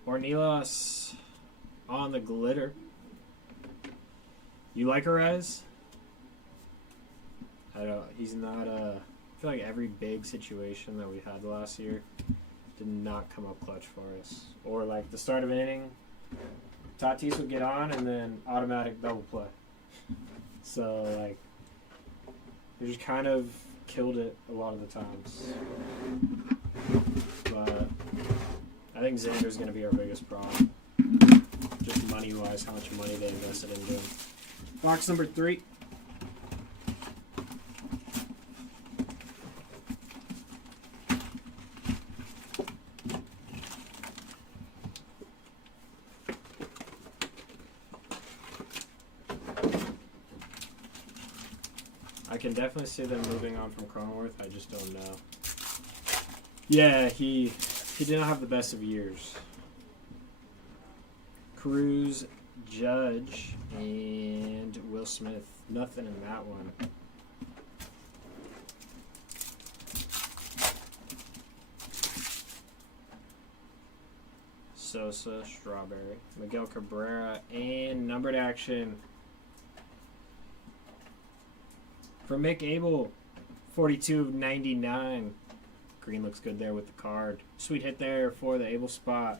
Ornelas on the glitter. You like Arise? I don't. He's not. I feel like every big situation that we had last year did not come up clutch for us. Or like the start of an inning, Tatis would get on and then automatic double play. So like, they just kind of killed it a lot of the times. But I think Xander's going to be our biggest problem. Just money-wise, how much money they invested into him. Box number 3. I can definitely see them moving on from Cronenworth. I just don't know. Yeah, he did not have the best of years. Cruz, Judge, and Will Smith Nothing in that one. Sosa, Strawberry, Miguel Cabrera, and numbered action for Mick Abel, 42 of 99. Green looks good there with the card. Sweet hit there for the Abel spot.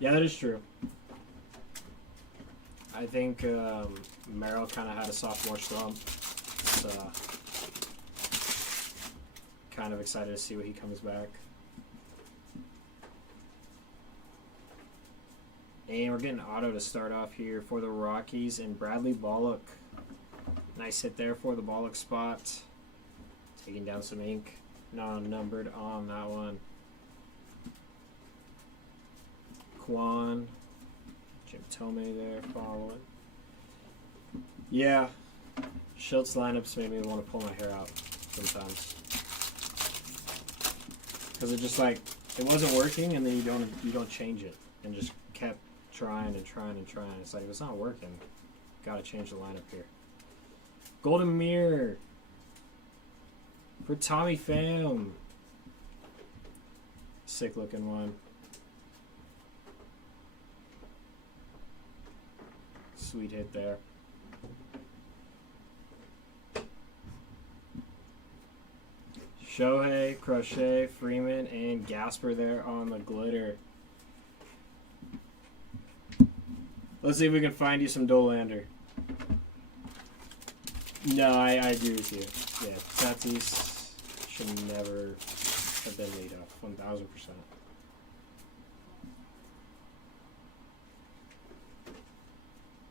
Yeah, that is true. I think Merrill kind of had a sophomore slump. So, kind of excited to see when he comes back. And we're getting auto to start off here for the Rockies and Bradley Bollock. Nice hit there for the Bollock spot. Taking down some ink. Non-numbered on that one. Quan. Jim Tomei there following. Yeah. Schultz lineups made me want to pull my hair out sometimes. Because it just like, it wasn't working and then you don't change it. And just kept trying and trying and trying. It's like, if it's not working, gotta change the lineup here. Golden Mirror for Tommy Pham. Sick looking one. Sweet hit there. Shohei, Crochet, Freeman, and Gasper there on the glitter. Let's see if we can find you some Dolander. No, I agree with you. Yeah, Tatis should never have been laid off. 1,000%.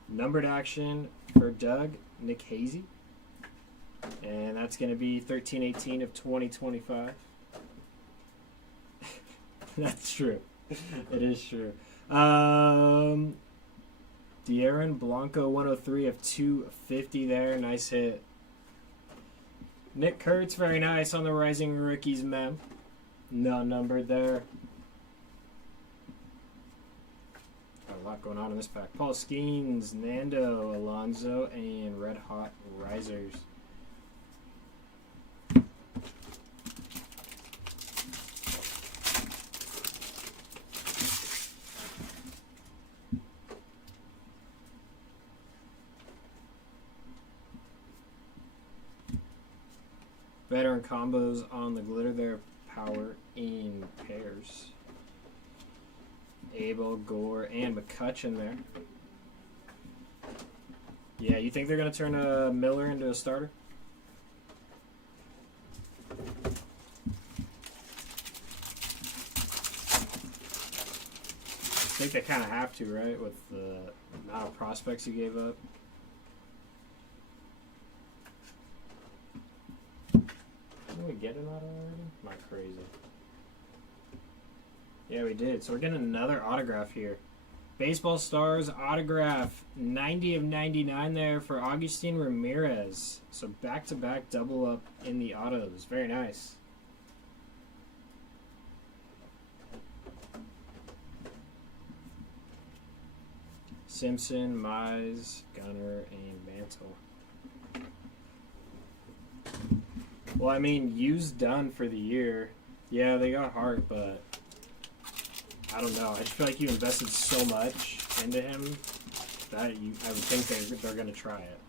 Numbered action for Doug, Nick Hazy. And that's going to be 13/18 of 2025. That's true. It is true. De'Aaron Blanco, 103 of 250 there. Nice hit. Nick Kurtz, very nice on the Rising Rookies mem. No numbered there. Got a lot going on in this pack. Paul Skeens, Nando, Alonso, and Red Hot Risers. Veteran combos on the glitter there. Power in pairs. Abel, Gore, and McCutcheon there. Yeah, you think they're going to turn Miller into a starter? I think they kind of have to, right? With the amount of prospects you gave up. Didn't we get an auto already? Am I crazy? Yeah, we did. So we're getting another autograph here. Baseball Stars autograph. 90 of 99 there for Agustin Ramirez. So back-to-back double up in the autos. Very nice. Simpson, Mize, Gunner, and Mantle. Well, I mean, U's done for the year. Yeah, they got Hart, but I don't know. I just feel like you invested so much into him that I would think they're going to try it.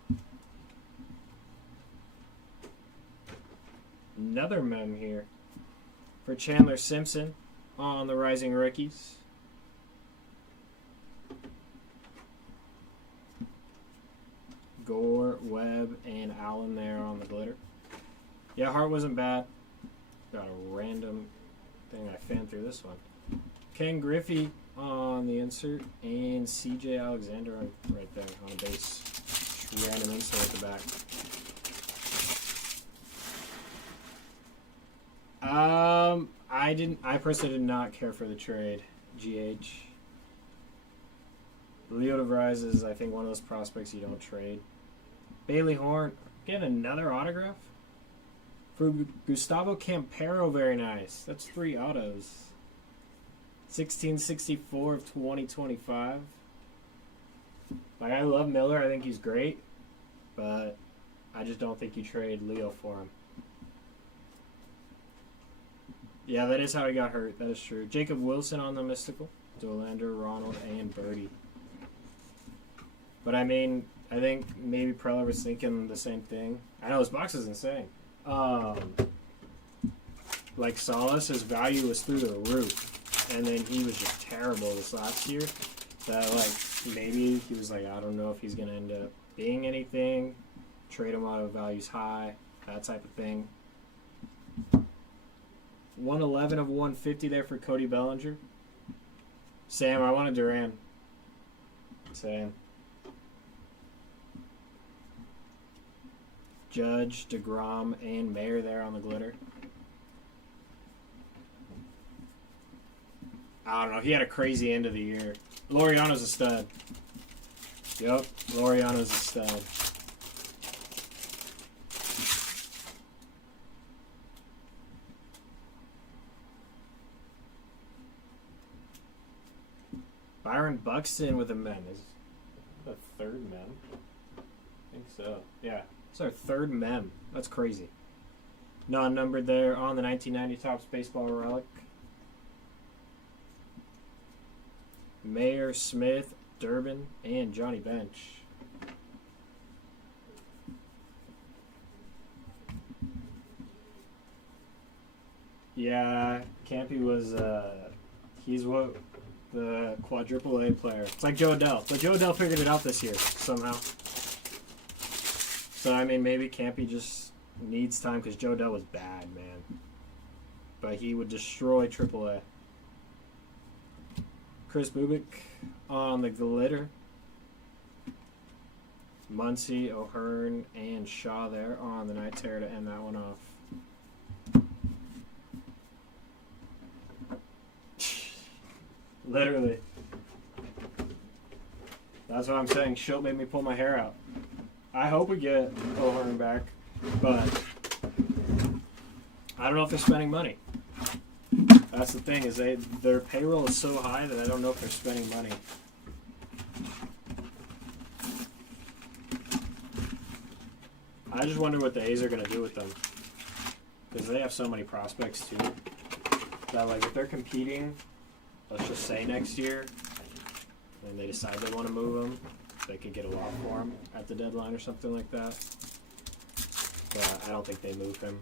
Another mem here for Chandler Simpson on the Rising Rookies. Gore, Webb, and Allen there on the glitter. Yeah, Hart wasn't bad. Got a random thing I fanned through this one. Ken Griffey on the insert, and CJ Alexander right there on a base. Random insert at the back. I personally did not care for the trade. GH. Leo DeVries is, I think, one of those prospects you don't trade. Bailey Horn, getting another autograph for Gustavo Campero. Very nice. That's 3 autos. 1664 of 2025. Like, I love Miller. I think he's great. but I just don't think you trade Leo for him. Yeah, that is how he got hurt. That is true. Jacob Wilson on the Mystical. Dollander, Ronald, and Birdie. But I mean, I think maybe Preller was thinking the same thing. I know his box is insane. Like Salas, his value was through the roof. And then he was just terrible this last year. That, like, maybe he was like, I don't know if he's going to end up being anything. Trade him out of values high. That type of thing. 111 of 150 there for Cody Bellinger. Sam, I want a Duran. Sam. Judge, DeGrom, and Mayer there on the glitter. I don't know. He had a crazy end of the year. Laureano's a stud. Yep, Laureano's a stud. Byron Buxton with a mem. Is the third mem? I think so. Yeah. It's our third mem. That's crazy. Non-numbered there on the 1990 Topps Baseball Relic. Mayer, Smith, Durbin, and Johnny Bench. Yeah, Campy was, he's what, the quadruple A player. It's like Joe Adell. But Joe Adell figured it out this year, somehow. So, I mean, maybe Campy just needs time because Joe Adell was bad, man. But he would destroy triple A. Chris Bubik on the glitter. Muncy, O'Hearn, and Shaw there on the Night Terror to end that one off. Literally. That's what I'm saying. Schilt made me pull my hair out. I hope we get O'Hearn back, but I don't know if they're spending money. That's the thing, is their payroll is so high that I don't know if they're spending money. I just wonder what the A's are going to do with them. Because they have so many prospects too. That, like, if they're competing, let's just say next year, and they decide they want to move them, they could get a lot for him at the deadline or something like that. But I don't think they move him.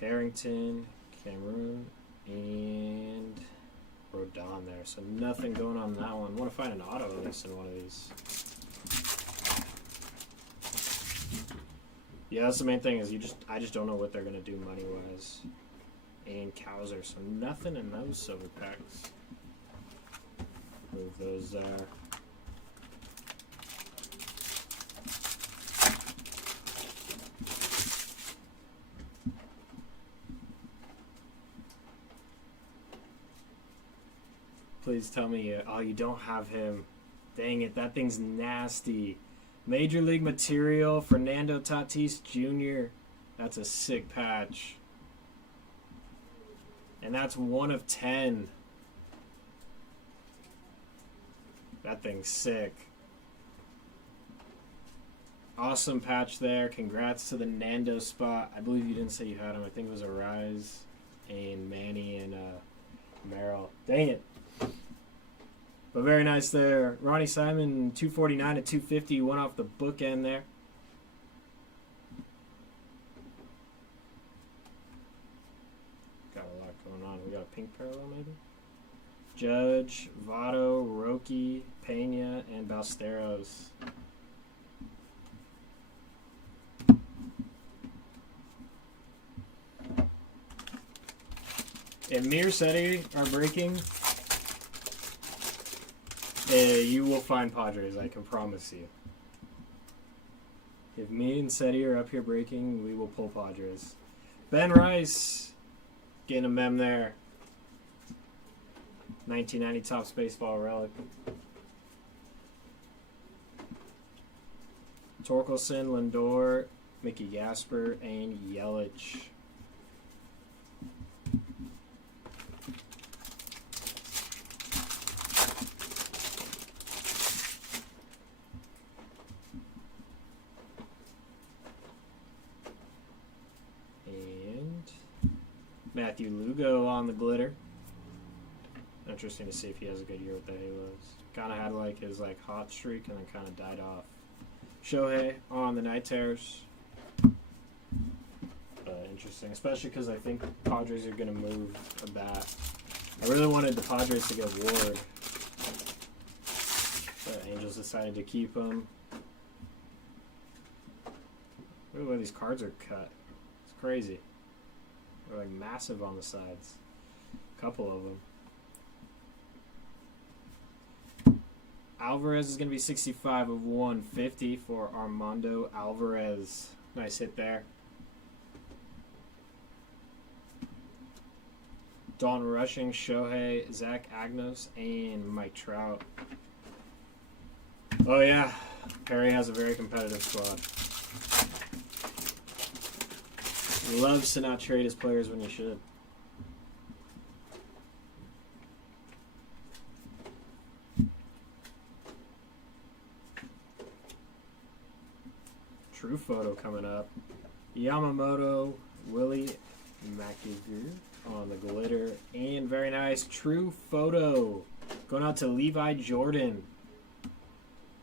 Harrington, Cameroon, and Rodon there. So nothing going on in that one. I want to find an auto at least in one of these. Yeah, that's the main thing, is I just don't know what they're going to do money-wise. And Cowser, so nothing in those silver packs. Move those there. Please tell me, oh, you don't have him. Dang it, that thing's nasty. Major League Material, Fernando Tatis Jr. That's a sick patch. And that's 1 of 10. That thing's sick. Awesome patch there. Congrats to the Nando spot. I believe you didn't say you had him. I think it was Arise and Manny and Merrill. Dang it. But very nice there. Ronnie Simon, 249 to 250. Went off the bookend there. Got a lot going on. We got a pink parallel maybe? Judge, Votto, Roki, Pena, and Ballesteros. If Mir Seti are breaking, you will find Padres, I can promise you. If me and Seti are up here breaking, we will pull Padres. Ben Rice, getting a mem there. 1990 Topps Baseball Relic. Torkelson, Lindor, Mickey Gasper, and Yelich. Matthew Lugo on the glitter. Interesting to see if he has a good year with the Halos. Kind of had like his like hot streak and then kind of died off. Shohei on the Night Terrors. Interesting, especially because I think Padres are going to move a bat. I really wanted the Padres to get Ward, but Angels decided to keep him. Look at where these cards are cut. It's crazy. They're like massive on the sides. A couple of them. Alvarez is going to be 65 of 150 for Armando Alvarez. Nice hit there. Dawn Rushing, Shohei, Zach Agnos, and Mike Trout. Oh yeah, Perry has a very competitive squad. Loves to not trade his players when you should. True photo coming up. Yamamoto, Willie McAvoy on the glitter, and very nice true photo going out to Levi Jordan.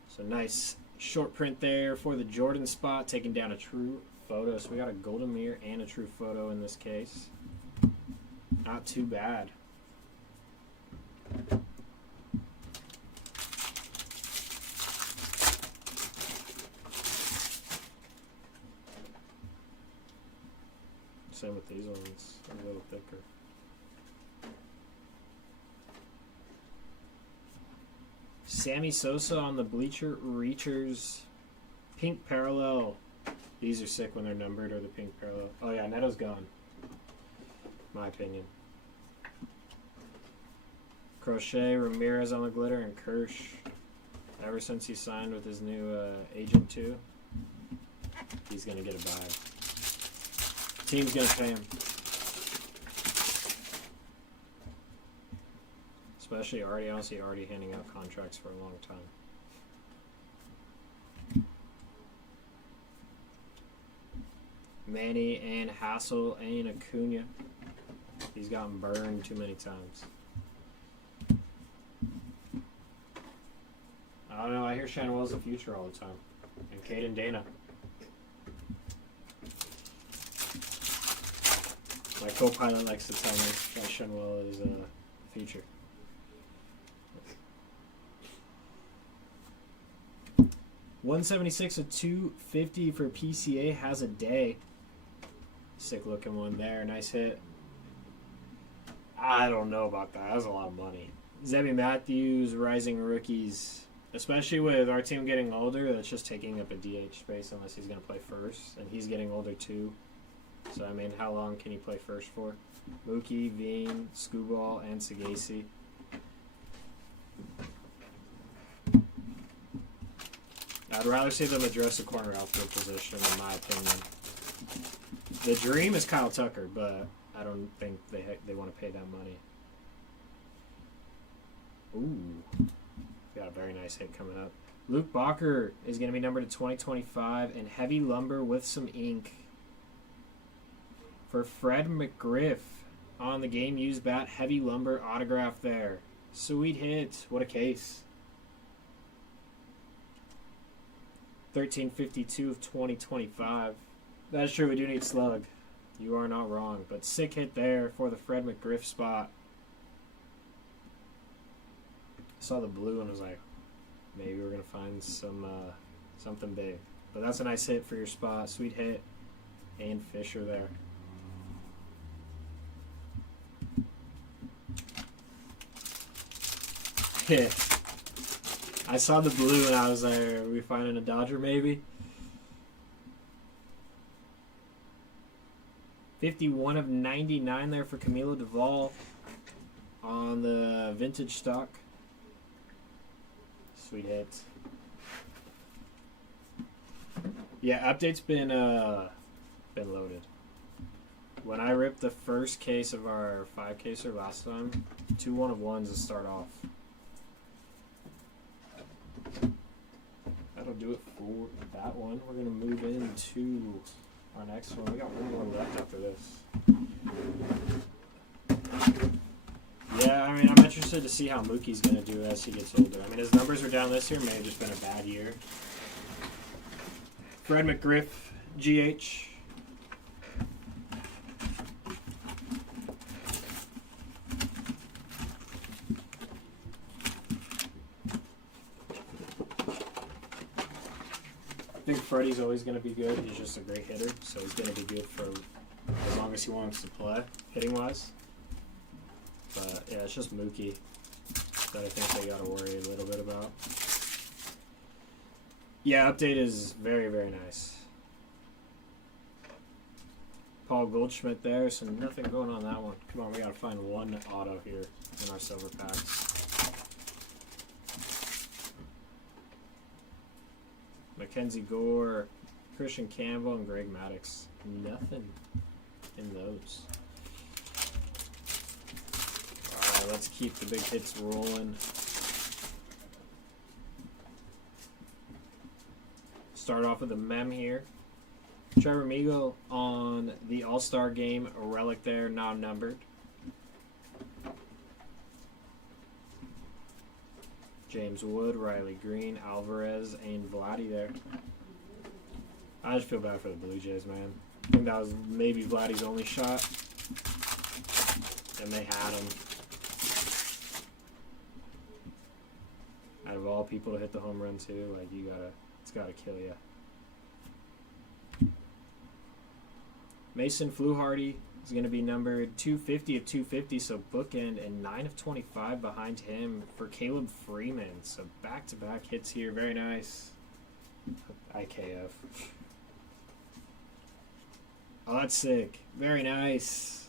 So nice short print there for the Jordan spot, taking down a true photo. So we got a golden mirror and a true photo in this case. Not too bad. Same with these ones, a little thicker. Sammy Sosa on the Bleacher Reachers. Pink parallel. These are sick when they're numbered, or the pink parallel. Oh yeah, Neto's gone. My opinion. Crochet, Ramirez on the glitter, and Kirsch. Ever since he signed with his new agent too, he's gonna get a bag. Team's gonna pay him. Especially Artie, honestly, Artie handing out contracts for a long time. Manny and Hassel and Acuna. He's gotten burned too many times. I don't know, I hear Shanwell's the future all the time. And Caden Dana. My co-pilot likes to tell me that Shanwell is a future. $176 of $250 for PCA has a day. Sick looking one there. Nice hit. I don't know about that. That's a lot of money. Zebby Matthews, rising rookies. Especially with our team getting older, that's just taking up a DH space unless he's going to play first. And he's getting older too. So, I mean, how long can he play first for? Mookie, Veen, Scooball, and Sagasi. I'd rather see them address the corner outfield position, in my opinion. The dream is Kyle Tucker, but I don't think they want to pay that money. Ooh. Got a very nice hit coming up. Luke Bacher is going to be numbered to 2025 in heavy lumber with some ink. For Fred McGriff on the game used bat, heavy lumber autograph there. Sweet hit. What a case. 1352 of 2025. That's true, we do need slug. You are not wrong. But sick hit there for the Fred McGriff spot. Saw the blue and was like, maybe we're going to find something big. But that's a nice hit for your spot. Sweet hit. And Fisher there. Yeah. I saw the blue and I was like, are we finding a Dodger maybe? 51 of 99 there for Camilo Duvall on the vintage stock. Sweet hit. Yeah, update's been loaded. When I ripped the first case of our 5-caser last time, 2 1-of-1s to start off. That'll do it for that one. We're going to move into our next one. We got one more left after this. Yeah, I mean, I'm interested to see how Mookie's going to do as he gets older. I mean, his numbers were down this year. May have just been a bad year. Fred McGriff, GH. I think Freddie's always going to be good. He's just a great hitter, so he's going to be good for as long as he wants to play, hitting-wise. But, yeah, it's just Mookie that I think they got to worry a little bit about. Yeah, update is very, very nice. Paul Goldschmidt there, so nothing going on that one. Come on, we got to find one auto here in our silver packs. Mackenzie Gore, Christian Campbell, and Greg Maddux. Nothing in those. Alright, let's keep the big hits rolling. Start off with a mem here. Trevor Meagle on the All-Star Game, a relic there, not numbered. James Wood, Riley Green, Alvarez, and Vladdy there. I just feel bad for the Blue Jays, man. I think that was maybe Vladdy's only shot. And they had him. Out of all people to hit the home run too, like it's gotta kill you. Mason Fluharty is going to be numbered 250 of 250, so bookend, and 9 of 25 behind him for Caleb Freeman. So back-to-back hits here. Very nice. IKF. Oh, that's sick. Very nice.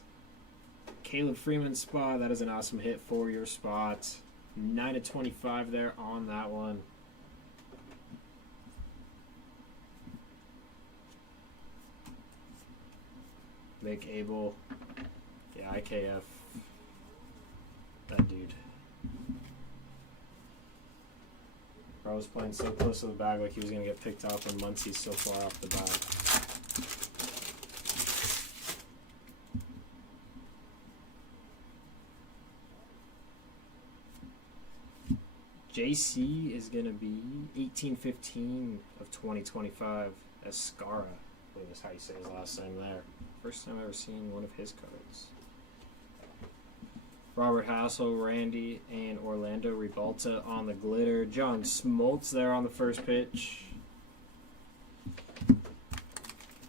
Caleb Freeman spot. That is an awesome hit for your spot. 9 of 25 there on that one. Make Abel. Yeah, IKF. That dude. I was playing so close to the bag like he was going to get picked off when Muncie's so far off the bag. JC is going to be 1815 of 2025 as Scara. I believe that's how you say his last name there. First time I've ever seen one of his cards. Robert Hassel, Randy, and Orlando Ribalta on the glitter. John Smoltz there on the first pitch.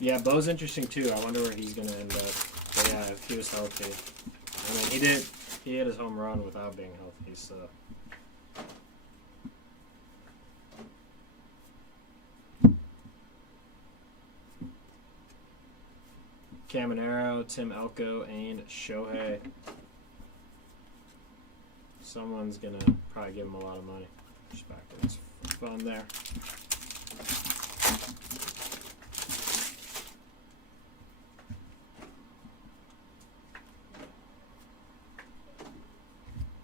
Yeah, Bo's interesting too. I wonder where he's going to end up. But yeah, if he was healthy. I mean, he hit his home run without being healthy, so... Caminero, Tim Elko, and Shohei. Someone's gonna probably give him a lot of money. Just backwards. Fun there.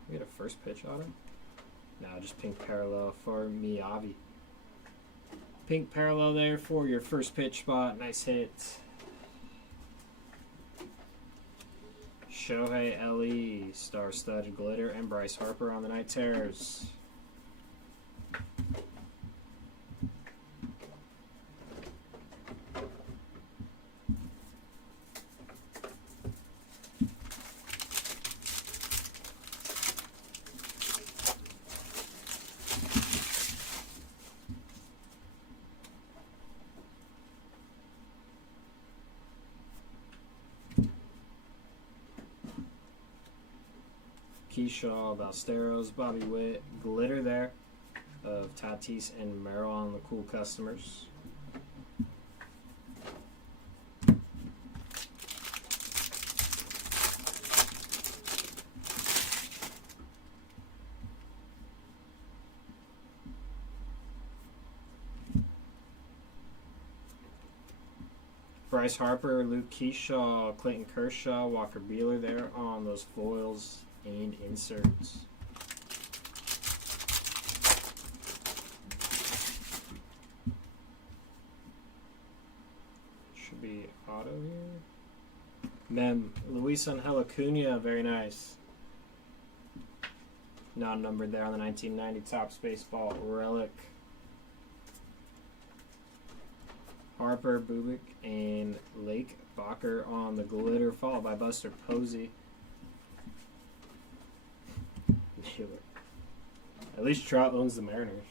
We get a first pitch auto? No, just pink parallel for Miyavi. Pink parallel there for your first pitch spot. Nice hit. Shohei, Ellie, Star Stud Glitter, and Bryce Harper on the Night Terrors. Keyshaw, Balsteros, Bobby Witt, glitter there of Tatis and Merrill on the cool customers. Bryce Harper, Luke Keyshaw, Clayton Kershaw, Walker Buehler there on those foils and inserts. Should be auto here. Luis Angel Acuna, very nice. Non-numbered there on the 1990 Topps Baseball relic. Harper, Bubic, and Lake Bacher on the glitter, followed by Buster Posey. At least Trout owns the Mariners.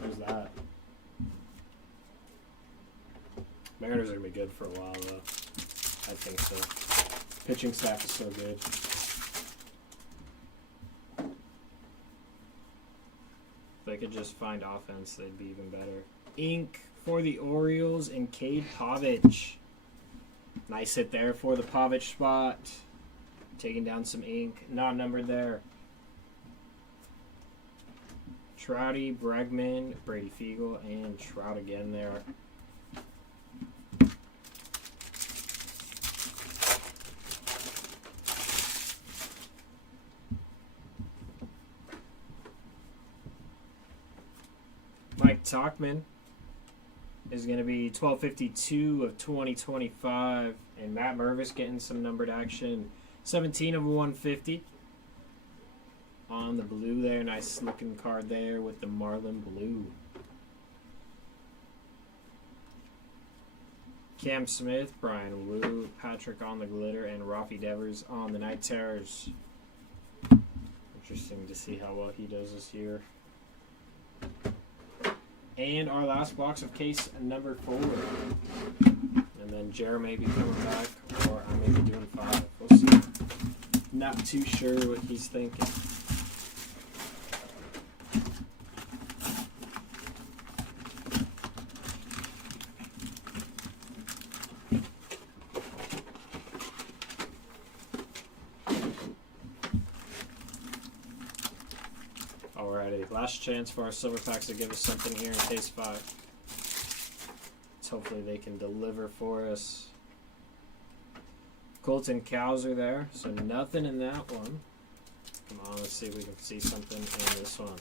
There's that. Mariners are going to be good for a while, though. I think so. Pitching staff is so good. If they could just find offense, they'd be even better. Ink for the Orioles and Cade Pavich. Nice hit there for the Pavich spot. Taking down some ink. Non-numbered there. Trouty, Bregman, Brady Fiegel, and Trout again there. Mike Tauchman is going to be 1252 of 2025. And Matt Mervis getting some numbered action. 17 of 150. On the blue there. Nice looking card there with the Marlin blue. Cam Smith, Brian Wu, Patrick on the glitter, and Rafi Devers on the Night Terrors. Interesting to see how well he does this year. And our last box of case number 4. And then Jer may be coming back, or I may be doing 5. We'll see. Not too sure what he's thinking. Alrighty, last chance for our silver packs to give us something here in case 5. Let's hopefully they can deliver for us. Colton Cowser there, so nothing in that one. Come on, let's see if we can see something in this one.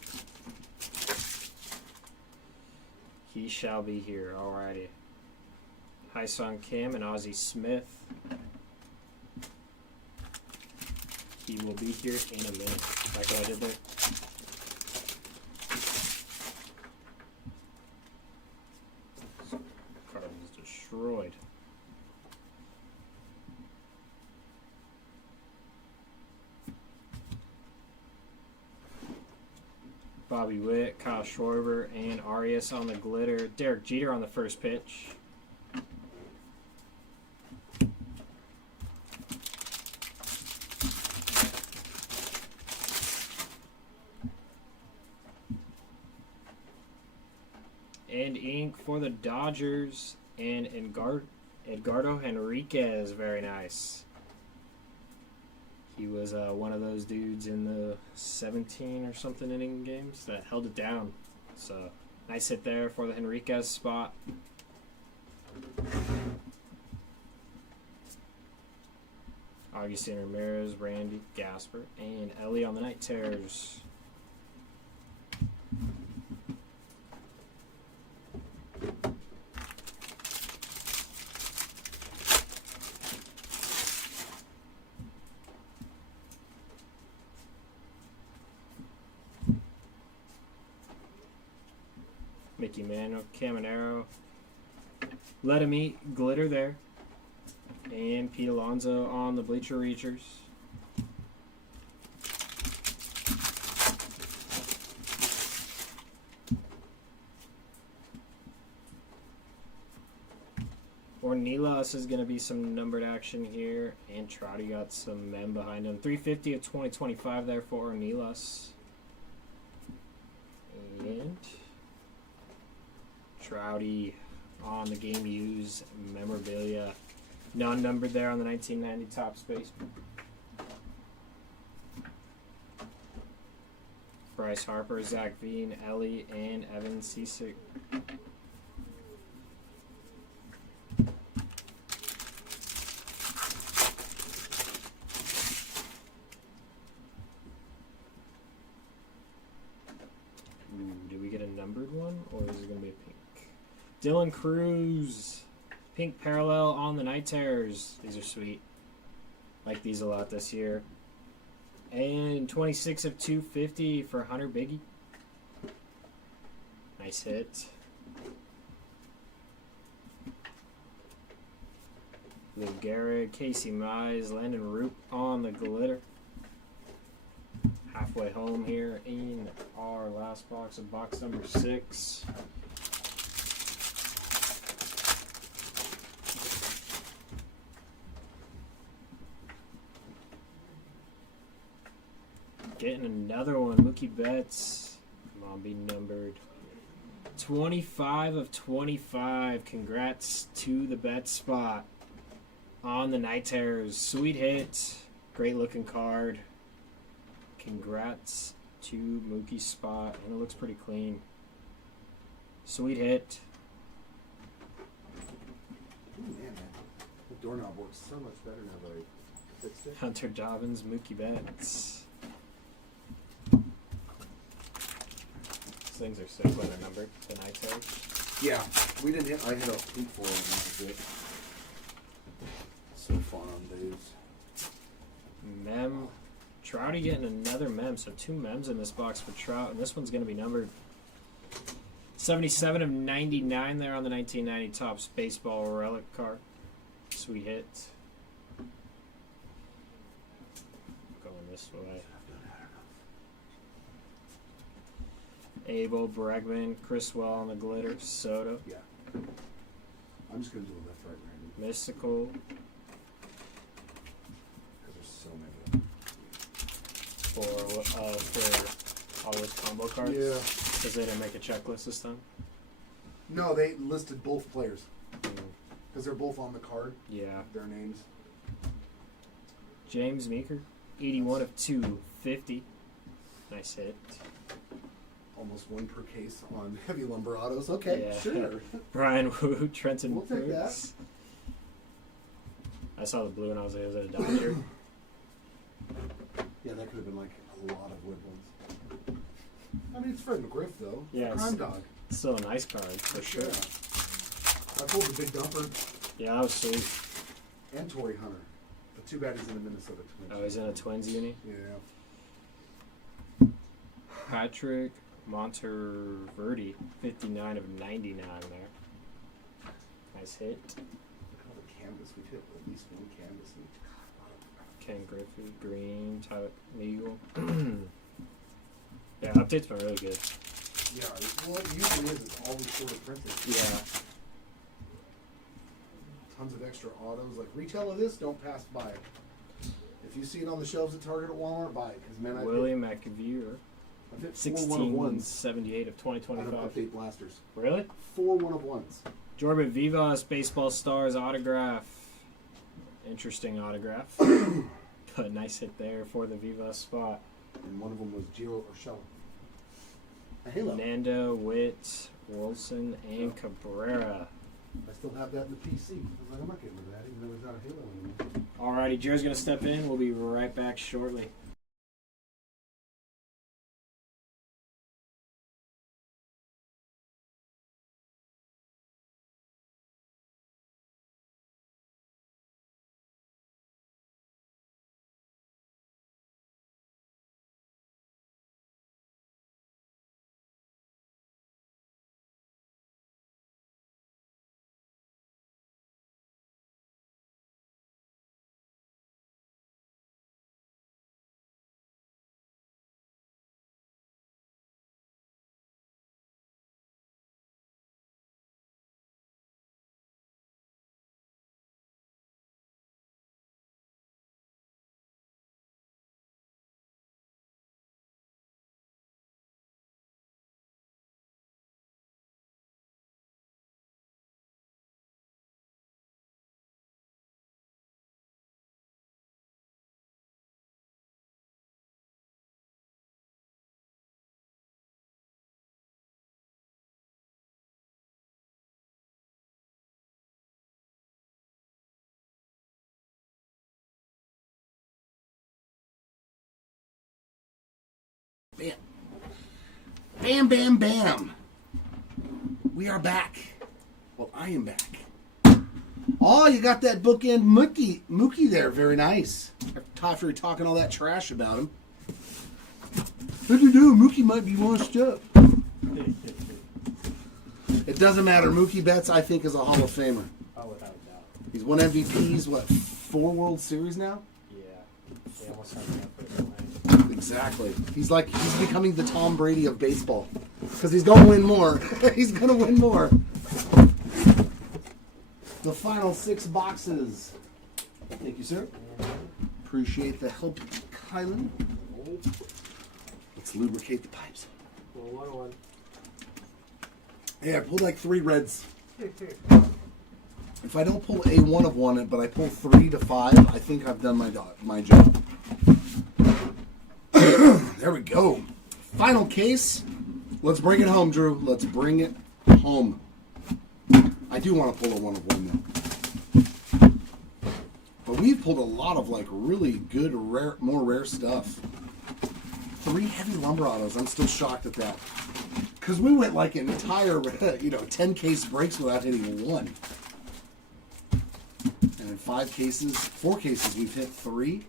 He shall be here, alrighty. Hi-Sung Kim and Ozzie Smith. He will be here in a minute. Like what I did there. Card is destroyed. Bobby Witt, Kyle Schwarber, and Arias on the glitter. Derek Jeter on the first pitch. And ink for the Dodgers and Edgardo Henriquez. Very nice. He was one of those dudes in the 17 or something inning games that held it down. So, nice hit there for the Henriquez spot. Augustin Ramirez, Randy Gasper, and Ellie on the Night Terrors. Mickey Mantle, Caminero. Let him eat glitter there. And Pete Alonso on the Bleacher Reachers. Ornelas is going to be some numbered action here. And Trouty got some men behind him. 350 of 2025 there for Ornelas. And Trouty on the game used memorabilia. Non-numbered there on the 1990 Topps Baseball. Bryce Harper, Zach Veen, Ellie, and Evan Cisick. Did we get a numbered one, or is it going to be a pink? Dylan Cruz, pink parallel on the Night Terrors. These are sweet. Like these a lot this year. And 26 of 250 for Hunter Biggie. Nice hit. Lou Gehrig, Casey Mize, Landon Root on the glitter. Halfway home here in our last box of box number 6. Getting another one, Mookie Betts. Come on, be numbered. 25 of 25. Congrats to the Bet spot on the Night Terrors. Sweet hit. Great looking card. Congrats to Mookie's spot. And it looks pretty clean. Sweet hit. Ooh, man, the doorknob works so much better now that I fixed it. Hunter Dobbins, Mookie Betts. These things are sick when they're numbered. The Night Terrors. Yeah, we didn't hit. I hit a peak for it, and that was it. So fun on days. Mem. Trouty getting another mem. So 2 mems in this box for Trout. And this one's going to be numbered 77 of 99 there on the 1990 Topps Baseball Relic card. Sweet hit. Going this way. Abel, Bregman, Criswell on the glitter, Soto, Yeah. I'm just going to do a left, right, random. Mystical, Because there's so many of them. for all those combo cards. Yeah. Because they didn't make a checklist this time. No, they listed both players. Mm, Because they're both on the card, yeah. their names. James Meeker, 81 of 250. Nice hit. Almost 1 per case on heavy lumber autos. Okay, Yeah. sure. Brian Wu, Trenton We'll take that. Brooks. I saw the blue and I was like, is that a Dodger? Yeah, that could have been like a lot of woodlands. I mean, it's Fred McGriff, though. Yeah, Crime it's- Dog. Still a nice card, for sure. Yeah. I pulled the Big Dumper Yeah, that was sweet. and Torrey Hunter. But too bad he's in the Minnesota Twins. Oh, he's in a Twins uni. Yeah. Patrick Monteverdi, 59 of 99 there. Nice hit. Look at all the canvas. We've hit at least 1 canvas. Ken Griffey, Green, Tyler Legal. Yeah, update's been really good. Yeah, well, it usually is. It's always sort of printed. Yeah. Tons of extra autos. Like, retail of this, don't pass by it. If you see it on the shelves at Target or Walmart, buy it. Because, man, William McAveer, I've hit 4 1678 of out of 2025. update blasters. Really? 4 1-of-1s. Jordan Vivas, Baseball Stars autograph. Interesting autograph. But nice hit there for the Vivas spot. And one of them was Giro Urshela. A Halo. Nando, Witt, Wilson, and Cabrera. I still have that in the PC. I was like, I'm not getting rid of that, even though there's not a Halo anymore. Alrighty, Joe's going to step in. We'll be right back shortly. Bam. Bam, bam, bam. We are back. Well, I am back. Oh, you got that bookend Mookie there. Very nice. After talking all that trash about him. What do you do? Mookie might be washed up. It doesn't matter. Mookie Betts, I think, is a Hall of Famer. Oh, without a doubt. He's won MVPs, what, 4 World Series now? Yeah. They almost have enough for the line. Exactly. He's becoming the Tom Brady of baseball. Because he's going to win more. He's going to win more. The final 6 boxes. Thank you, sir. Appreciate the help, Kylan. Let's lubricate the pipes. Well, 1-1. Hey, I pulled like 3 reds. If I don't pull a 1 of 1, but I pull 3 to 5, I think I've done my job. There we go. Final case. Let's bring it home, Drew. Let's bring it home. I do want to pull a 1 of 1 though. But we've pulled a lot of like really good, more rare stuff. 3 heavy lumber autos. I'm still shocked at that. Because we went like an entire, 10 case breaks without hitting 1. And in 4 cases, we've hit 3.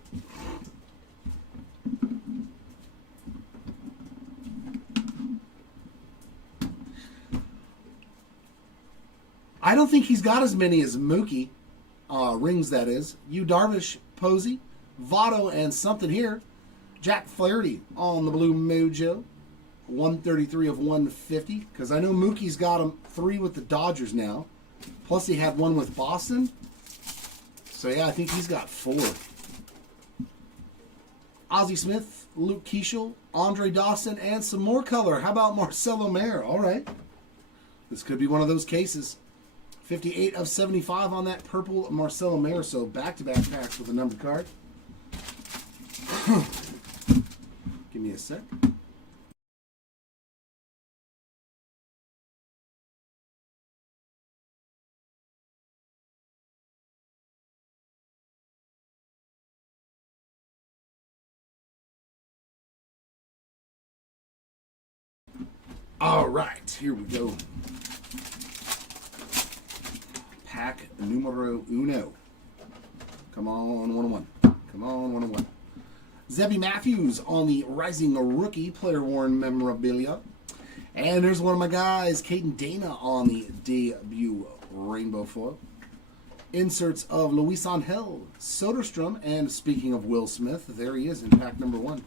I don't think he's got as many as Mookie. Rings, that is. Yu Darvish, Posey, Votto, and something here. Jack Flaherty on the Blue Mojo. 133 of 150. Because I know Mookie's got him 3 with the Dodgers now. Plus he had 1 with Boston. So yeah, I think he's got 4. Ozzie Smith, Luke Keeschel, Andre Dawson, and some more color. How about Marcelo Mayer? All right. This could be one of those cases. 58 of 75 on that purple Marcelo Mayer. So back-to-back packs with a numbered card. Give me a sec. All right, here we go. Pack numero uno. Come on, 101. Come on, 101. Zebby Matthews on the Rising Rookie Player Worn Memorabilia. And there's one of my guys, Caden Dana, on the debut Rainbow Foil. Inserts of Luis Angel, Soderstrom, and speaking of Will Smith, there he is in pack number 1.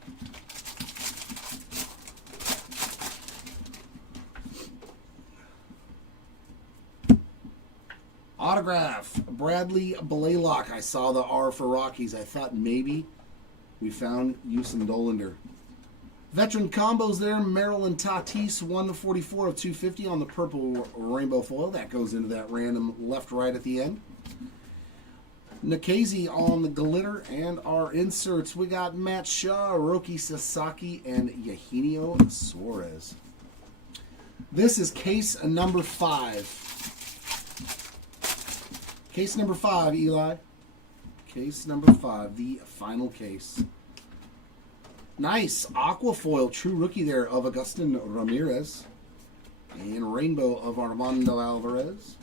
Autograph, Bradley Blaylock. I saw the R for Rockies. I thought maybe we found Houston Dolander. Veteran combos there. Maryland Tatis, 144 of 250 on the purple rainbow foil. That goes into that random left-right at the end. Nikhazy on the glitter. And our inserts, we got Matt Shaw, Roki Sasaki, and Eugenio Suarez. This is case number 5. Case number 5, Eli. Case number 5, the final case. Nice aquafoil, true rookie there of Agustin Ramirez. And rainbow of Armando Alvarez.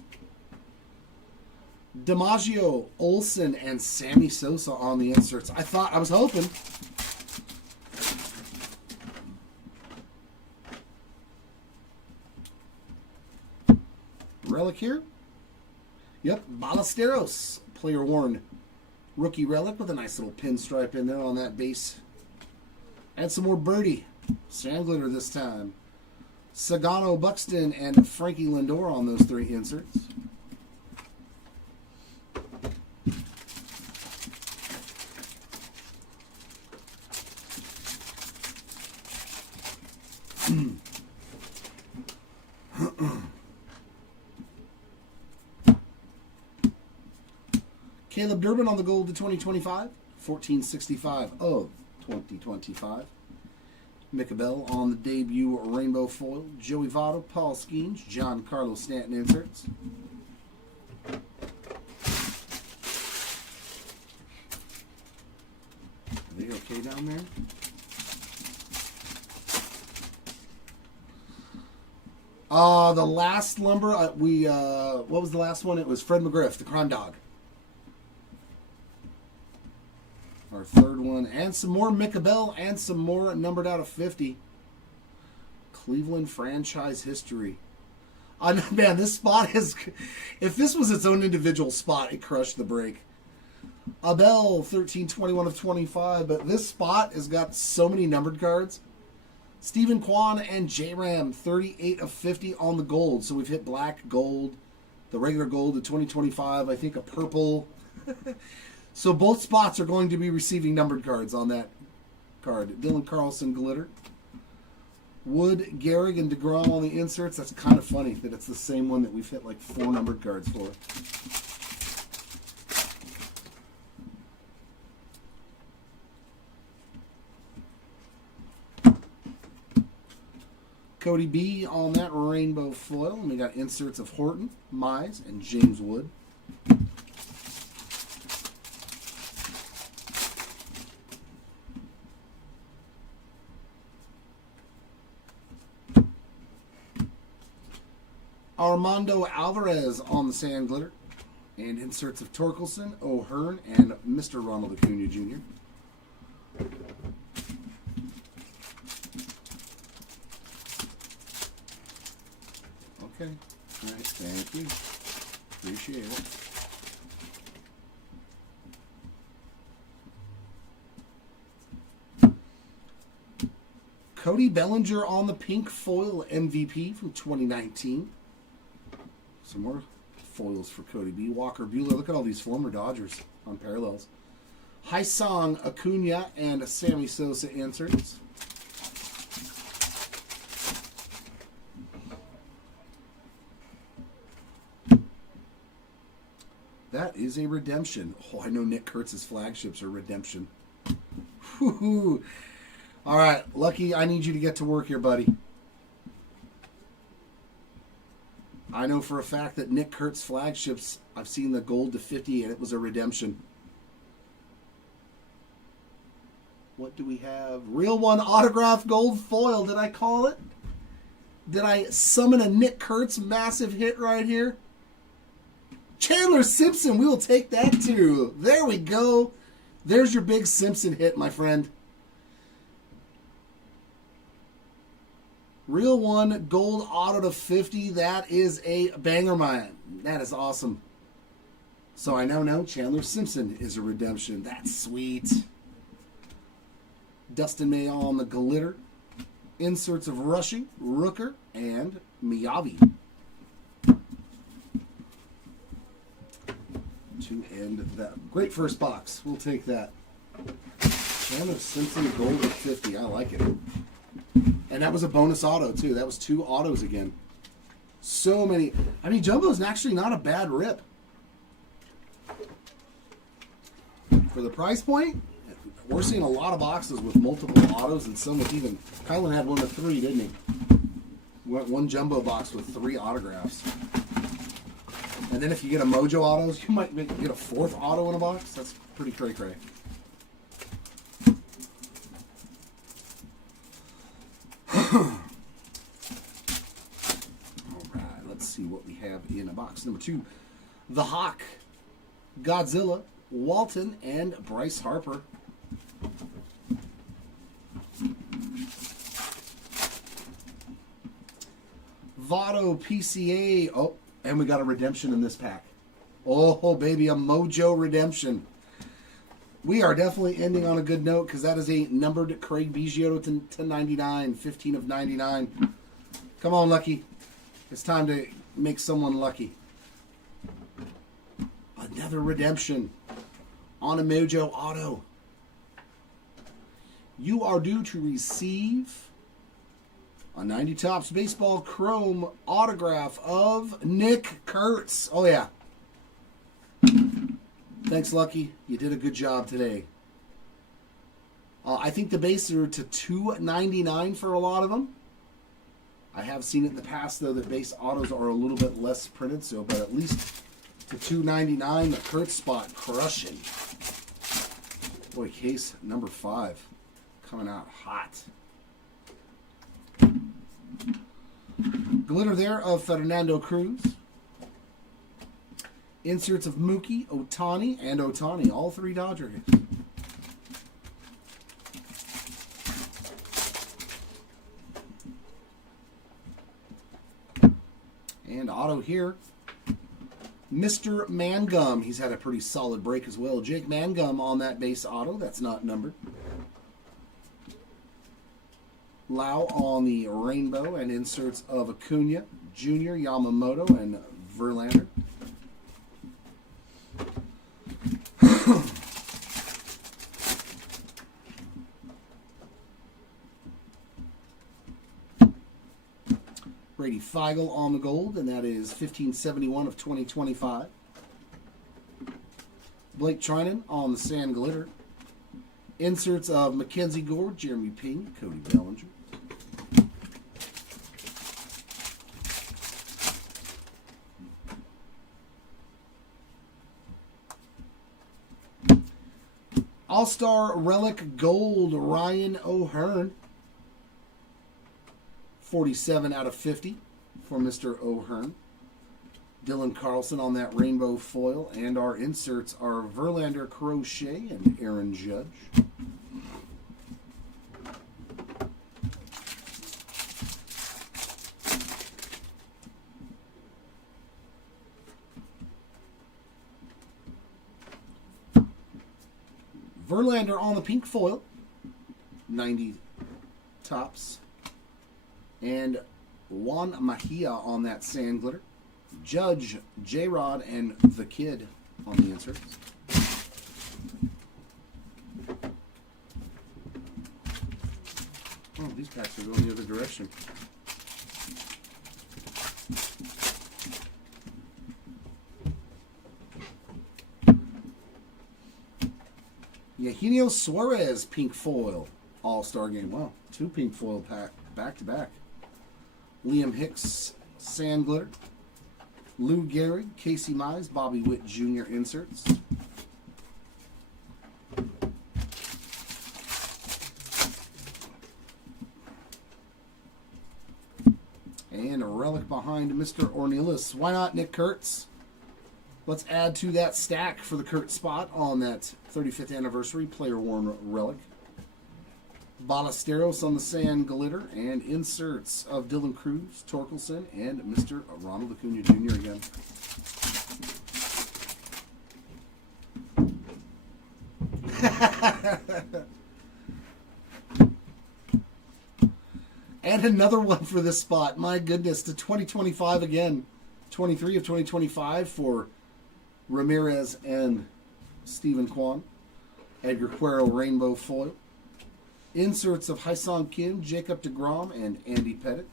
DiMaggio, Olsen, and Sammy Sosa on the inserts. I was hoping. Relic here. Yep, Ballesteros, player worn rookie relic with a nice little pinstripe in there on that base. And some more birdie. Sand glitter this time. Sagano, Buxton, and Frankie Lindor on those 3 inserts. Caleb Durbin on the gold to 2025. 1465 of 2025. Micabell on the debut rainbow foil. Joey Votto, Paul Skeens, John Carlos Stanton inserts. Are they okay down there? The last lumber, what was the last one? It was Fred McGriff, the Crime Dog. Our third one, and some more Micabell, and some more numbered out of 50. Cleveland franchise history. Man, this spot is, if this was its own individual spot, it crushed the break. Abel, 1321 of 25, but this spot has got so many numbered cards. Stephen Kwan and J-Ram, 38 of 50 on the gold. So we've hit black, gold, the regular gold, the 2025, I think a purple. So both spots are going to be receiving numbered cards on that card. Dylan Carlson, glitter. Wood, Gehrig, and DeGrom on the inserts. That's kind of funny that it's the same one that we've hit like 4 numbered cards for. Cody B on that rainbow foil. And we got inserts of Horton, Mize, and James Wood. Armando Alvarez on the sand glitter. And inserts of Torkelson, O'Hearn, and Mr. Ronald Acuna Jr. Okay. All right. Thank you. Appreciate it. Cody Bellinger on the pink foil MVP from 2019. Some more foils for Cody B. Walker Buehler. Look at all these former Dodgers on parallels. Haisong Acuna and Sammy Sosa inserts. That is a redemption. Oh, I know Nick Kurtz's flagships are redemption. Woo-hoo. All right, Lucky, I need you to get to work here, buddy. I know for a fact that Nick Kurtz flagships, I've seen the gold to 50, and it was a redemption. What do we have? Real One autograph gold foil. Did I call it? Did I summon a Nick Kurtz massive hit right here? Chandler Simpson, we will take that too. There we go. There's your big Simpson hit, my friend. Real One gold auto to 50. That is a banger, man. That is awesome. So I now know Chandler Simpson is a redemption. That's sweet. Dustin May on the glitter. Inserts of Rushing, Rooker, and Miyavi. To end that. Great first box. We'll take that. Chandler Simpson gold at 50. I like it. And that was a bonus auto, too. That was 2 autos again. So many. I mean, Jumbo's actually not a bad rip. For the price point, we're seeing a lot of boxes with multiple autos and some with even... Kylan had one with 3, didn't he? One Jumbo box with 3 autographs. And then if you get a Mojo autos, you might get a 4th auto in a box. That's pretty cray-cray. Alright, let's see what we have in a box. Number 2, The Hawk, Godzilla, Walton, and Bryce Harper. Votto PCA. Oh, and we got a redemption in this pack. Oh, baby, a Mojo redemption. We are definitely ending on a good note because that is a numbered Craig Biggio to 99, 15 of 99. Come on, Lucky. It's time to make someone lucky. Another redemption on a Mojo auto. You are due to receive a 90 Topps Baseball Chrome autograph of Nick Kurtz. Oh, yeah. Thanks, Lucky. You did a good job today. I think the base are to $2.99 for a lot of them. I have seen it in the past, though, that base autos are a little bit less printed, so but at least to $2.99, the Kurtz spot crushing. Boy, case number 5 coming out hot. Glitter there of Fernando Cruz. Inserts of Mookie, Ohtani, and Ohtani. All 3 Dodger hits. And auto here. Mr. Mangum. He's had a pretty solid break as well. Jake Mangum on that base auto. That's not numbered. Lau on the rainbow and inserts of Acuna, Jr., Yamamoto, and Verlander. Brady Feigl on the gold, and that is 1571 of 2025. Blake Trinan on the sand glitter. Inserts of Mackenzie Gore, Jeremy Pena, Cody Bellinger. All-Star Relic Gold, Ryan O'Hearn. 47 out of 50 for Mr. O'Hearn. Dylan Carlson on that rainbow foil. And our inserts are Verlander, Crochet, and Aaron Judge. Verlander on the pink foil. 90 tops. And Juan Mejia on that sand glitter. Judge, J-Rod, and the Kid on the inserts. Oh, these packs are going the other direction. Eugenio Suarez, pink foil, All-Star Game. Wow, 2 pink foil pack back-to-back. Liam Hicks, sand glitter. Lou Gehrig, Casey Mize, Bobby Witt Jr. inserts. And a relic behind Mr. Ornelas. Why not Nick Kurtz? Let's add to that stack for the Kurtz spot on that 35th anniversary player-worn relic. Ballesteros on the sand glitter, and inserts of Dylan Cruz, Torkelson, and Mr. Ronald Acuna Jr. again. And another one for this spot. My goodness, to 2025 again. 23 of 2025 for Ramirez and Stephen Kwan. Edgar Cuero rainbow foil. Inserts of Hyun-Sung Kim, Jacob deGrom, and Andy Pettitte.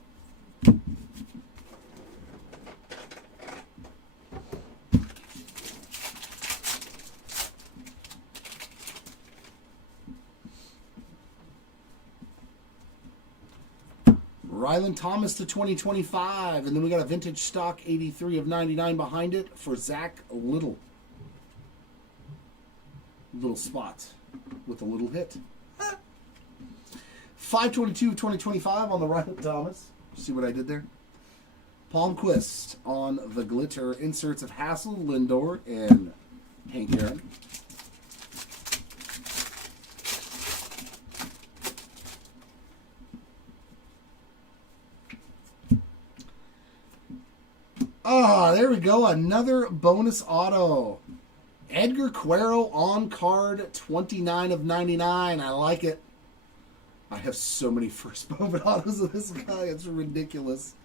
Rylan Thomas to 2025. And then we got a vintage stock 83 of 99 behind it for Zach Little. Little spot with a little hit. 522 of 2025 on the Rylan Thomas. See what I did there? Palmquist on the glitter. Inserts of Hassel, Lindor, and Hank Aaron. Ah, there we go. Another bonus auto. Edgar Cuero on card, 29 of 99. I like it. I have so many first moment autos of this guy. It's ridiculous.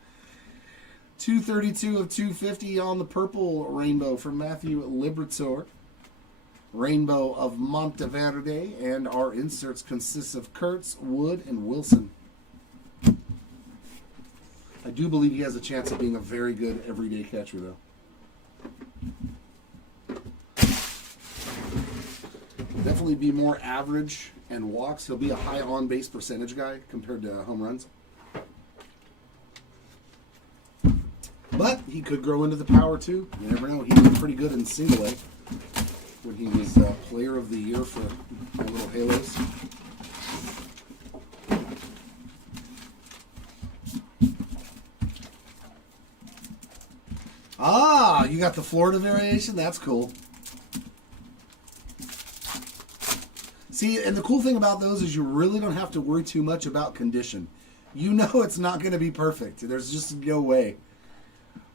232 of 250 on the purple rainbow for Matthew Liberatore. Rainbow of Monteverde. And our inserts consist of Kurtz, Wood, and Wilson. I do believe he has a chance of being a very good everyday catcher, though. Definitely be more average and walks. He'll be a high on-base percentage guy compared to home runs. But he could grow into the power, too. You never know. He was pretty good in single A when he was player of the year for my little Halos. you got the Florida variation? That's cool. See, and the cool thing about those is you really don't have to worry too much about condition. You know it's not going to be perfect. There's just no way.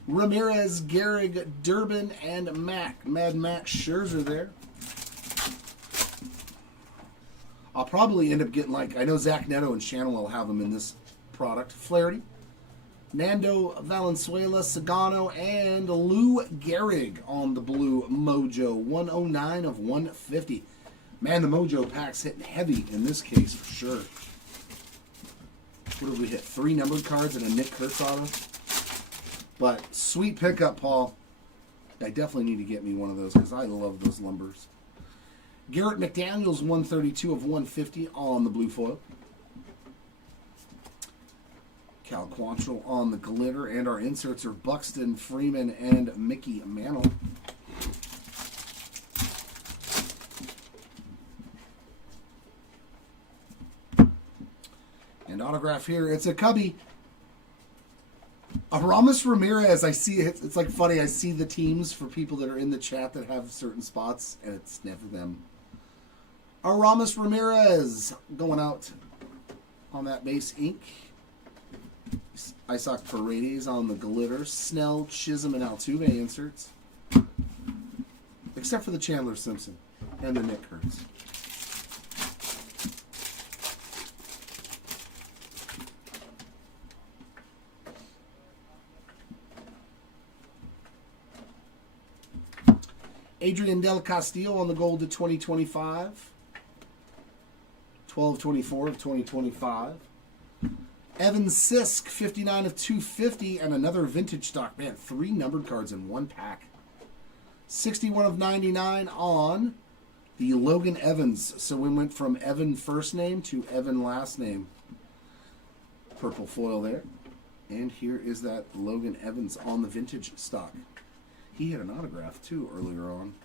Ramirez, Gehrig, Durbin, and Mac. Mad Max Scherzer there. I'll probably end up getting, like, I know Zach Neto and Shannon will have them in this product. Flaherty, Nando Valenzuela, Sagano, and Lou Gehrig on the blue Mojo. 109 of 150. Man, the Mojo pack's hitting heavy in this case for sure. What did we hit? 3 numbered cards and a Nick Kurtz auto. But sweet pickup, Paul. I definitely need to get me one of those because I love those numbers. Garrett McDaniels, 132 of 150 on the blue foil. Cal Quantrill on the glitter. And our inserts are Buxton, Freeman, and Mickey Mantle. And autograph here. It's a Cubby. Aramis Ramirez. I see it. It's like funny. I see the teams for people that are in the chat that have certain spots, and it's never them. Aramis Ramirez going out on that base ink. Isaac Paredes on the glitter. Snell, Chisholm, and Altuve inserts. Except for the Chandler Simpson and the Nick Kurtz. Adrian Del Castillo on the gold to 2025. 12/24 of 2025. Evan Sisk, 59 of 250, and another vintage stock. Man, 3 numbered cards in one pack. 61 of 99 on the Logan Evans. So we went from Evan first name to Evan last name. Purple foil there. And here is that Logan Evans on the vintage stock. He had an autograph, too, earlier on.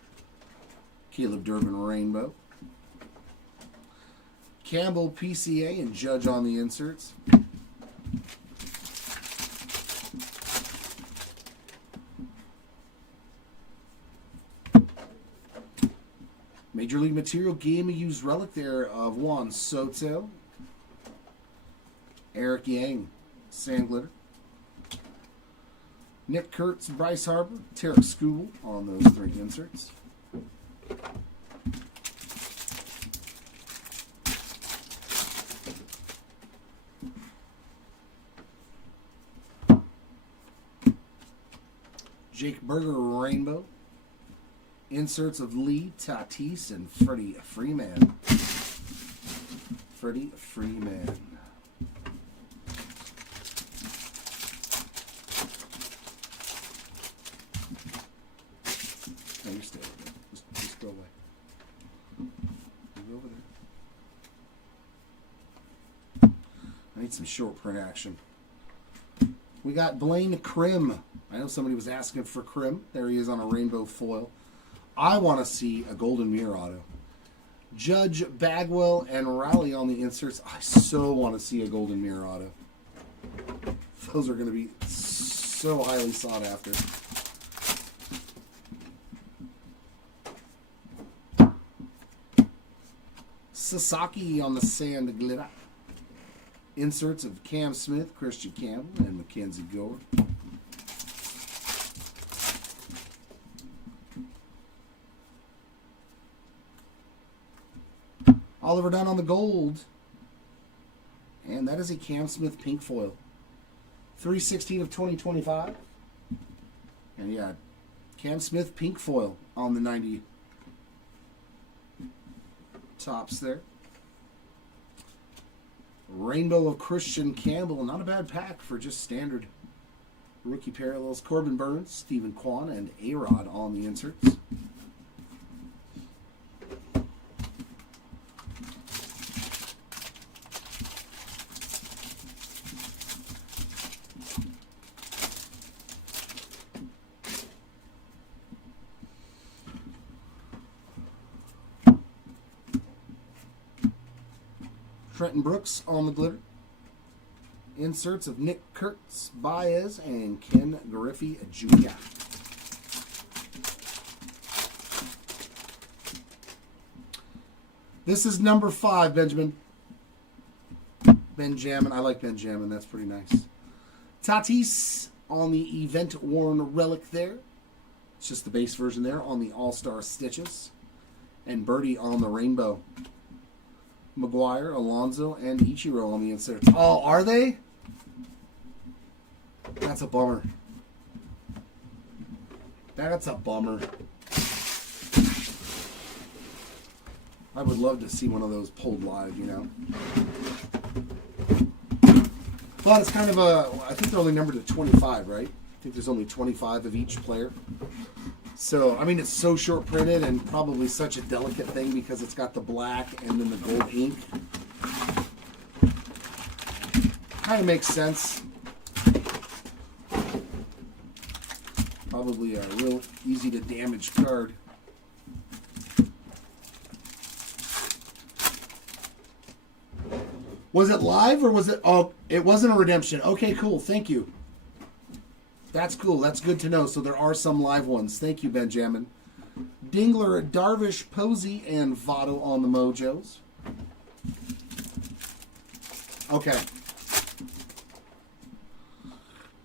Caleb Durbin Rainbow. Campbell PCA and Judge on the inserts. Major League Material Game of Used Relic there of Juan Soto. Eric Yang, Sand Glitter. Nick Kurtz, Bryce Harper, Tarek Skubal on those 3 inserts. Jake Berger Rainbow. Inserts of Lee, Tatis, and Freddie Freeman. Freddie Freeman. No, you stay over there. Just go away. Go over there. I need some short print action. We got Blaine Krim. I know somebody was asking for Krim. There he is on a rainbow foil. I want to see a golden mirror auto. Judge, Bagwell, and Raleigh on the inserts. I so want to see a golden mirror auto. Those are going to be so highly sought after. Sasaki on the sand glitter. Inserts of Cam Smith, Christian Campbell, and Mackenzie Gore. Oliver Dunn on the gold. And that is a Cam Smith pink foil. 3/16 of 2025. And yeah, Cam Smith pink foil on the 90 tops there. Rainbow of Christian Campbell. Not a bad pack for just standard rookie parallels. Corbin Burns, Stephen Kwan, and A-Rod on the inserts. Trenton Brooks on the glitter. Inserts of Nick Kurtz, Baez, and Ken Griffey Jr. This is number 5, Benjamin. Benjamin. I like Benjamin. That's pretty nice. Tatis on the event-worn relic there. It's just the base version there on the All-Star Stitches. And Birdie on the rainbow. McGuire, Alonso, and Ichiro on the inserts. Oh, are they? That's a bummer. That's a bummer. I would love to see one of those pulled live, you know. But it's kind of a, I think they're only numbered at 25, right? I think there's only 25 of each player. So, I mean, it's so short printed and probably such a delicate thing because it's got the black and then the gold ink. Kind of makes sense. Probably a real easy to damage card. Was it live or was it... Oh, it wasn't a redemption. Okay, cool. Thank you. That's cool. That's good to know. So there are some live ones. Thank you, Benjamin. Dingler, Darvish, Posey, and Votto on the Mojos. Okay.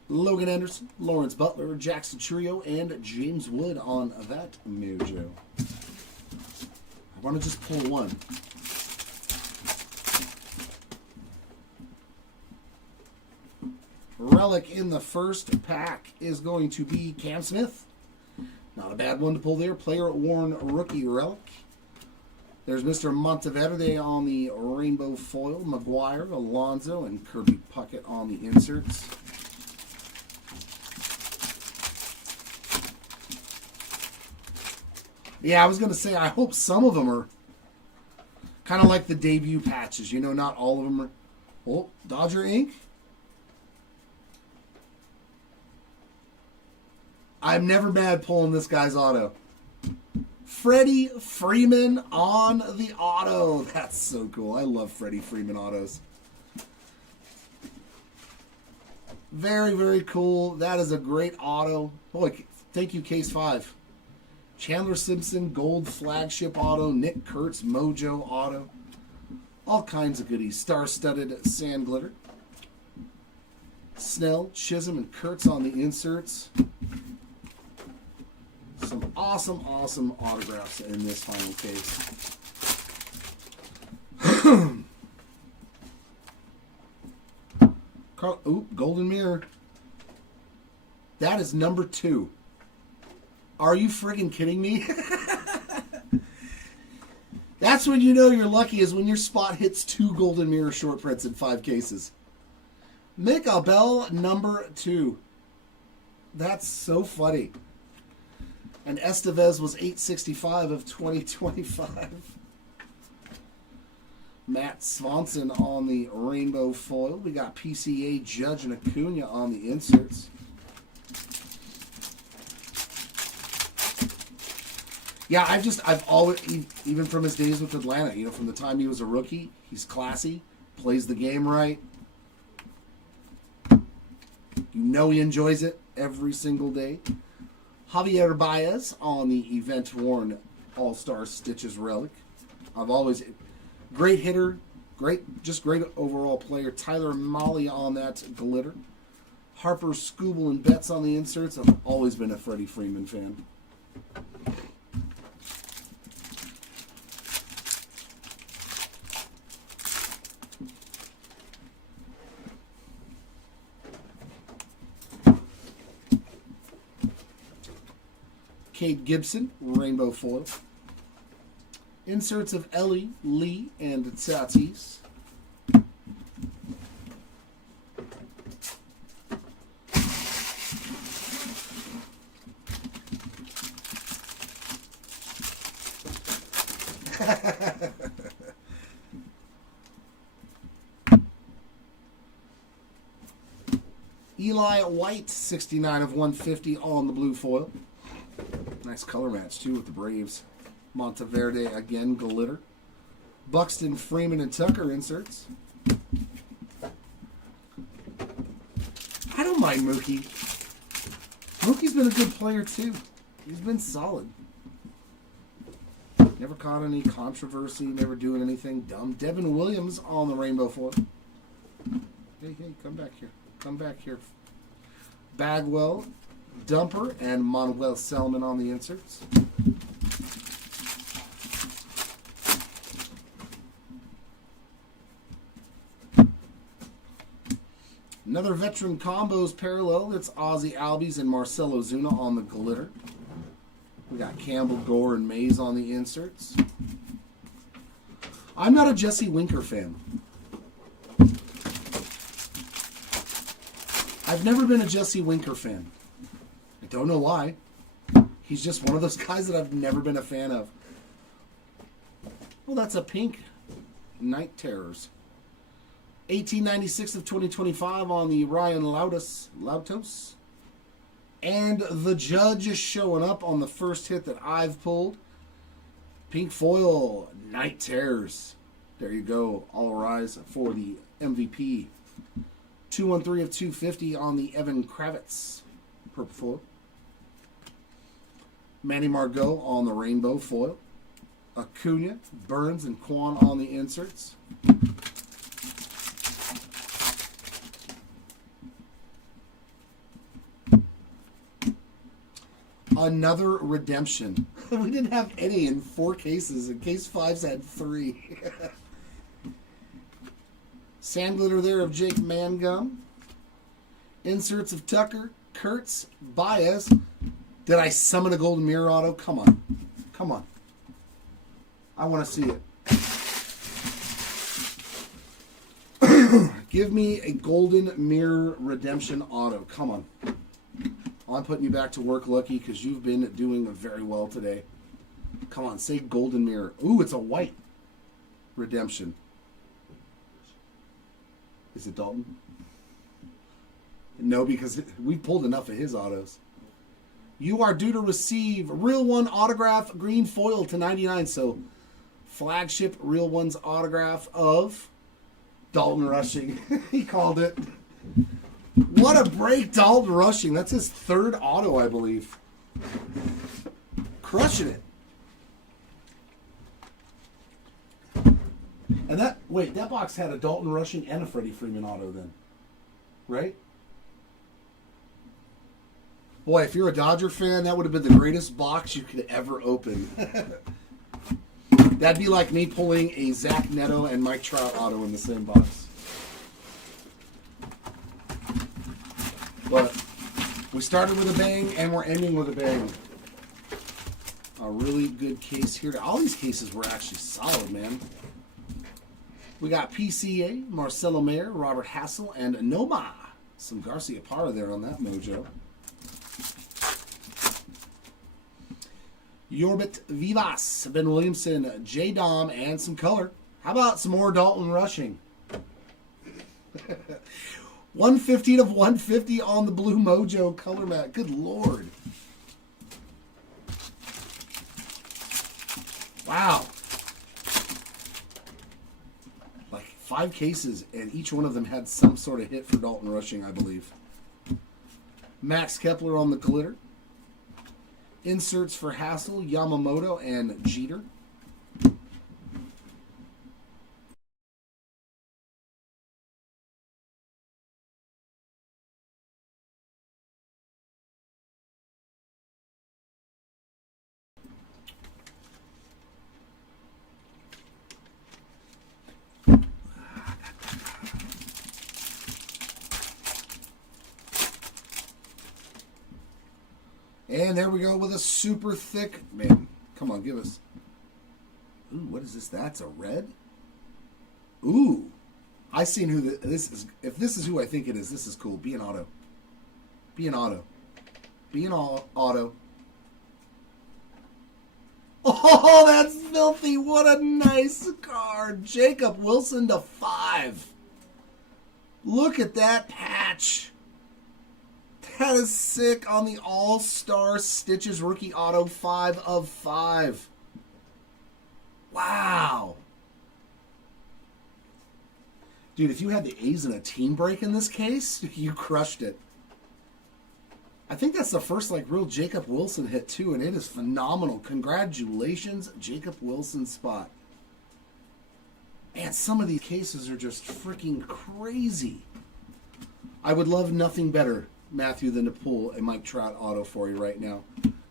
Logan Anderson, Lawrence Butler, Jackson Trio, and James Wood on that Mojo. I want to just pull one. Relic in the first pack is going to be Cam Smith. Not a bad one to pull there. Player worn rookie relic. There's Mr. Monteverde on the rainbow foil. McGuire, Alonso, and Kirby Puckett on the inserts. Yeah, I was going to say, I hope some of them are kind of like the debut patches. You know, not all of them are... Oh, Dodger ink. I'm never mad pulling this guy's auto. Freddie Freeman on the auto. That's so cool. I love Freddie Freeman autos. Very, very cool. That is a great auto. Boy, thank you, Case 5. Chandler Simpson, gold flagship auto. Nick Kurtz, Mojo auto. All kinds of goodies. Star-studded sand glitter. Snell, Chisholm, and Kurtz on the inserts. Some awesome, awesome autographs in this final case. Golden Mirror. That is number 2. Are you friggin' kidding me? That's when you know you're lucky, is when your spot hits 2 Golden Mirror short prints in 5 cases. Mika Bell, number 2. That's so funny. And Estevez was 865 of 2025. Matt Swanson on the rainbow foil. We got PCA, Judge, and Acuna on the inserts. Yeah, I've always, even from his days with Atlanta, you know, from the time he was a rookie, he's classy, plays the game right. You know he enjoys it every single day. Javier Baez on the event-worn All-Star Stitches relic. Great hitter, great overall player. Tyler Mahle on that glitter. Harper, Scooble, and Betts on the inserts. I've always been a Freddie Freeman fan. Cade Gibson, rainbow foil. Inserts of Ellie, Lee, and Tatis. Eli White, 69 of 150 on the blue foil. Nice color match, too, with the Braves. Monteverde, again, glitter. Buxton, Freeman, and Tucker inserts. I don't mind Mookie. Mookie's been a good player, too. He's been solid. Never caught any controversy, never doing anything dumb. Devin Williams on the rainbow foil. Hey, come back here. Come back here. Bagwell, Dumper, and Manuel Selman on the inserts. Another veteran combos parallel. It's Ozzy Albies and Marcelo Zuna on the glitter. We got Campbell, Gore, and Mays on the inserts. I'm not a Jesse Winker fan. I've never been a Jesse Winker fan. I don't know why. He's just one of those guys that I've never been a fan of. Well, that's a pink Night Terrors. 1896 of 2025 on the Ryan Lautos. And the Judge is showing up on the first hit that I've pulled. Pink foil, Night Terrors. There you go. All rise for the MVP. 213 of 250 on the Evan Kravitz purple foil. Manny Margot on the rainbow foil. Acuna, Burns, and Kwan on the inserts. Another redemption. We didn't have any in 4 cases, and case 5's had 3. Sand glitter there of Jake Mangum. Inserts of Tucker, Kurtz, Baez. Did I summon a golden mirror auto? Come on. Come on. I want to see it. Give me a golden mirror redemption auto. Come on. I'm putting you back to work, Lucky, because you've been doing very well today. Come on, say golden mirror. Ooh, it's a white redemption. Is it Dalton? No, because we pulled enough of his autos. You are due to receive Real One autograph green foil to 99. So, flagship Real One's autograph of Dalton Rushing. He called it. What a break, Dalton Rushing. That's his 3rd auto, I believe. Crushing it. And that box had a Dalton Rushing and a Freddie Freeman auto then. Right? Boy, if you're a Dodger fan, that would have been the greatest box you could ever open. That'd be like me pulling a Zach Neto and Mike Trout auto in the same box. But we started with a bang, and we're ending with a bang. A really good case here. All these cases were actually solid, man. We got PCA, Marcelo Mayer, Robert Hassel, and Noma. Some Garcia Parra there on that mojo. Yorbit Vivas, Ben Williamson, J. Dom, and some color. How about some more Dalton Rushing? 115 of 150 on the Blue Mojo color mat. Good Lord. Wow. Like 5 cases, and each one of them had some sort of hit for Dalton Rushing, I believe. Max Kepler on the glitter. Inserts for Hassel, Yamamoto, and Jeter. And there we go with a super thick, man, come on, give us. Ooh, what is this? That's a red? Ooh. I seen who this is. If this is who I think it is, this is cool. Be an auto. Be an auto. Be an auto. Oh, that's filthy. What a nice card. Jacob Wilson to 5. Look at that patch. That is sick on the All-Star Stitches rookie auto 5 of 5. Wow. Dude, if you had the A's in a team break in this case, you crushed it. I think that's the first like real Jacob Wilson hit too, and it is phenomenal. Congratulations, Jacob Wilson spot. Man, some of these cases are just freaking crazy. I would love nothing better, Matthew, than to pull a Mike Trout auto for you right now.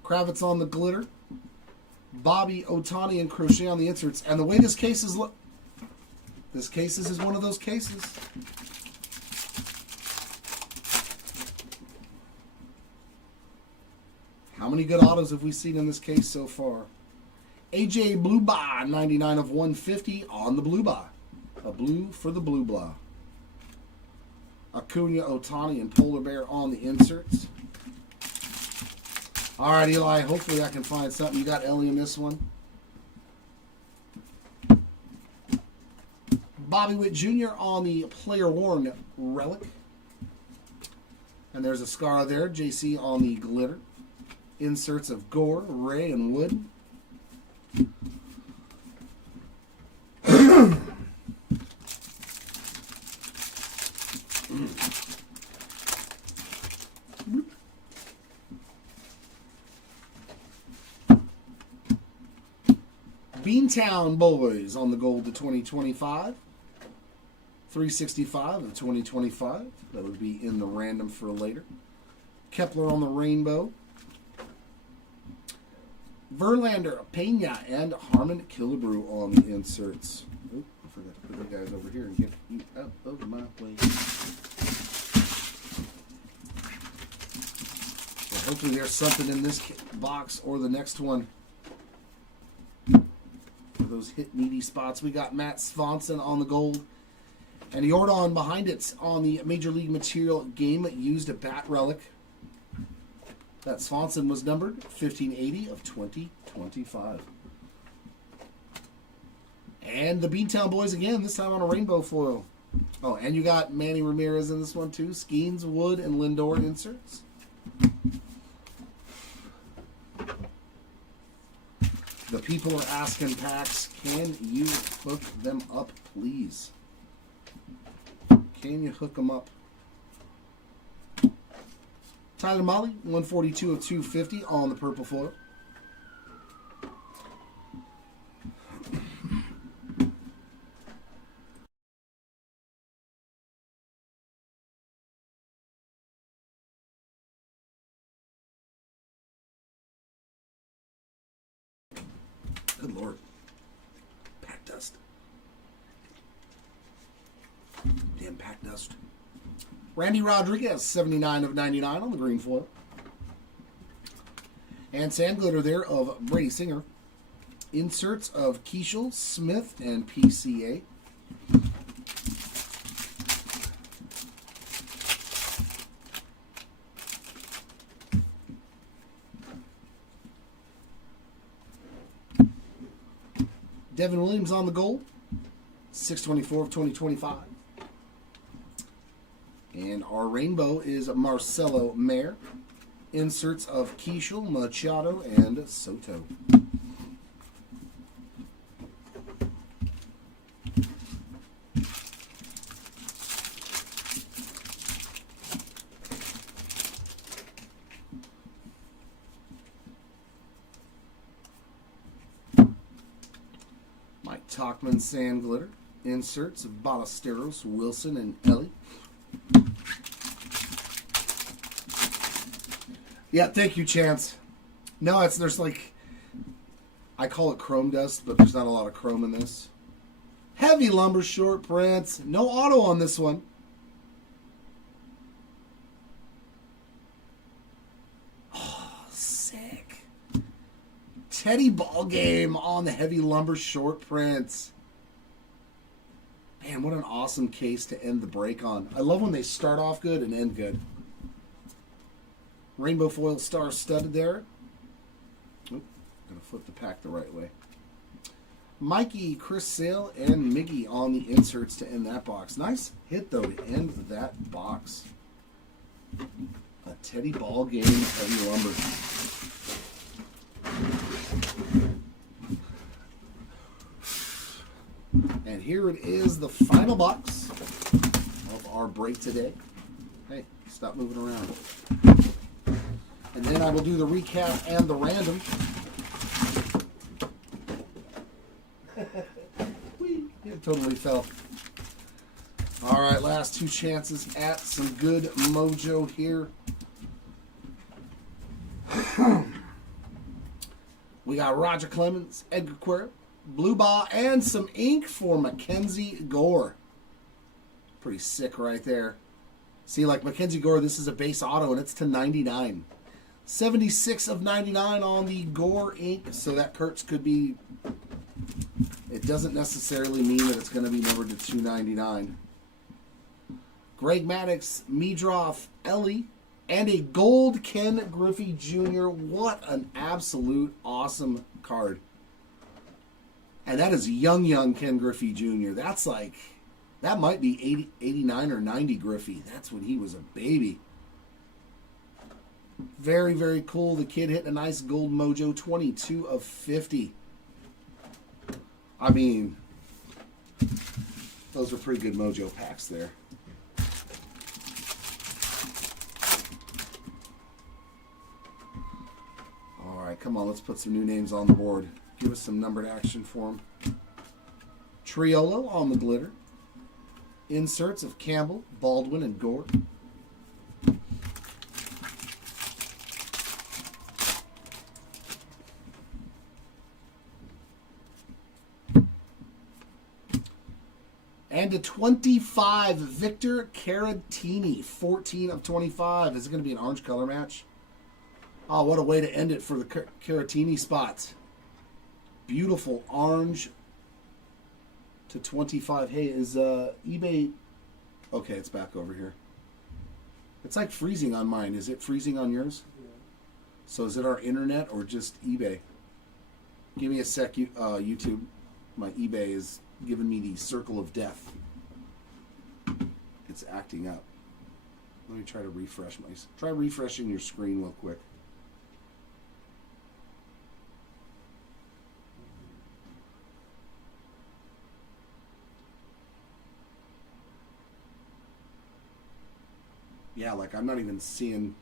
Kravitz on the glitter. Bobby Ohtani and Crochet on the inserts. And the way this case is this case is one of those cases. How many good autos have we seen in this case so far? AJ Blue Bah, 99 of 150 on the Blue Bah. A blue for the Blue Bah. Acuna, Ohtani, and Polar Bear on the inserts. All right, Eli, hopefully I can find something. You got Ellie in this one. Bobby Witt Jr. on the Player Worn Relic. And there's a scar there. JC on the glitter. Inserts of Gore, Ray, and Wood. Beantown Boys on the gold to 2025. 365 of 2025. That would be in the random for later. Kepler on the rainbow. Verlander, Pena, and Harmon Killebrew on the inserts. Oh, I forgot to put you guys over here and get you out of my way. So hopefully there's something in this box or the next one. For those hit needy spots, we got Matt Swanson on the gold. And Jordan behind it on the Major League Material Game Used a Bat Relic. That Swanson was numbered 1580 of 2025. And the Beantown Boys again, this time on a rainbow foil. Oh, and you got Manny Ramirez in this one too. Skeens, Wood, and Lindor inserts. The people are asking packs, can you hook them up, please? Can you hook them up? Tyler Molly, 142 of 250 on the purple foil. Good Lord. Pack dust. Damn pack dust. Randy Rodriguez, 79 of 99 on the green foil. And sand glitter there of Brady Singer. Inserts of Keishel, Smith, and PCA. Devin Williams on the gold. 624 of 2025. And our rainbow is Marcelo Mayer. Inserts of Keishel, Machado, and Soto. Mike Tauchman Sand Glitter. Inserts of Ballesteros, Wilson, and Ellie. Yeah, thank you, Chance. No, there's like, I call it chrome dust, but there's not a lot of chrome in this. Heavy lumber short prints. No auto on this one. Oh, sick. Teddy Ball Game on the heavy lumber short prints. Man, what an awesome case to end the break on. I love when they start off good and end good. Rainbow foil star studded there. Oop, gotta flip the pack the right way. Mikey, Chris Sale, and Miggy on the inserts to end that box. Nice hit, though, to end that box. A Teddy Ball Game heavy lumber. And here it is, the final box of our break today. Hey, stop moving around. And then I will do the recap and the random. Whee! It totally fell. All right, last two chances at some good mojo here. We got Roger Clemens, Edgar Quer, Blue Ball, and some ink for Mackenzie Gore. Pretty sick right there. See, like Mackenzie Gore, this is a base auto, and it's to 99. 76 of 99 on the Gore ink, so that Kurtz could be... It doesn't necessarily mean that it's going to be numbered to 299. Greg Maddux, Meadroff, Ellie, and a gold Ken Griffey Jr. What an absolute awesome card. And that is young Ken Griffey Jr. That's like, that might be 80, 89 or 90 Griffey. That's when he was a baby. Very, very cool. The kid hit a nice gold mojo, 22 of 50. I mean, those are pretty good mojo packs there. All right, come on, let's put some new names on the board. Give us some numbered action for them. Triolo on the glitter. Inserts of Campbell, Baldwin, and Gore. And a 25, Victor Caratini, 14 of 25. Is it going to be an orange color match? Oh, what a way to end it for the Caratini spots. Beautiful orange to 25. Hey, is eBay... Okay, it's back over here. It's like freezing on mine. Is it freezing on yours? Yeah. So is it our internet or just eBay? Give me a sec, YouTube. My eBay is giving me the circle of death. It's acting up. Let me try to refresh my... Try refreshing your screen real quick. Yeah, like I'm not even seeing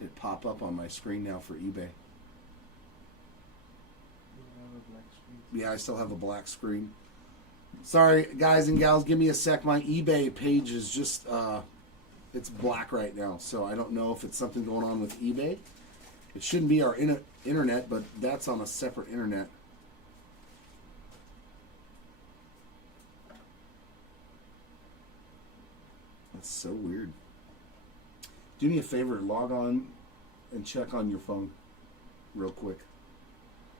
it pop up on my screen now for eBay. Yeah, I still have a black screen. Sorry, guys and gals, give me a sec. My eBay page is just, it's black right now, so I don't know if it's something going on with eBay. It shouldn't be our internet, but that's on a separate internet. That's so weird. Do me a favor, log on and check on your phone real quick.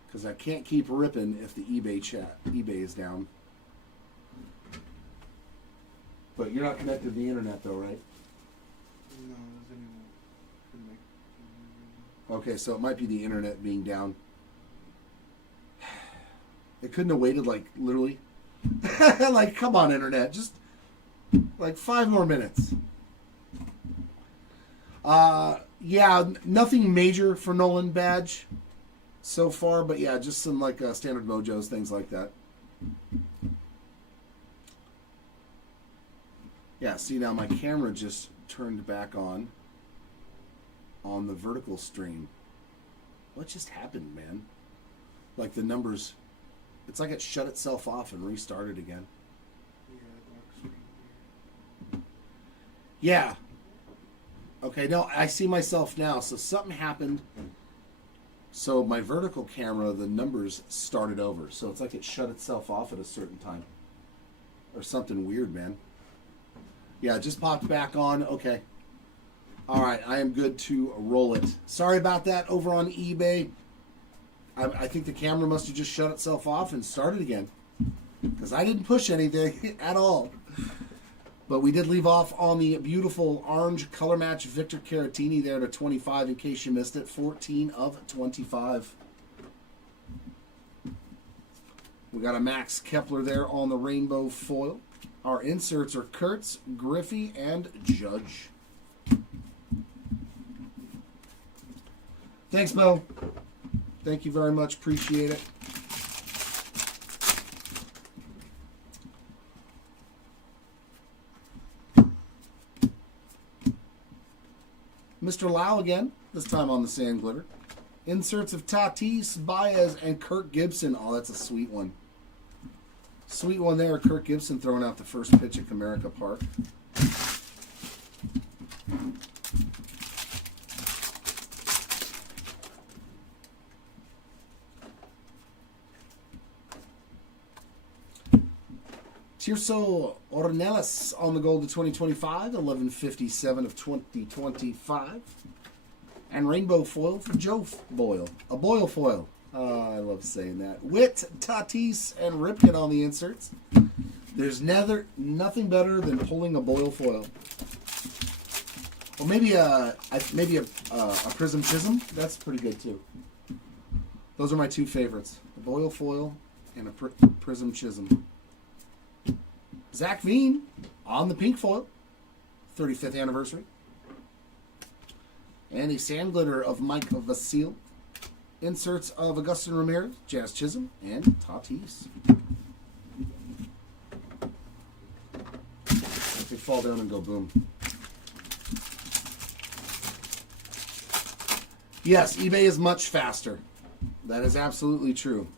Because I can't keep ripping if the eBay is down. But you're not connected to the internet though, right? No, there's anyone. Okay, so it might be the internet being down. It couldn't have waited like literally. Like, come on, internet. Just like 5 more minutes. Yeah, nothing major for Nolan Badge so far, but yeah, just some like standard mojos, things like that. Yeah, see now my camera just turned back on the vertical stream. What just happened, man? Like the numbers, it's like it shut itself off and restarted again. Yeah. Okay, no, I see myself now. So something happened. So my vertical camera, the numbers started over. So it's like it shut itself off at a certain time. Or something weird, man. Yeah, it just popped back on. Okay. All right, I am good to roll it. Sorry about that over on eBay. I think the camera must have just shut itself off and started again. Because I didn't push anything at all. But we did leave off on the beautiful orange color match Victor Caratini there to 25 in case you missed it. 14 of 25. We got a Max Kepler there on the rainbow foil. Our inserts are Kurtz, Griffey, and Judge. Thanks, Bo. Thank you very much. Appreciate it. Mr. Lau again, this time on the sand glitter. Inserts of Tatis, Baez, and Kirk Gibson. Oh, that's a sweet one. Sweet one there. Kirk Gibson throwing out the first pitch at Comerica Park. Tirso Ornelas on the gold to 2025, 1157 of 2025. And rainbow foil for Joe Boyle. A Boyle foil. I love saying that. Witt, Tatis, and Ripken on the inserts. There's nothing better than pulling a Boyle foil. Or maybe a Prism Chisholm. That's pretty good too. Those are my two favorites. A Boyle foil and a Prism Chisholm. Zach Veen on the pink foil. 35th anniversary. And a sand glitter of Mike Vasile. Inserts of Augustin Ramirez, Jazz Chisholm, and Tatis. They fall down and go boom. Yes, eBay is much faster. That is absolutely true.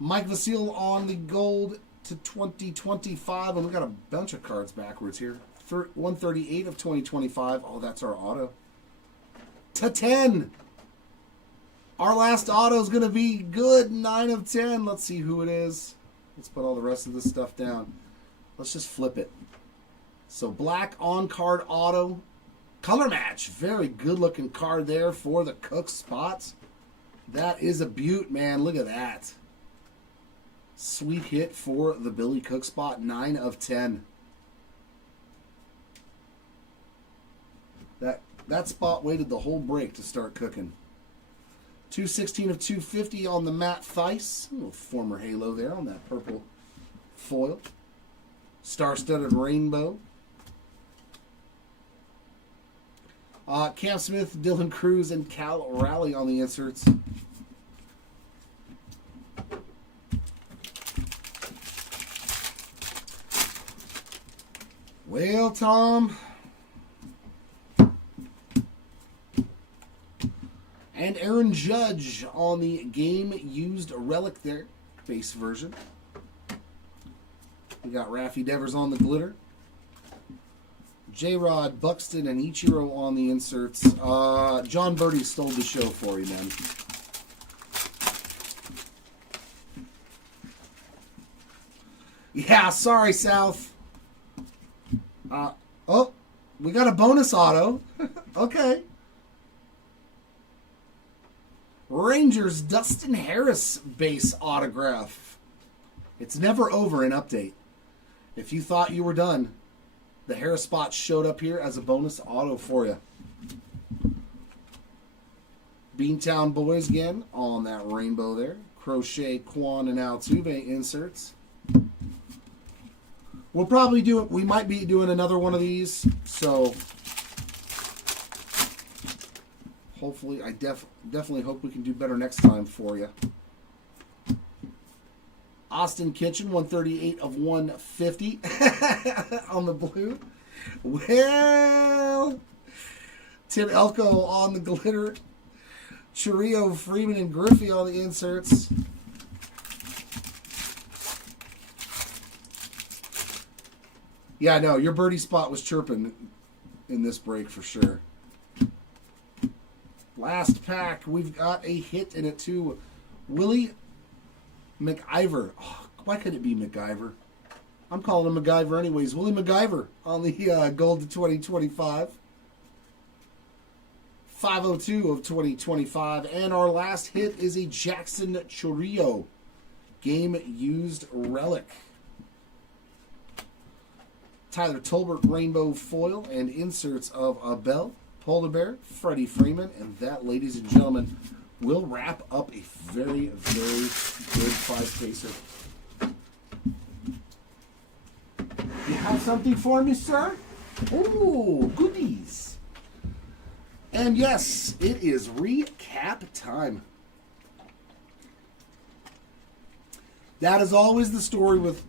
Mike Vasile on the gold to 2025. And we got a bunch of cards backwards here. 138 of 2025. Oh, that's our auto. To 10. Our last auto is going to be good. 9 of 10. Let's see who it is. Let's put all the rest of this stuff down. Let's just flip it. So black on-card auto. Color match. Very good-looking card there for the Cook spots. That is a beaut, man. Look at that. Sweet hit for the Billy Cook spot. 9 of 10. That spot waited the whole break to start cooking. 216 of 250 on the Matt Theis. A little former Halo there on that purple foil. Star-studded rainbow. Cam Smith, Dylan Cruz, and Cal Raleigh on the inserts. Well, Tom. And Aaron Judge on the game-used relic there. Base version. We got Raffy Devers on the glitter. J-Rod, Buxton, and Ichiro on the inserts. John Birdie stole the show for you, man. Yeah, sorry, South. Oh, we got a bonus auto. Okay. Rangers Dustin Harris base autograph. It's never over in update. If you thought you were done, the Harris spot showed up here as a bonus auto for you. Beantown Boys again on that rainbow there. Crochet, Quan, and Altuve inserts. We'll probably do it. We might be doing another one of these, so hopefully, I definitely hope we can do better next time for you. Austin Kitchen, 138 of 150 on the blue. Well, Tim Elko on the glitter. Chirrio, Freeman, and Griffey on the inserts. Yeah, no, your birdie spot was chirping in this break for sure. Last pack, we've got a hit in it too. Willie McIver. Oh, why couldn't it be McIver? I'm calling him MacGyver anyways. Willie McIver on the gold to 2025. 502 of 2025. And our last hit is a Jackson Chourio game-used relic. Tyler Tolbert rainbow foil and inserts of Abel, Polar Bear, Freddie Freeman, and that, ladies and gentlemen, will wrap up a very, very good 5-caser. You have something for me, sir? Oh, goodies. And yes, it is recap time. That is always the story with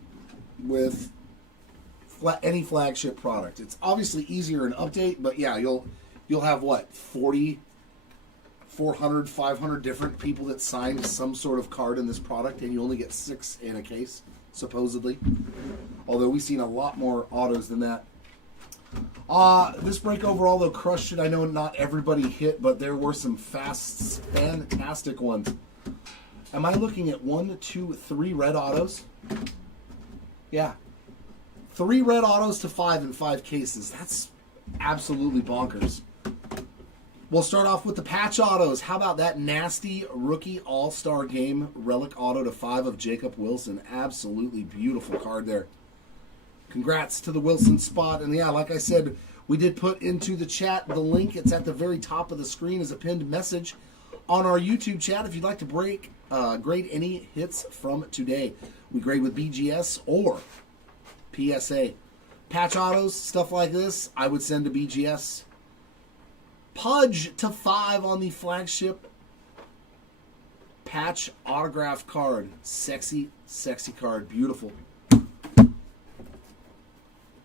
any flagship product. It's obviously easier in update, but yeah, you'll have what 40, 400, 500 different people that signed some sort of card in this product, and you only get 6 in a case, supposedly. Although we've seen a lot more autos than that. This break overall, though, crushed it. I know not everybody hit, but there were some fantastic ones. Am I looking at 1, 2, 3 red autos? Yeah. 3 red autos to 5 in 5 cases. That's absolutely bonkers. We'll start off with the patch autos. How about that nasty rookie all-star game relic auto to 5 of Jacob Wilson? Absolutely beautiful card there. Congrats to the Wilson spot. And yeah, like I said, we did put into the chat the link. It's at the very top of the screen as a pinned message on our YouTube chat if you'd like to grade any hits from today. We grade with BGS or PSA. Patch autos, stuff like this, I would send to BGS. Pudge to 5 on the flagship patch autograph card. Sexy, sexy card. Beautiful.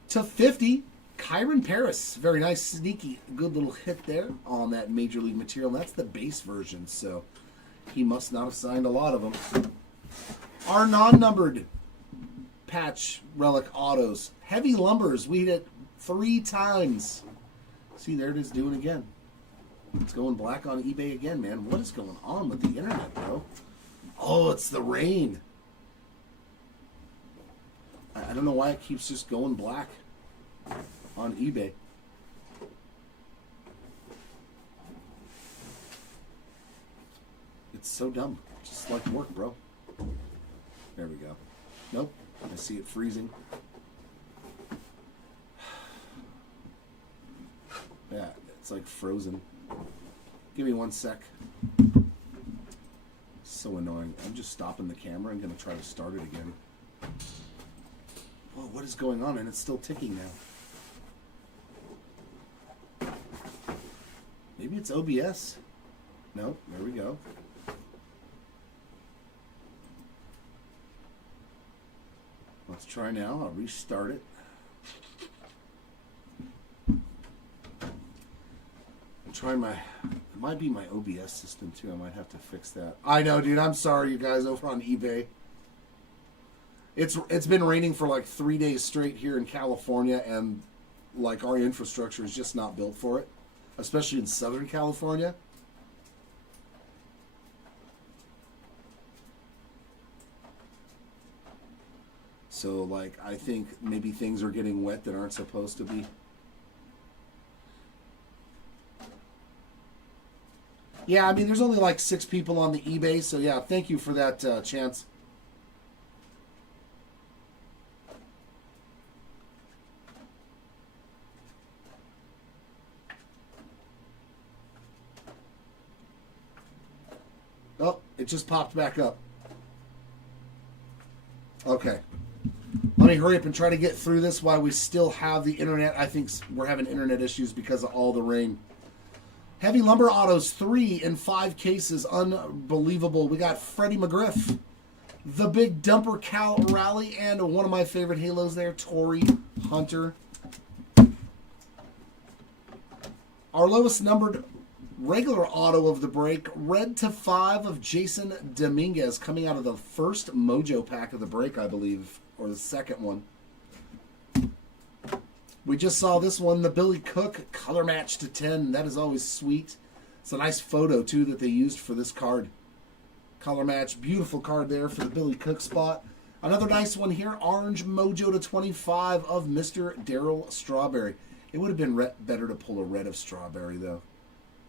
To 50, Kyron Paris. Very nice, sneaky, good little hit there on that Major League material. That's the base version, so he must not have signed a lot of them. Our non-numbered patch relic autos. Heavy Lumbers. We hit it 3 times. See, there it is doing again. It's going black on eBay again, man. What is going on with the internet, bro? Oh, it's the rain. I don't know why it keeps just going black on eBay. It's so dumb. Just like work, bro. There we go. Nope. I see it freezing. Yeah, it's like frozen. Give me 1 sec. So annoying. I'm just stopping the camera. I'm going to try to start it again. Whoa, what is going on? And it's still ticking now. Maybe it's OBS. No, there we go. Let's try now. I'll restart it. I'm trying it might be my OBS system too. I might have to fix that. I know, dude. I'm sorry, you guys over on eBay. It's been raining for like 3 days straight here in California, and like our infrastructure is just not built for it, especially in Southern California. So like I think maybe things are getting wet that aren't supposed to be. Yeah, I mean, there's only like 6 people on the eBay, so yeah, thank you for that chance. Oh, it just popped back up. Okay. Let me hurry up and try to get through this while we still have the internet. I think we're having internet issues because of all the rain. Heavy Lumber Autos, 3 in 5 cases. Unbelievable. We got Freddie McGriff, the Big Dumper Cal Rally, and one of my favorite Halos there, Torrey Hunter. Our lowest numbered regular auto of the break, red to 5 of Jason Dominguez, coming out of the first Mojo pack of the break, I believe, or the second one. We just saw this one, the Billy Cook color match to 10. That is always sweet. It's a nice photo, too, that they used for this card. Color match, beautiful card there for the Billy Cook spot. Another nice one here, orange Mojo to 25 of Mr. Darryl Strawberry. It would have been better to pull a red of Strawberry, though.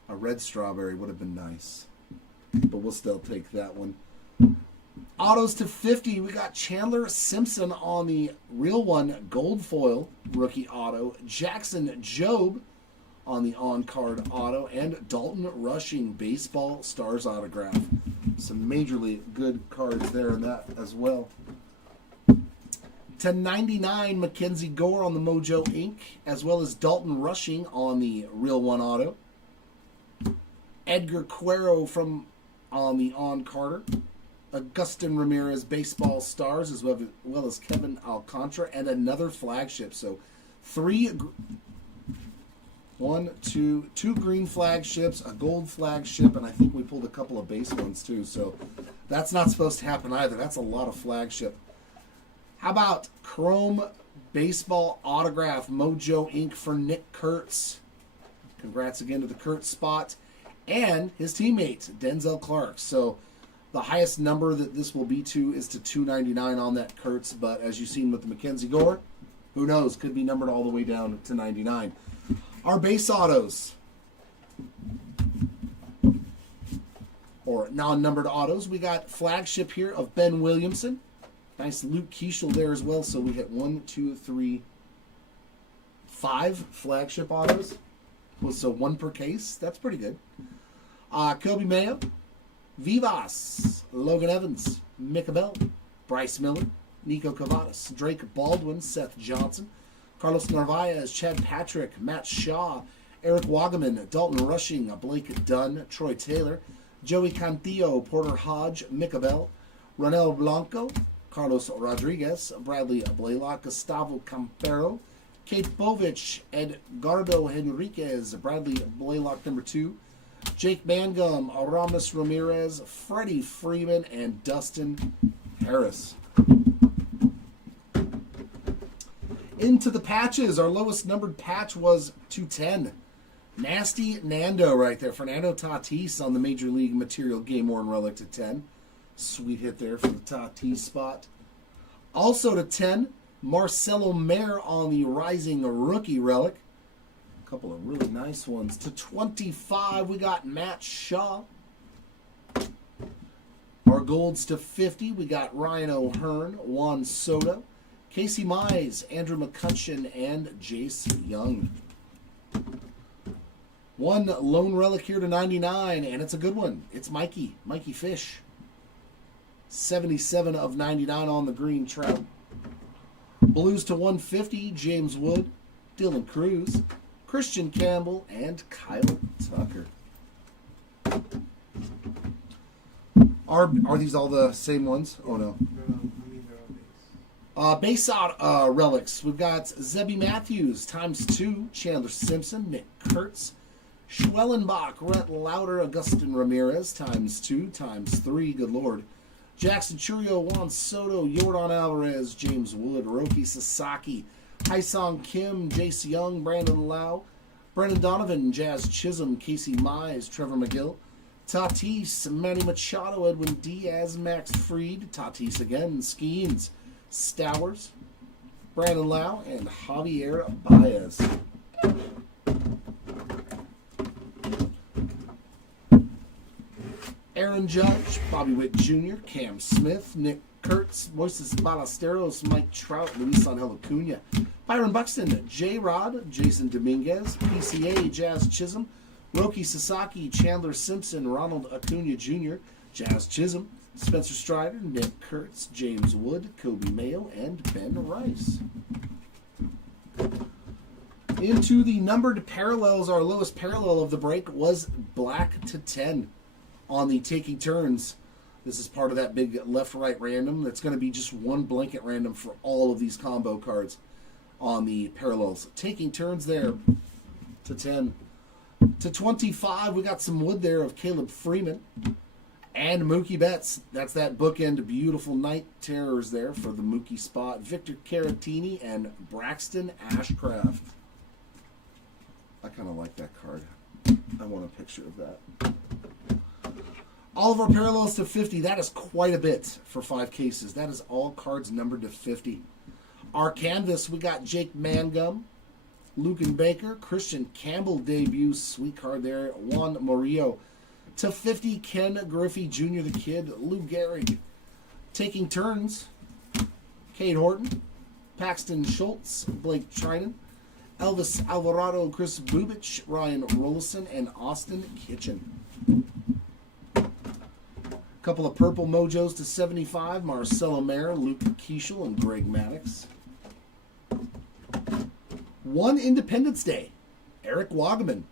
A red Strawberry would have been nice. But we'll still take that one. Autos to 50. We got Chandler Simpson on the real one gold foil rookie auto. Jackson Jobe on the on-card auto. And Dalton Rushing baseball stars autograph. Some majorly good cards there in that as well. To 99, Mackenzie Gore on the Mojo Inc. As well as Dalton Rushing on the real one auto. Edgar Cuero on the on-carder. Augustin Ramirez baseball stars, as well as Kevin Alcantara, and another flagship. So two green flagships, a gold flagship, and I think we pulled a couple of base ones too. So that's not supposed to happen either. That's a lot of flagship. How about Chrome baseball autograph Mojo Inc. for Nick Kurtz? Congrats again to the Kurtz spot. And his teammate, Denzel Clark. So the highest number that this will be to is to 299 on that Kurtz. But as you've seen with the Mackenzie Gore, who knows? Could be numbered all the way down to 99. Our base autos, or non-numbered autos, we got flagship here of Ben Williamson. Nice Luke Keeschel there as well. So we hit 5 flagship autos. So 1 per case. That's pretty good. Kobe Mayo, Vivas, Logan Evans, Micah Bell, Bryce Miller, Nico Cavadas, Drake Baldwin, Seth Johnson, Carlos Narvaez, Chad Patrick, Matt Shaw, Eric Wagaman, Dalton Rushing, Blake Dunn, Troy Taylor, Joey Cantillo, Porter Hodge, Micah Bell, Ronel Blanco, Carlos Rodriguez, Bradley Blaylock, Gustavo Campero, Kate Bovich, Edgardo Henriquez, Bradley Blaylock number 2, Jake Mangum, Aramis Ramirez, Freddie Freeman, and Dustin Harris. Into the patches. Our lowest numbered patch was 210. Nasty Nando right there. Fernando Tatis on the Major League Material Game Worn Relic to 10. Sweet hit there for the Tatis spot. Also to 10, Marcelo Mayer on the Rising Rookie Relic. A couple of really nice ones. To 25, we got Matt Shaw. Our golds to 50, we got Ryan O'Hearn, Juan Soto, Casey Mize, Andrew McCutcheon, and Jace Young. One lone relic here to 99, and it's a good one. It's Mikey Fish. 77 of 99 on the green trout. Blues to 150, James Wood, Dylan Cruz, Christian Campbell, and Kyle Tucker. Are these all the same ones? Oh no. No, I mean they're all base. Base out relics. We've got Zebby Matthews ×2, Chandler Simpson, Nick Kurtz, Schwellenbach, Rhett Lauder, Augustin Ramirez ×2, ×3, good lord. Jackson Churio, Juan Soto, Yordan Alvarez, James Wood, Roki Sasaki, Haisong Kim, Jace Young, Brandon Lau, Brendan Donovan, Jazz Chisholm, Casey Mize, Trevor McGill, Tatis, Manny Machado, Edwin Diaz, Max Fried, Tatis again, Skeens, Stowers, Brandon Lau, and Javier Baez. Aaron Judge, Bobby Witt Jr., Cam Smith, Nick Kurtz, Moises Ballesteros, Mike Trout, Luis Angel Acuna, Byron Buxton, J-Rod, Jason Dominguez, PCA, Jazz Chisholm, Roki Sasaki, Chandler Simpson, Ronald Acuna Jr., Jazz Chisholm, Spencer Strider, Nick Kurtz, James Wood, Kobe Mayo, and Ben Rice. Into the numbered parallels, our lowest parallel of the break was black to 10 on the Taking Turns. This is part of that big left-right random. That's going to be just one blanket random for all of these combo cards on the parallels. Taking Turns there to 10. To 25, we got some wood there of Caleb Freeman and Mookie Betts. That's that bookend beautiful Night Terrors there for the Mookie spot. Victor Caratini and Braxton Ashcraft. I kind of like that card. I want a picture of that. All of our parallels to 50. That is quite a bit for 5 cases. That is all cards numbered to 50. Our canvas, we got Jake Mangum, Lucan Baker, Christian Campbell debut, sweet card there, Juan Murillo. To 50, Ken Griffey Jr. the Kid, Lou Gehrig. Taking Turns, Cade Horton, Paxton Schultz, Blake Trinan, Elvis Alvarado, Chris Bubich, Ryan Rollison, and Austin Kitchen. Couple of purple mojos to 75, Marcelo Mayer, Luke Keeschel, and Greg Maddux. One Independence Day, Eric Wagaman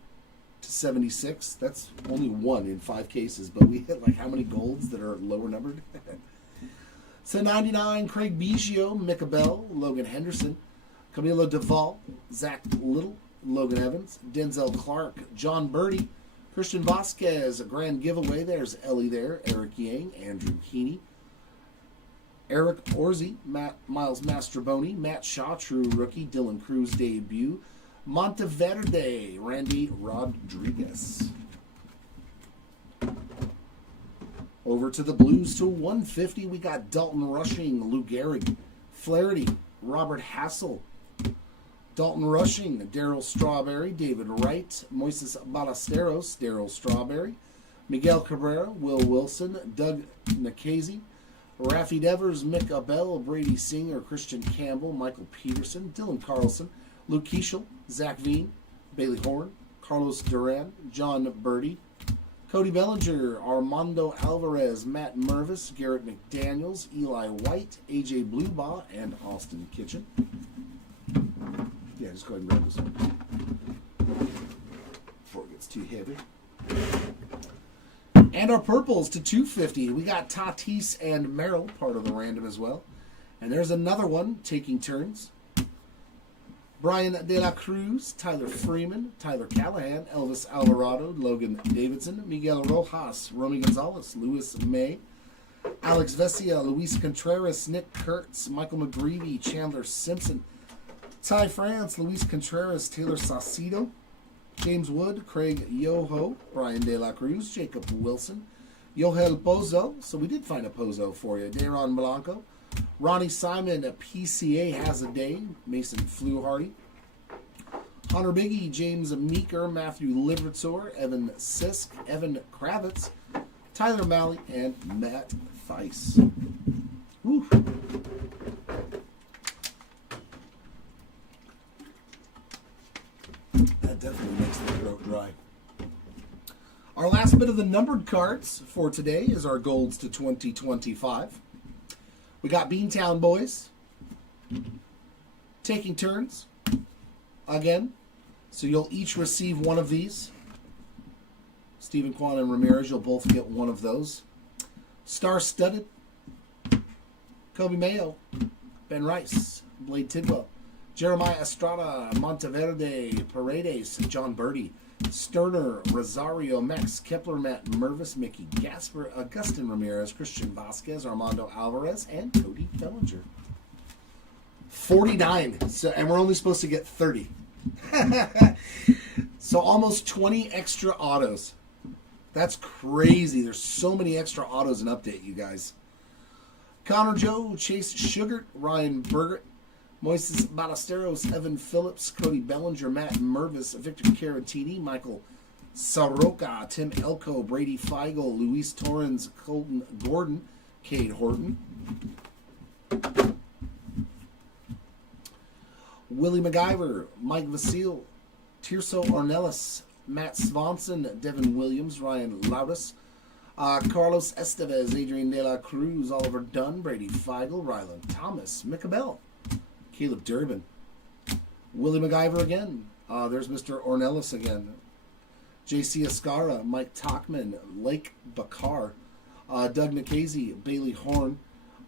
/76. That's only 1 in 5 cases, but we hit like how many golds that are lower numbered? /99, Craig Biggio, Micah Bell, Logan Henderson, Camilo Duvall, Zach Little, Logan Evans, Denzel Clark, John Birdie, Christian Vasquez, a grand giveaway. There's Ellie there, Eric Yang, Andrew Keeney, Eric Orzi, Miles Mastroboni, Matt Shaw, true rookie, Dylan Cruz debut, Monteverde, Randy Rodriguez. Over to the Blues to 150, we got Dalton Rushing, Lou Gehrig, Flaherty, Robert Hassel, Dalton Rushing, Darryl Strawberry, David Wright, Moises Ballesteros, Darryl Strawberry, Miguel Cabrera, Will Wilson, Doug Nikhazy, Rafi Devers, Mick Abel, Brady Singer, Christian Campbell, Michael Peterson, Dylan Carlson, Luke Keeschel, Zach Veen, Bailey Horn, Carlos Duran, John Birdie, Cody Bellinger, Armando Alvarez, Matt Mervis, Garrett McDaniels, Eli White, AJ Bluebaugh, and Austin Kitchen. Yeah, just go ahead and grab this one before it gets too heavy. And our purples to 250. We got Tatis and Merrill, part of the random as well. And there's another one taking turns. Brian De La Cruz, Tyler Freeman, Tyler Callahan, Elvis Alvarado, Logan Davidson, Miguel Rojas, Romy Gonzalez, Lewis May, Alex Vesia, Luis Contreras, Nick Kurtz, Michael McGreevy, Chandler Simpson, Ty France, Luis Contreras, Taylor Saucedo, James Wood, Craig Yoho, Brian De La Cruz, Jacob Wilson, Yohel Pozo, so we did find a Pozo for you, Dayron Blanco, Ronnie Simon, a PCA has a day, Mason Fluharty, Hunter Biggie, James Meeker, Matthew Libertor, Evan Sisk, Evan Kravitz, Tyler Malley, and Matt Theis. Woo. That definitely makes the throat dry. Our last bit of the numbered cards for today is our golds to 2025. We got Beantown Boys taking turns again. So you'll each receive one of these. Stephen Kwan and Ramirez, you'll both get one of those. Star Studded, Kobe Mayo, Ben Rice, Blade Tidwell, Jeremiah Estrada, Monteverde, Paredes, John Birdie, Sterner, Rosario, Max Kepler, Matt Mervis, Mickey Gasper, Augustin Ramirez, Christian Vasquez, Armando Alvarez, and Cody Bellinger. 49. So, and we're only supposed to get 30. So almost 20 extra autos. That's crazy. There's so many extra autos in Update, you guys. Connor Joe, Chase Sugart, Ryan Bergert, Moises Ballesteros, Evan Phillips, Cody Bellinger, Matt Mervis, Victor Caratini, Michael Soroka, Tim Elko, Brady Feigl, Luis Torrens, Colton Gordon, Cade Horton, Willie McIver, Mike Vasile, Tirso Ornelas, Matt Swanson, Devin Williams, Ryan Laudis, Carlos Estevez, Adrian De La Cruz, Oliver Dunn, Brady Feigl, Rylan Thomas, Micah Bell, Caleb Durbin, Willie McIver again. There's Mr. Ornelas again. J.C. Escara, Mike Talkman, Lake Bakar, Doug Nikhazy, Bailey Horn,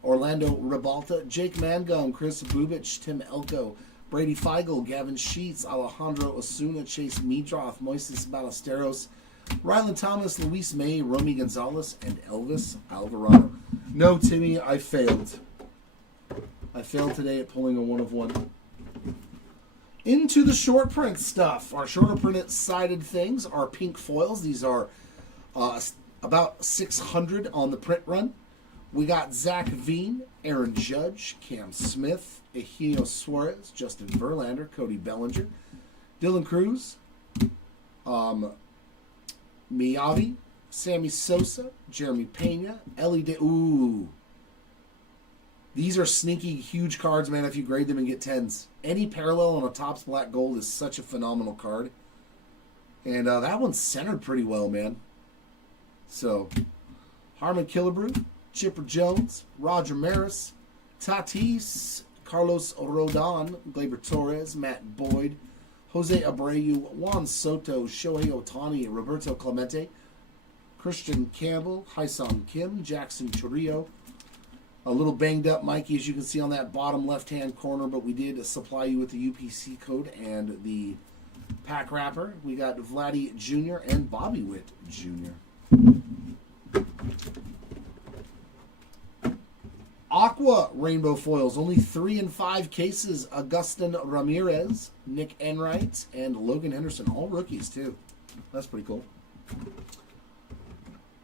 Orlando Ribalta, Jake Mangum, Chris Bubich, Tim Elko, Brady Feigl, Gavin Sheets, Alejandro Osuna, Chase Meadroth, Moises Ballesteros, Rylan Thomas, Luis May, Romy Gonzalez, and Elvis Alvarado. No, Timmy, I failed. I failed today at pulling a 1 of 1. Into the short print stuff. Our shorter printed sided things are pink foils. These are about 600 on the print run. We got Zach Veen, Aaron Judge, Cam Smith, Eugenio Suarez, Justin Verlander, Cody Bellinger, Dylan Cruz, Miyavi, Sammy Sosa, Jeremy Pena, Ellie De... Ooh. These are sneaky, huge cards, man, if you grade them and get 10s. Any parallel on a Topps Black Gold is such a phenomenal card. And that one's centered pretty well, man. So, Harmon Killebrew, Chipper Jones, Roger Maris, Tatis, Carlos Rodon, Gleyber Torres, Matt Boyd, Jose Abreu, Juan Soto, Shohei Ohtani, Roberto Clemente, Christian Campbell, Hyesung Kim, Jackson Chourio. A little banged up Mikey, as you can see on that bottom left-hand corner, but we did supply you with the UPC code and the pack wrapper. We got Vladdy Jr. and Bobby Witt Jr. Aqua Rainbow Foils, only 3 in 5 cases. Agustin Ramirez, Nick Enright, and Logan Henderson, all rookies too. That's pretty cool.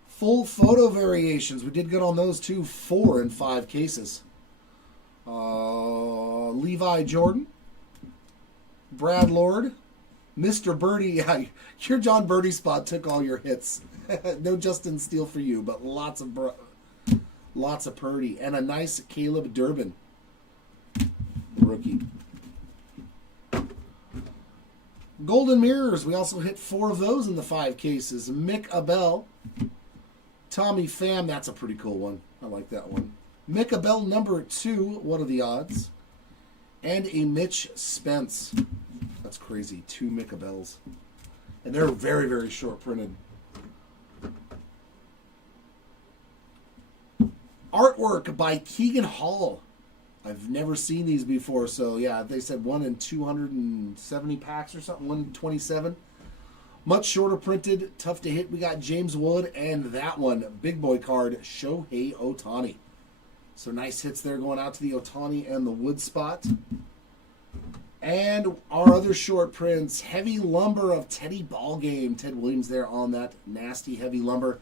Full photo variations, we did good on those too. 4 in 5 cases. Levi Jordan, Brad Lord, Mr. Birdie. Yeah, your John Birdie spot took all your hits. No Justin Steele for you, but lots of Purdy, and a nice Caleb Durbin, rookie. Golden Mirrors, we also hit 4 of those in the 5 cases. Mick Abel, Tommy Pham, that's a pretty cool one. I like that one. Mick Abel number 2, what are the odds? And a Mitch Spence. That's crazy, 2 Mick Abels. And they're very, very short printed. Artwork by Keegan Hall. I've never seen these before, so yeah, they said 1 in 270 packs or something, 1 in 27. Much shorter printed, tough to hit. We got James Wood, and that one, big boy card, Shohei Ohtani. So nice hits there going out to the Ohtani and the Wood spot. And our other short prints, Heavy Lumber of Teddy Ballgame. Ted Williams there on that nasty Heavy Lumber.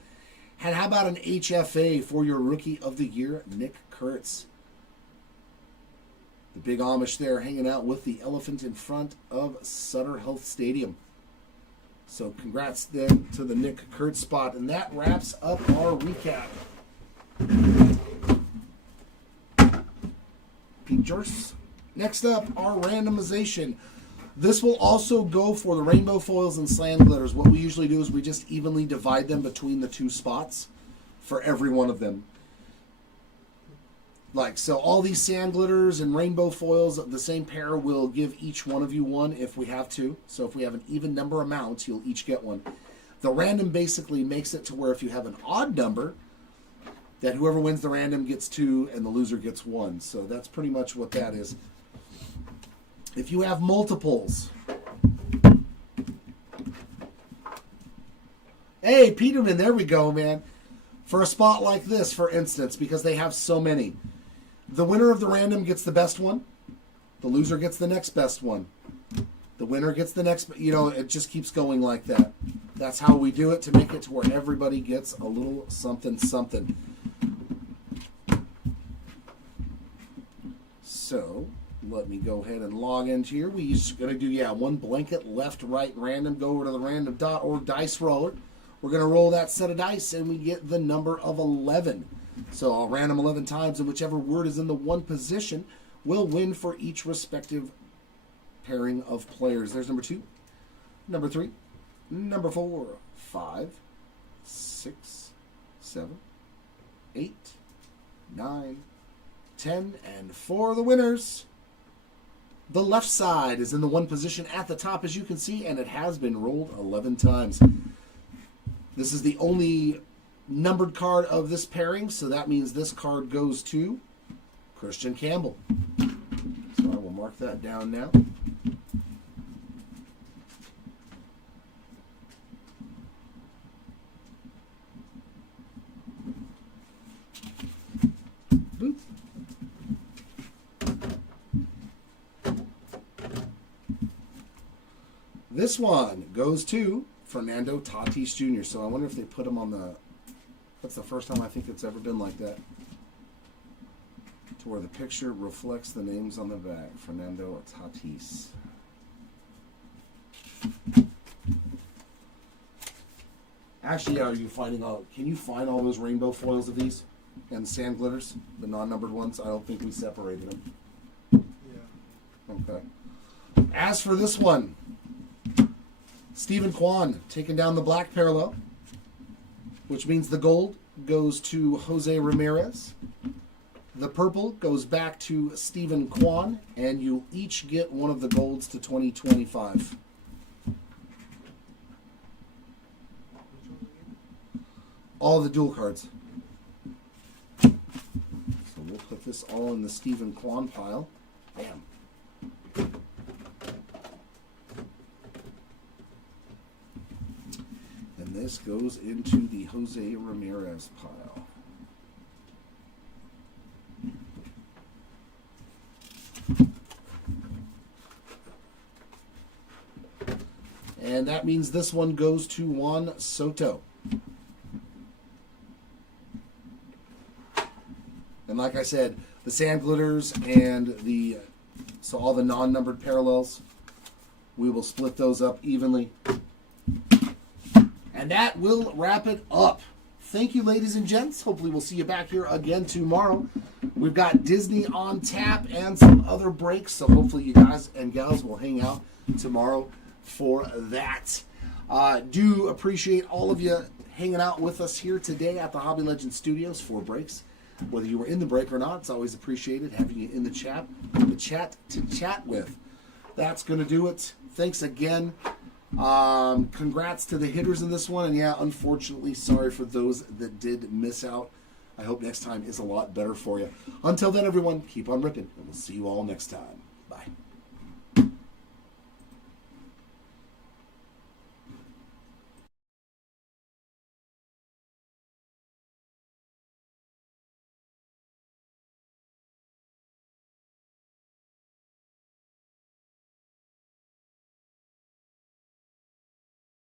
And how about an HFA for your Rookie of the Year, Nick Kurtz? The big Amish there hanging out with the elephant in front of Sutter Health Stadium. So congrats then to the Nick Kurtz spot. And that wraps up our recap. Pictures. Next up, our randomization. This will also go for the rainbow foils and sand glitters. What we usually do is we just evenly divide them between the 2 spots for every one of them. Like, so all these sand glitters and rainbow foils, the same pair will give each one of you one if we have to. So if we have an even number amount, you'll each get one. The random basically makes it to where if you have an odd number, that whoever wins the random gets 2 and the loser gets 1. So that's pretty much what that is. If you have multiples. Hey, Peterman, there we go, man. For a spot like this, for instance, because they have so many. The winner of the random gets the best one. The loser gets the next best one. The winner gets the next, you know, it just keeps going like that. That's how we do it to make it to where everybody gets a little something, something. So, let me go ahead and log into here. We're just going to do, one blanket, left, right, random. Go over to the random.org dice roller. We're going to roll that set of dice, and we get the number of 11. So I'll random 11 times, and whichever word is in the 1 position will win for each respective pairing of players. There's number 2, number 3, number 4, 5, 6, 7, 8, 9, 10, and for the winners. The left side is in the 1 position at the top, as you can see, and it has been rolled 11 times. This is the only numbered card of this pairing, so that means this card goes to Christian Campbell. So I will mark that down now. Boop. This one goes to Fernando Tatis Jr. So I wonder if they put him on the... That's the first time I think it's ever been like that. To where the picture reflects the names on the back. Fernando Tatis. Actually, are you finding all... Can you find all those rainbow foils of these? And sand glitters? The non-numbered ones? I don't think we separated them. Yeah. Okay. As for this one... Stephen Kwan taking down the black parallel, which means the gold goes to Jose Ramirez. The purple goes back to Stephen Kwan, and you'll each get one of the golds to 2025. All the dual cards. So we'll put this all in the Stephen Kwan pile. Bam. And this goes into the Jose Ramirez pile. And that means this one goes to Juan Soto. And like I said, the sand glitters and so all the non-numbered parallels, we will split those up evenly. And that will wrap it up. Thank you, ladies and gents. Hopefully we'll see you back here again tomorrow. We've got Disney on tap and some other breaks, so hopefully you guys and gals will hang out tomorrow for that. Do appreciate all of you hanging out with us here today at the Hobby Legends Studios for breaks. Whether you were in the break or not, it's always appreciated having you in the chat to chat with. That's going to do it. Thanks again. Congrats to the hitters in this one. And yeah, unfortunately, sorry for those that did miss out. I hope next time is a lot better for you. Until then, everyone, keep on ripping, and we'll see you all next time.